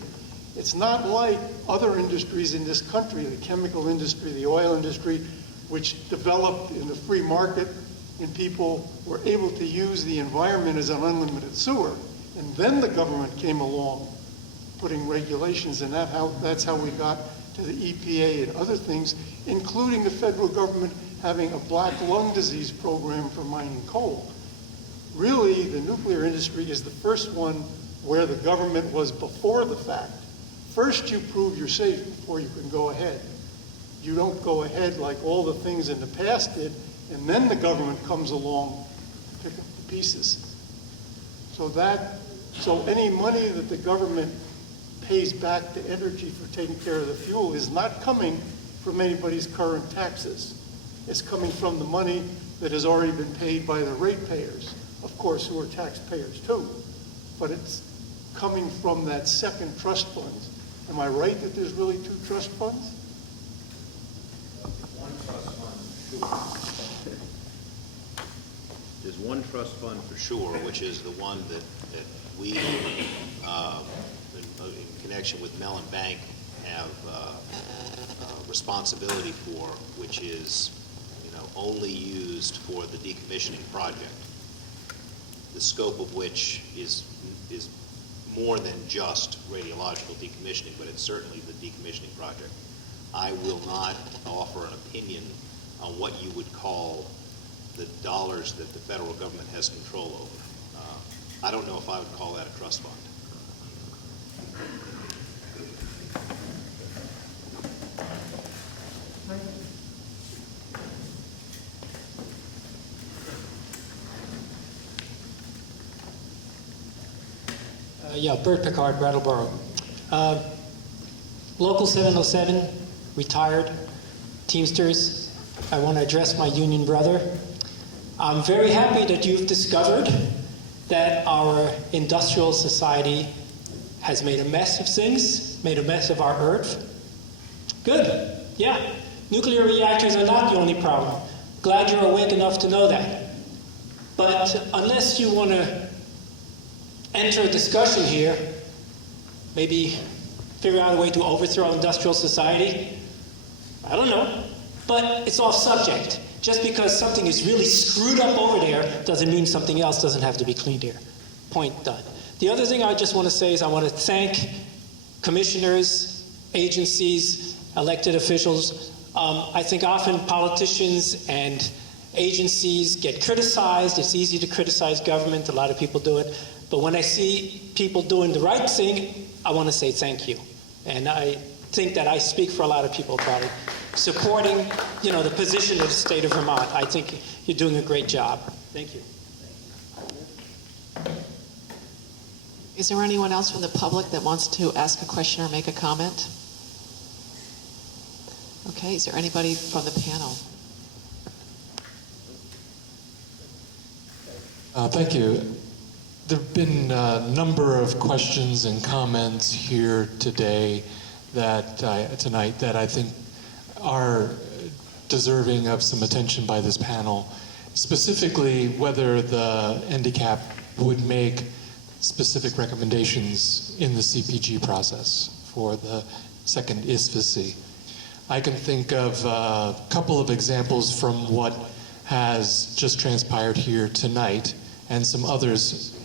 It's not like other industries in this country, the chemical industry, the oil industry, which developed in the free market and people were able to use the environment as an unlimited sewer. And then the government came along putting regulations, and that's how we got to the EPA and other things, including the federal government having a black lung disease program for mining coal. Really, the nuclear industry is the first one where the government was before the fact. First, you prove you're safe before you can go ahead. You don't go ahead like all the things in the past did, and then the government comes along to pick up the pieces. So any money that the government pays back to Entergy for taking care of the fuel is not coming from anybody's current taxes. It's coming from the money that has already been paid by the ratepayers, of course, who are taxpayers too. But it's coming from that second trust fund. Am I right that there's really two trust funds? One trust fund, sure. There's one trust fund for sure, which is the one that we, in connection with Mellon Bank, have responsibility for, which is, only used for the decommissioning project, the scope of which is more than just radiological decommissioning, but it's certainly the decommissioning project. I will not offer an opinion on what you would call the dollars that the federal government has control over. I don't know if I would call that a trust fund. Yeah, Bert Pickard, Brattleboro. Local 707, retired, Teamsters. I want to address my union brother. I'm very happy that you've discovered that our industrial society has made a mess of things, made a mess of our Earth? Good, yeah. Nuclear reactors are not the only problem. Glad you're awake enough to know that. But unless you want to enter a discussion here, maybe figure out a way to overthrow industrial society, I don't know. But it's off subject. Just because something is really screwed up over there doesn't mean something else doesn't have to be cleaned here. Point done. The other thing I just want to say is I want to thank commissioners, agencies, elected officials. I think often politicians and agencies get criticized. It's easy to criticize government. A lot of people do it. But when I see people doing the right thing, I want to say thank you. And I think that I speak for a lot of people probably supporting, the position of the state of Vermont. I think you're doing a great job. Thank you. Is there anyone else from the public that wants to ask a question or make a comment? Okay, is there anybody from the panel? Thank you. There have been a number of questions and comments here tonight that I think are deserving of some attention by this panel. Specifically, whether the NDCAP would make specific recommendations in the CPG process for the second ISFSI. I can think of a couple of examples from what has just transpired here tonight and some others.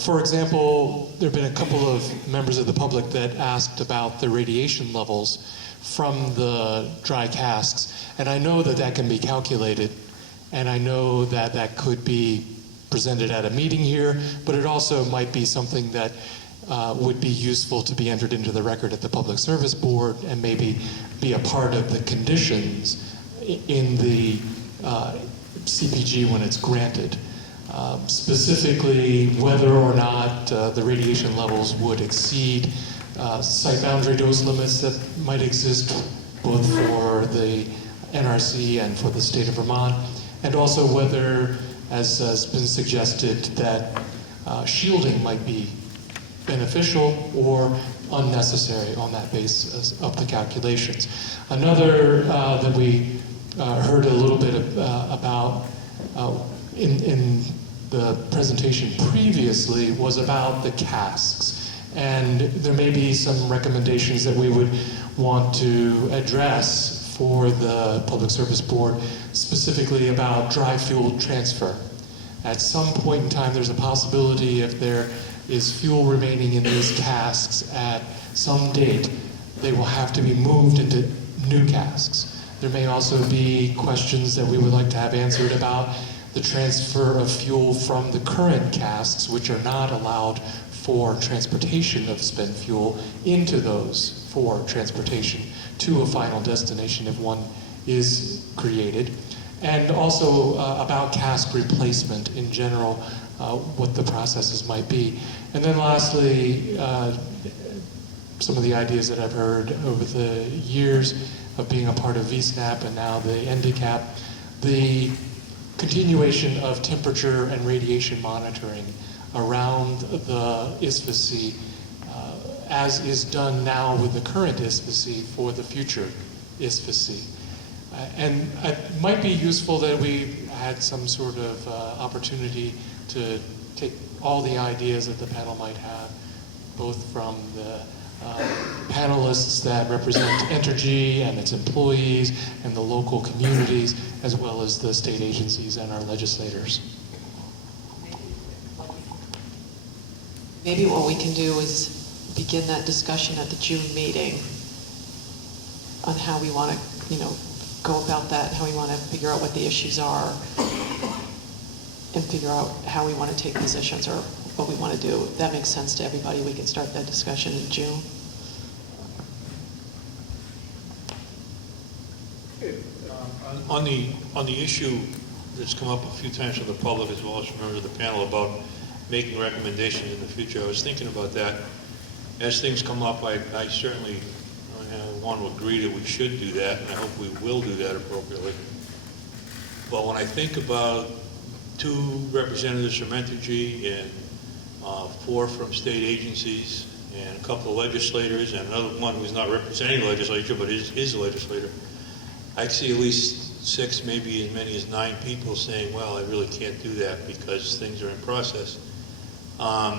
For example, there have been a couple of members of the public that asked about the radiation levels from the dry casks, and I know that that can be calculated, and I know that that could be presented at a meeting here, but it also might be something that would be useful to be entered into the record at the Public Service Board and maybe be a part of the conditions in the CPG when it's granted. Specifically, whether or not the radiation levels would exceed site boundary dose limits that might exist both for the NRC and for the state of Vermont, and also whether, as has been suggested, that shielding might be beneficial or unnecessary on that basis of the calculations. Another that we heard a little bit about in the presentation previously was about the casks. And there may be some recommendations that we would want to address for the Public Service Board, specifically about dry fuel transfer. At some point in time, there's a possibility if there is fuel remaining in these casks at some date, they will have to be moved into new casks. There may also be questions that we would like to have answered about the transfer of fuel from the current casks, which are not allowed for transportation of spent fuel, into those for transportation to a final destination if one is created. And also about cask replacement in general, what the processes might be. And then lastly, some of the ideas that I've heard over the years of being a part of VSNAP and now the NDCAP, the continuation of temperature and radiation monitoring around the ISFSI, as is done now with the current ISFSI for the future ISFSI. And it might be useful that we had some sort of opportunity to take all the ideas that the panel might have, both from the panelists that represent Entergy and its employees and the local communities, as well as the state agencies and our legislators. Maybe what we can do is begin that discussion at the June meeting on how we want to, go about that, how we want to figure out what the issues are, and figure out how we want to take positions or what we want to do. If that makes sense to everybody, we can start that discussion in June. On the issue that's come up a few times from the public as well as from members of the panel about making recommendations in the future, I was thinking about that. As things come up, I certainly want to agree that we should do that, and I hope we will do that appropriately. But when I think about 2 representatives from Entergy and 4 from state agencies and a couple of legislators and another one who's not representing the legislature but is a legislator. I'd see at least 6, maybe as many as 9 people saying, well, I really can't do that because things are in process. I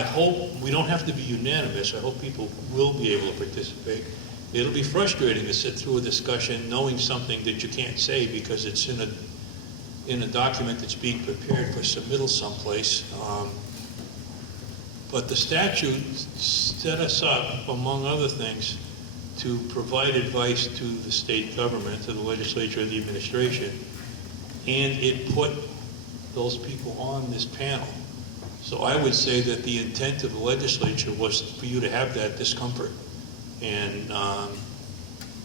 hope we don't have to be unanimous. I hope people will be able to participate. It'll be frustrating to sit through a discussion knowing something that you can't say because it's in a document that's being prepared for submittal someplace. But the statute set us up, among other things, to provide advice to the state government, to the legislature and the administration, and it put those people on this panel. So I would say that the intent of the legislature was for you to have that discomfort. And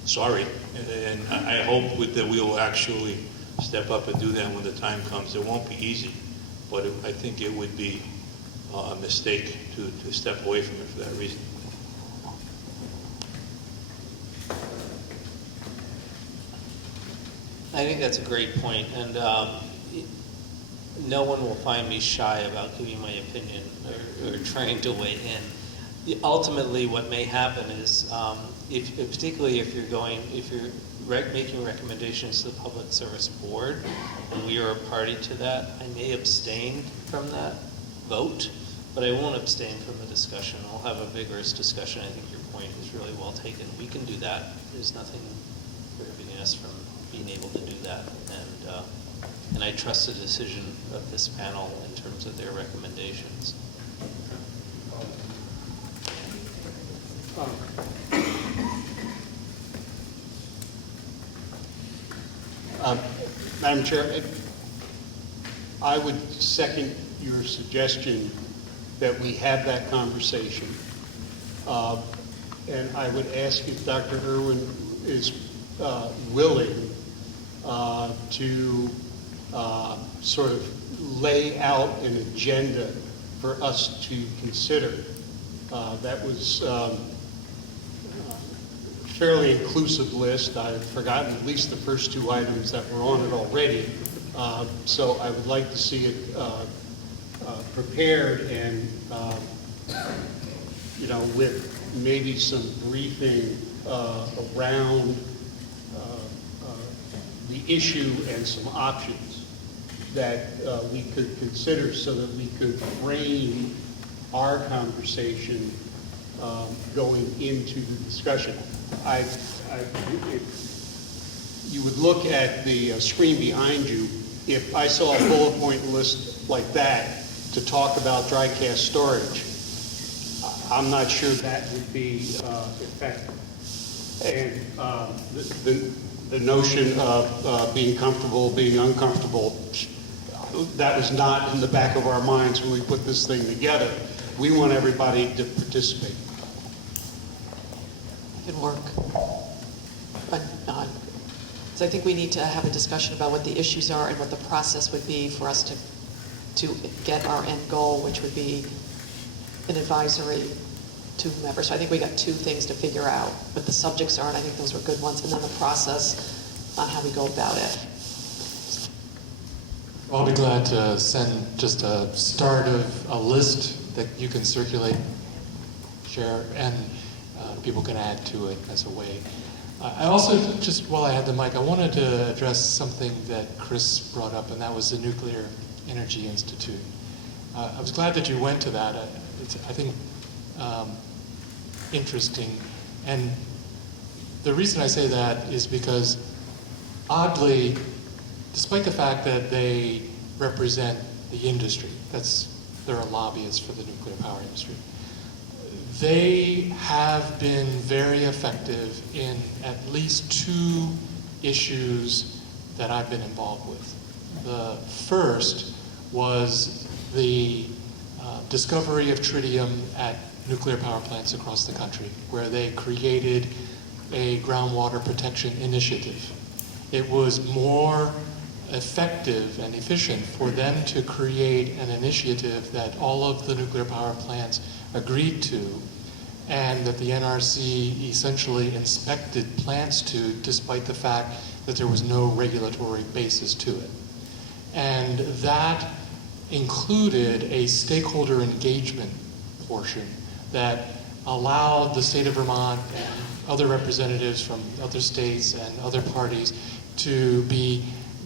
sorry, and I hope that we will actually step up and do that when the time comes. It won't be easy, but I think it would be a mistake to step away from it for that reason. I think that's a great point, and no one will find me shy about giving my opinion or trying to weigh in. Ultimately, what may happen is, particularly if you're making recommendations to the Public Service Board, and we are a party to that, I may abstain from that vote, but I won't abstain from the discussion. We'll have a vigorous discussion. I think your point is really well taken. We can do that. There's nothing prohibiting us from being able to do that, and I trust the decision of this panel in terms of their recommendations. Madam Chair, I would second your suggestion that we have that conversation. And I would ask if Dr. Irwin is willing to sort of lay out an agenda for us to consider. That was a fairly inclusive list. I've forgotten at least the first 2 items that were on it already. So I would like to see it prepared and, with maybe some briefing around the issue and some options that we could consider so that we could frame our conversation going into the discussion. If you would look at the screen behind you, if I saw a bullet point list like that to talk about dry cask storage, I'm not sure that would be effective. And the notion of being comfortable, being uncomfortable, that was not in the back of our minds when we put this thing together. We want everybody to participate. It can work. But so I think we need to have a discussion about what the issues are and what the process would be for us to get our end goal, which would be an advisory to members. So I think we got 2 things to figure out, what the subjects are, and I think those were good ones, and then the process on how we go about it. I'll be glad to send just a start of a list that you can circulate, share, and people can add to it as a way. I also, just while I had the mic, I wanted to address something that Chris brought up, and that was the Nuclear Energy Institute. I was glad that you went to that. It's, I think, interesting. And the reason I say that is because, oddly, despite the fact that they represent the industry, they're a lobbyist for the nuclear power industry, they have been very effective in at least 2 issues that I've been involved with. The first was the discovery of tritium at nuclear power plants across the country, where they created a groundwater protection initiative. It was more effective and efficient for them to create an initiative that all of the nuclear power plants agreed to, and that the NRC essentially inspected plants to, despite the fact that there was no regulatory basis to it. And that included a stakeholder engagement portion that allowed the state of Vermont and other representatives from other states and other parties to be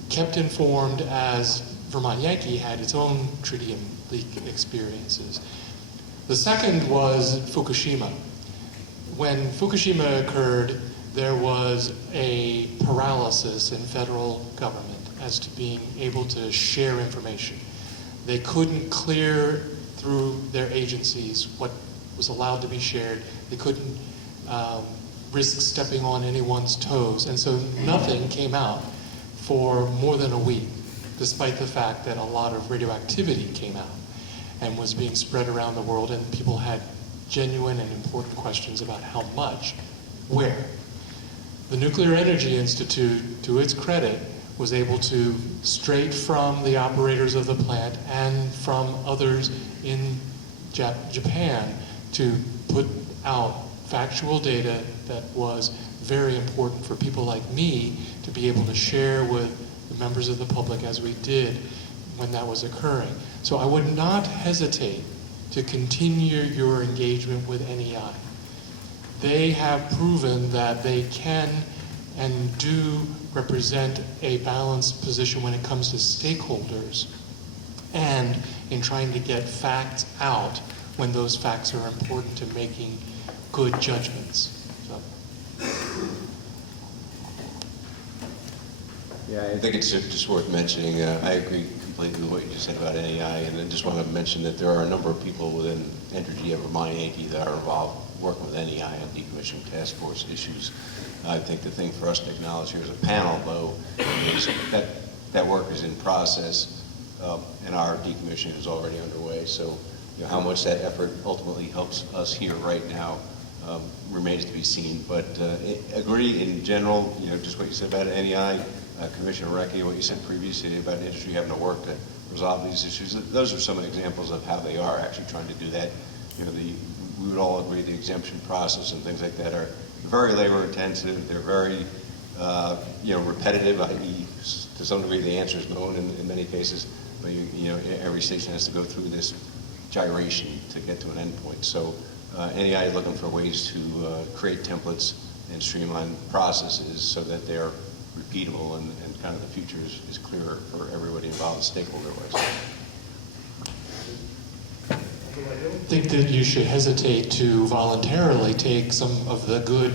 kept informed as Vermont Yankee had its own tritium leak experiences. The second was Fukushima. When Fukushima occurred, there was a paralysis in federal government as to being able to share information. They couldn't clear through their agencies what was allowed to be shared. They couldn't risk stepping on anyone's toes. And so nothing came out for more than a week, despite the fact that a lot of radioactivity came out and was being spread around the world, and people had genuine and important questions about how much, where. The Nuclear Energy Institute, to its credit, was able to, straight from the operators of the plant and from others in Japan, to put out factual data that was very important for people like me to be able to share with the members of the public as we did when that was occurring. So I would not hesitate to continue your engagement with NEI. They have proven that they can and do represent a balanced position when it comes to stakeholders and in trying to get facts out when those facts are important to making good judgments. So. Yeah, I think it's just worth mentioning. I agree completely with what you just said about NEI, and I just want to mention that there are a number of people within Entergy and Vermont Yankee that are involved working with NEI on decommissioning task force issues. I think the thing for us to acknowledge here as a panel, though, is that work is in process, and our decommissioning is already underway. So, how much that effort ultimately helps us here right now remains to be seen. But agree in general, just what you said about NEI, Commissioner Recchi, what you said previously about industry having to work to resolve these issues. Those are some examples of how they are actually trying to do that. We would all agree the exemption process and things like that are very labor intensive. They're very repetitive, i.e. to some degree the answer is known in many cases, but every station has to go through this gyration to get to an endpoint. So NEI is looking for ways to create templates and streamline processes so that they're repeatable and kind of the future is clearer for everybody involved stakeholder-wise. I think that you should hesitate to voluntarily take some of the good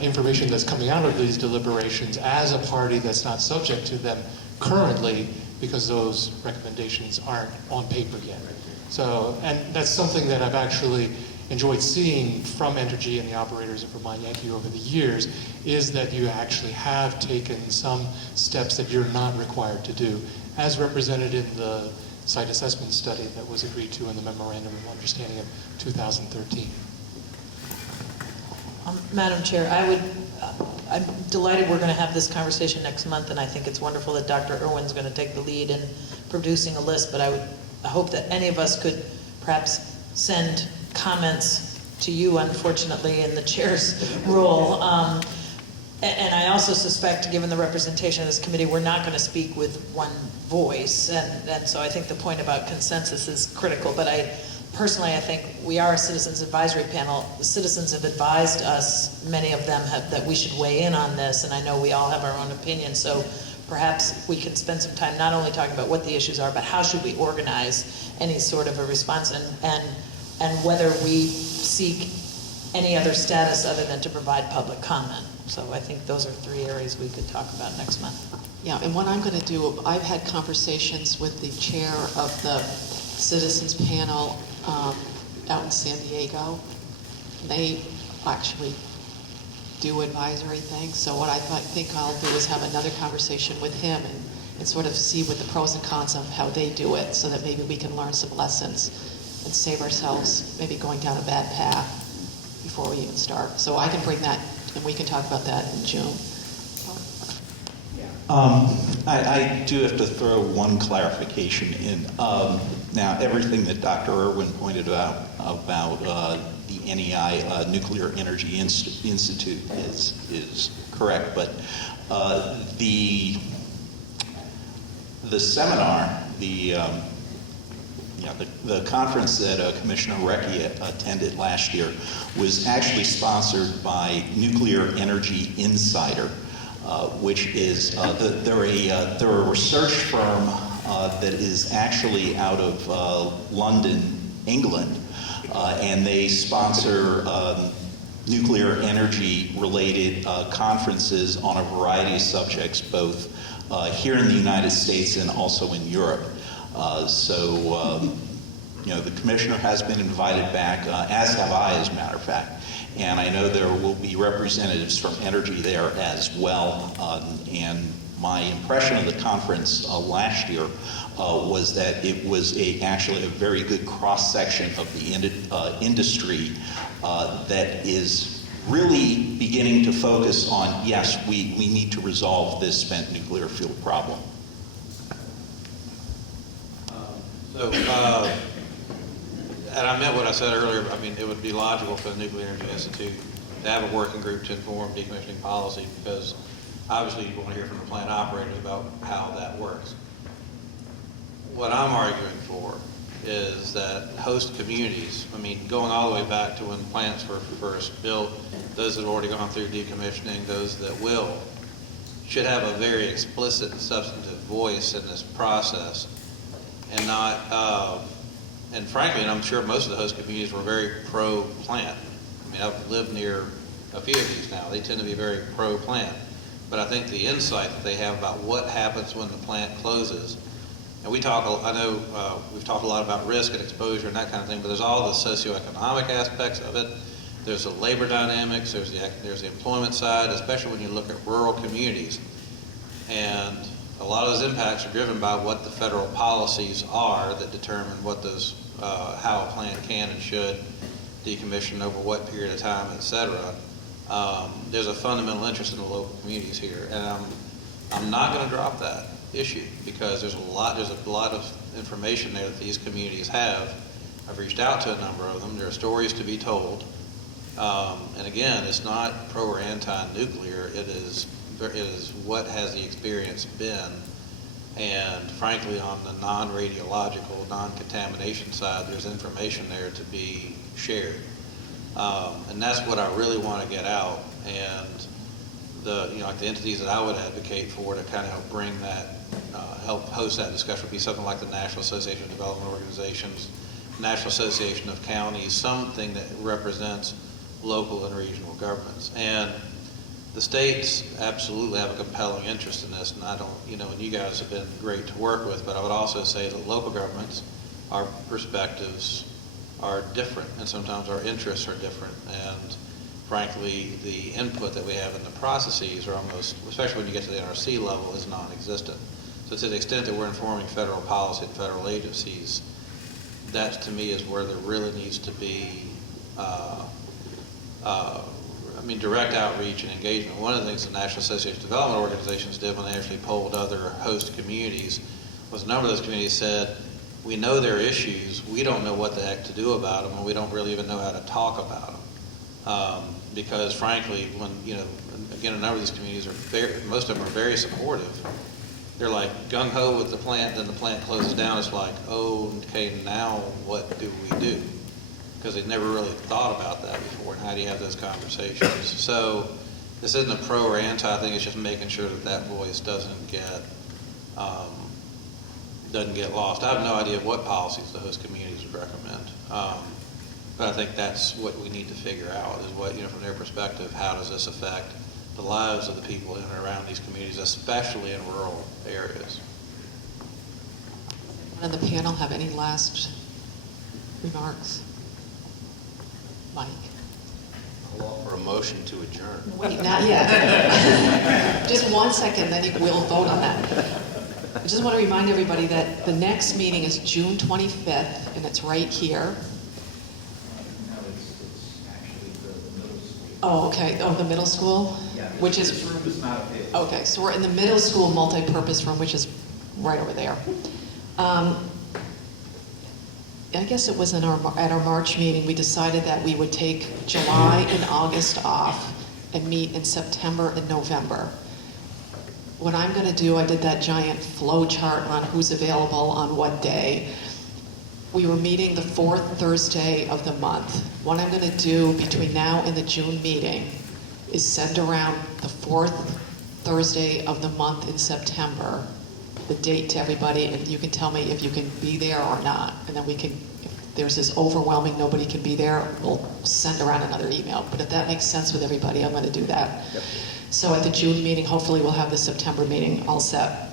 information that's coming out of these deliberations as a party that's not subject to them currently, because those recommendations aren't on paper yet. So, and that's something that I've actually enjoyed seeing from Entergy and the operators of Vermont Yankee over the years, is that you actually have taken some steps that you're not required to do, as represented in the site assessment study that was agreed to in the Memorandum of Understanding of 2013. Madam Chair, I'm delighted we're going to have this conversation next month, and I think it's wonderful that Dr. Irwin's going to take the lead in producing a list, but I hope that any of us could perhaps send comments to you, unfortunately, in the chair's role. And I also suspect, given the representation of this committee, we're not going to speak with one voice. And so I think the point about consensus is critical. But personally, I think we are a citizens advisory panel. The citizens have advised us, many of them have, that we should weigh in on this. And I know we all have our own opinion. So perhaps we can spend some time not only talking about what the issues are, but how should we organize any sort of a response, and whether we seek any other status other than to provide public comment. So I think those are three areas we could talk about next month. Yeah, and what I'm going to do, I've had conversations with the chair of the citizens panel out in San Diego. They actually do advisory things. So what I think I'll do is have another conversation with him and sort of see what the pros and cons of how they do it, so that maybe we can learn some lessons and save ourselves maybe going down a bad path before we even start. So I can bring that, and we can talk about that in June. I do have to throw one clarification in. Now, everything that Dr. Irwin pointed out about the NEI, Nuclear Energy Institute, is correct, but The seminar, the conference that Commissioner Recchi attended last year was actually sponsored by Nuclear Energy Insider, which is they're a research firm that is actually out of London, England, and they sponsor nuclear energy related conferences on a variety of subjects, both here in the United States and also in Europe. The commissioner has been invited back, as have I, as a matter of fact. And I know there will be representatives from Entergy there as well. And my impression of the conference last year was that it was actually a very good cross-section of the industry that is really beginning to focus on, yes, we need to resolve this spent nuclear fuel problem. And I meant what I said earlier. I mean, it would be logical for the Nuclear Energy Institute to have a working group to inform decommissioning policy, because obviously you want to hear from the plant operators about how that works. What I'm arguing for is that host communities, I mean, going all the way back to when plants were first built, those that have already gone through decommissioning, those that will, should have a very explicit and substantive voice in this process, and not, and frankly, and I'm sure most of the host communities were very pro-plant. I mean, I've lived near a few of these now. They tend to be very pro-plant. But I think the insight that they have about what happens when the plant closes, and we talk, I know we've talked a lot about risk and exposure and that kind of thing, but there's all the socioeconomic aspects of it. There's the labor dynamics, there's the employment side, especially when you look at rural communities. And a lot of those impacts are driven by what the federal policies are that determine what those, how a plant can and should decommission over what period of time, et cetera. There's a fundamental interest in the local communities here, and I'm not going to drop that issue, because there's a lot of information there that these communities have. I've reached out to a number of them. There are stories to be told, and again, it's not pro or anti-nuclear. It is what has the experience been, and frankly, on the non-radiological, non-contamination side, there's information there to be shared. And that's what I really want to get out, and like the entities that I would advocate for to kind of help bring that, help host that discussion would be something like the National Association of Development Organizations, National Association of Counties, something that represents local and regional governments. And the states absolutely have a compelling interest in this, and I don't, and you guys have been great to work with, but I would also say that local governments, our perspectives are different, and sometimes our interests are different, and frankly, the input that we have in the processes are almost, especially when you get to the NRC level, is non-existent. So to the extent that we're informing federal policy and federal agencies, that to me is where there really needs to be direct outreach and engagement. One of the things the National Association of Development Organizations did when they actually polled other host communities was a number of those communities said, we know there are issues, we don't know what the heck to do about them, and we don't really even know how to talk about them. Because frankly, when, again, a number of these communities most of them are very supportive. They're like gung-ho with the plant, then the plant closes down. It's like, oh, okay, now what do we do? Because they'd never really thought about that before, and how do you have those conversations? So this isn't a pro or anti thing, it's just making sure that that voice doesn't get lost. I have no idea what policies the host communities would recommend. But I think that's what we need to figure out, is what, from their perspective, how does this affect the lives of the people in and around these communities, especially in rural areas. Anyone on the panel have any last remarks? Mike? I'll offer a motion to adjourn. Wait, not yet. Just 1 second, then we'll vote on that. I just want to remind everybody that the next meeting is June 25th, and it's right here. Oh, okay. Oh, the middle school? Yeah. Which is... This room is not available. Okay, so we're in the middle school multi-purpose room, which is right over there. I guess it was at our March meeting, we decided that we would take July and August off and meet in September and November. what I'm going to do, I did that giant flow chart on who's available on what day. We were meeting the fourth Thursday of the month. What I'm going to do between now and the June meeting is send around the fourth Thursday of the month in September, the date to everybody, and you can tell me if you can be there or not. And then we can, if there's this overwhelming nobody can be there, we'll send around another email. But if that makes sense with everybody, I'm going to do that. Yep. So at the June meeting, hopefully we'll have the September meeting all set.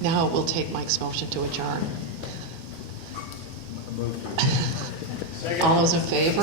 Now we'll take Mike's motion to adjourn. All those in favor?